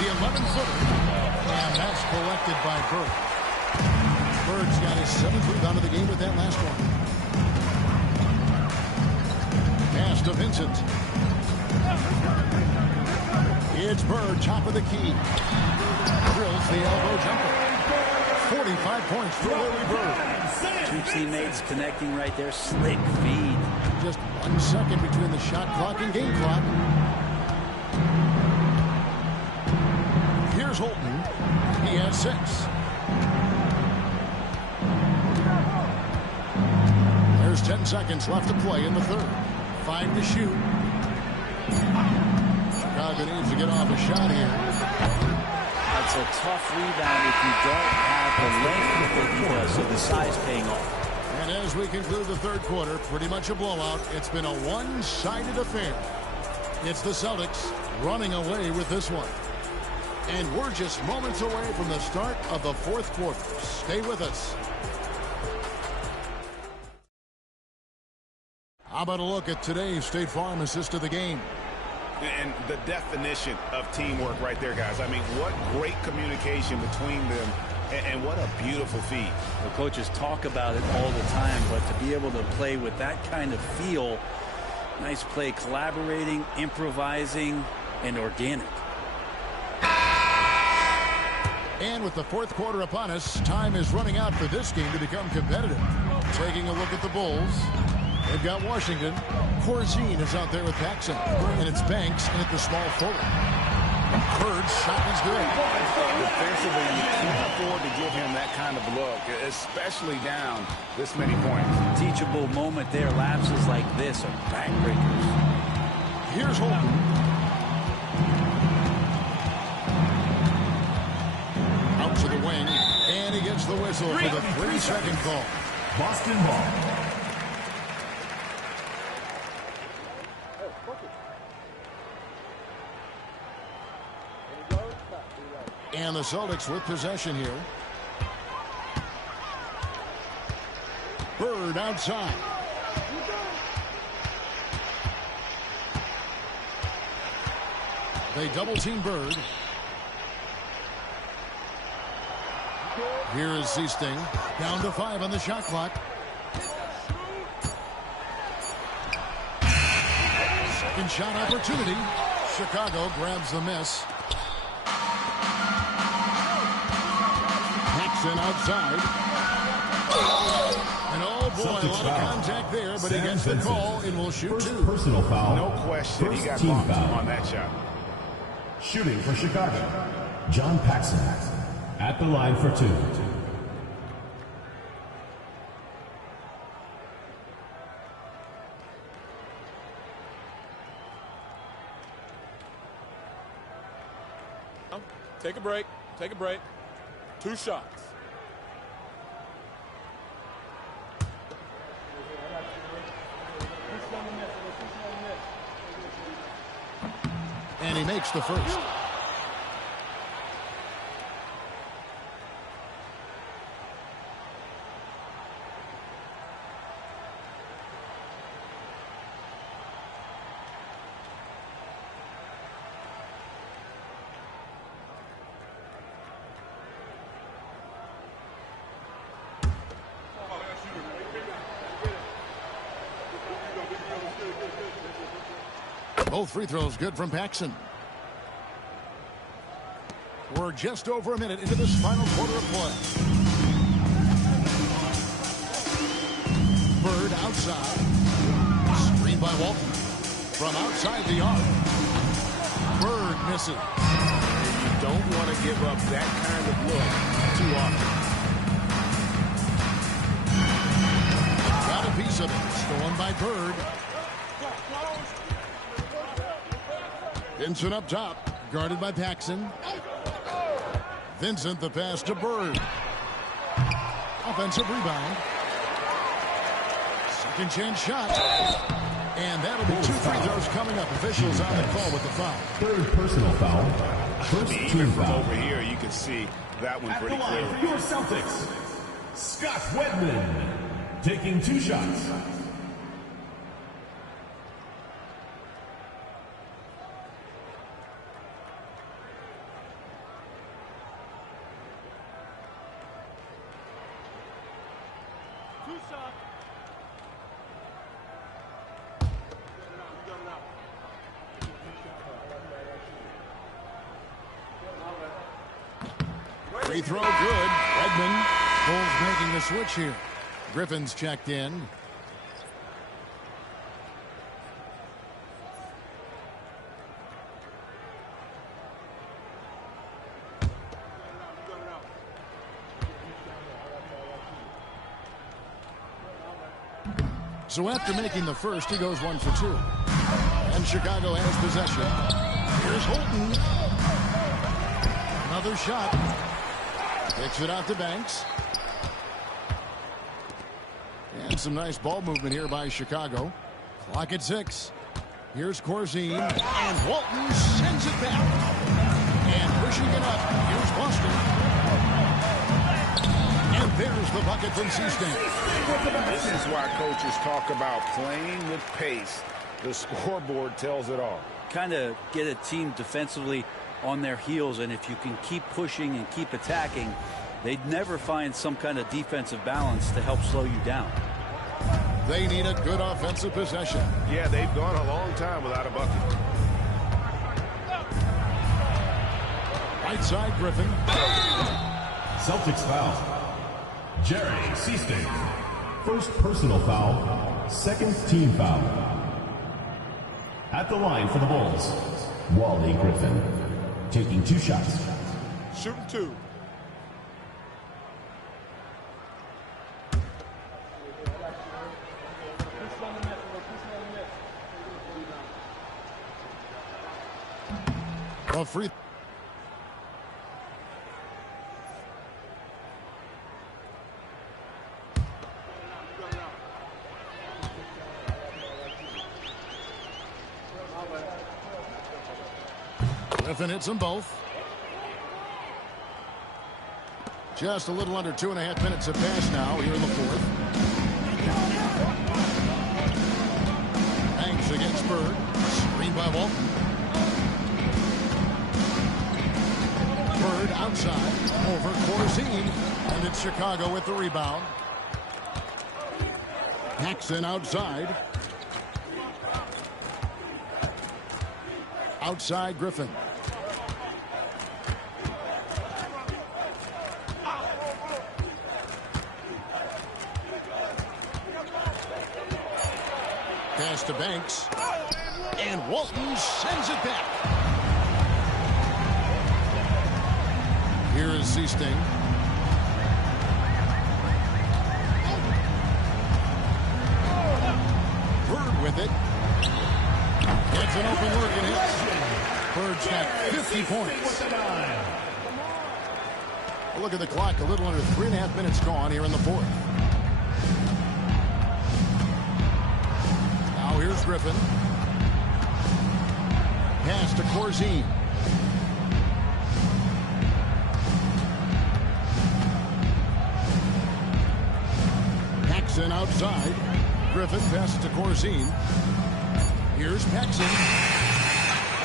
The 11-footer, and that's collected by Bird. Bird's got his 7th rebound of the game with that last one. Pass to Vincent. It's Bird, top of the key. Drills the elbow jumper. 45 points for Larry Bird. Two teammates connecting right there. Slick feed. Just 1 second between the shot clock and game clock. Here's Holton. He has 6. There's 10 seconds left to play in the third. 5 to shoot. Chicago needs to get off a shot here. That's a tough rebound if you don't have the length that he does, so the size paying off. And as we conclude the third quarter, pretty much a blowout. It's been a one-sided affair. It's the Celtics running away with this one. And we're just moments away from the start of the fourth quarter. Stay with us. How about a look at today's State Farm assist of the game? And the definition of teamwork right there, guys. I mean, what great communication between them, and what a beautiful feed. The coaches talk about it all the time, but to be able to play with that kind of feel, nice play, collaborating, improvising, and organic. And with the fourth quarter upon us, time is running out for this game to become competitive. Taking a look at the Bulls. They've got Washington. Corzine is out there with Paxson. And it's Banks in at the small forward. Bird's shot is good. Defensively, you can't afford to give him that kind of look, especially down this many points. Teachable moment there. Lapses like this are backbreakers. Here's Holton. Out to the wing. And he gets the whistle for the 3-second call. Boston ball. And the Celtics with possession here. Bird outside. They double-team Bird. Here is Seasting. Down to 5 on the shot clock. Second shot opportunity. Chicago grabs the miss. Outside. And oh boy, Celtics a lot of contact there, but he gets the call and will shoot First 2. Personal foul. No question, First he got team bumped foul on that shot. Shooting for Chicago, John Paxson at the line for 2. Take a break. Take a break. 2 shots. And he makes the first. Both free throws good from Paxson. We're just over a minute into this final quarter of play. Bird outside. Screen by Walton. From outside the arc. Bird misses. You don't want to give up that kind of look too often. Got a piece of it. Stolen by Bird. Vincent up top, guarded by Paxson. Vincent the pass to Bird. Offensive rebound. Second chance shot. And that'll be 2 free throws coming up. Officials on the call with the foul. Third personal foul. First Even team from foul. over here, you can see that one At pretty the line clearly. for your Celtics, Scott Wedman. taking 2 shots. Free throw good. Edmond. Bulls making the switch here. Griffin's checked in. So after making the first, he goes 1 for 2. And Chicago has possession. Here's Holton. Another shot. Kicks it out to Banks. And some nice ball movement here by Chicago. Clock at 6. Here's Corzine. And Walton sends it back. And pushing it up. Here's Boston. And there's the bucket from Seaston. This is why coaches talk about playing with pace. The scoreboard tells it all. Kind of get a team defensively on their heels, and if you can keep pushing and keep attacking, they'd never find some kind of defensive balance to help slow you down. They need a good offensive possession. Yeah, they've gone a long time without a bucket. Right side, Griffin. Celtics foul. Jerry Seasting. First personal foul. Second team foul. At the line for the Bulls, Wally Griffin. Taking 2 shots. Shooting 2. A free. Griffin hits them both. Just a little under 2.5 minutes have passed now here in the fourth. Banks against Bird. Screen by Walton. Bird outside. Over Corzine. And it's Chicago with the rebound. Paxson outside. Outside Griffin. Pass to Banks. And Walton sends it back. Here is Seasting. Bird with it. Gets an open look and hits. Bird's got 50 points. Look at the clock. A little under 3.5 minutes gone here in the fourth. Now here's Griffin. Pass to Corzine. Paxson outside. Griffin passes to Corzine. Here's Paxson.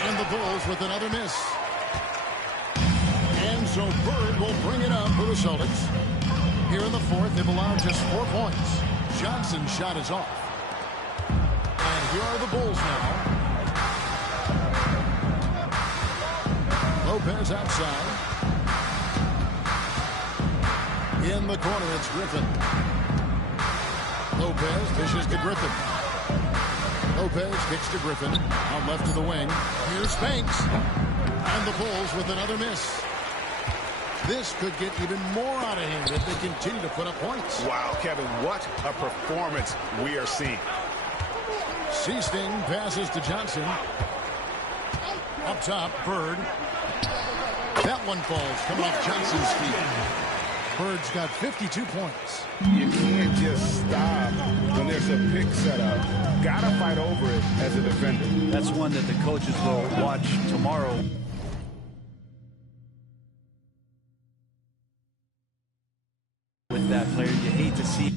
And the Bulls with another miss. And so Bird will bring it up for the Celtics. Here in the fourth, they've allowed just 4 points. Johnson's shot is off. And here are the Bulls now. Lopez outside. In the corner, it's Griffin. Lopez dishes to Griffin. Lopez kicks to Griffin. Out left to the wing. Here's Banks. And the Bulls with another miss. This could get even more out of hand if they continue to put up points. Wow, Kevin, what a performance we are seeing. Seasting passes to Johnson. Up top, Bird. That one falls coming off Johnson's feet. Bird's got 52 points. You can't just stop when there's a pick set up. Gotta fight over it as a defender. That's one that the coaches will watch tomorrow. With that player, you hate to see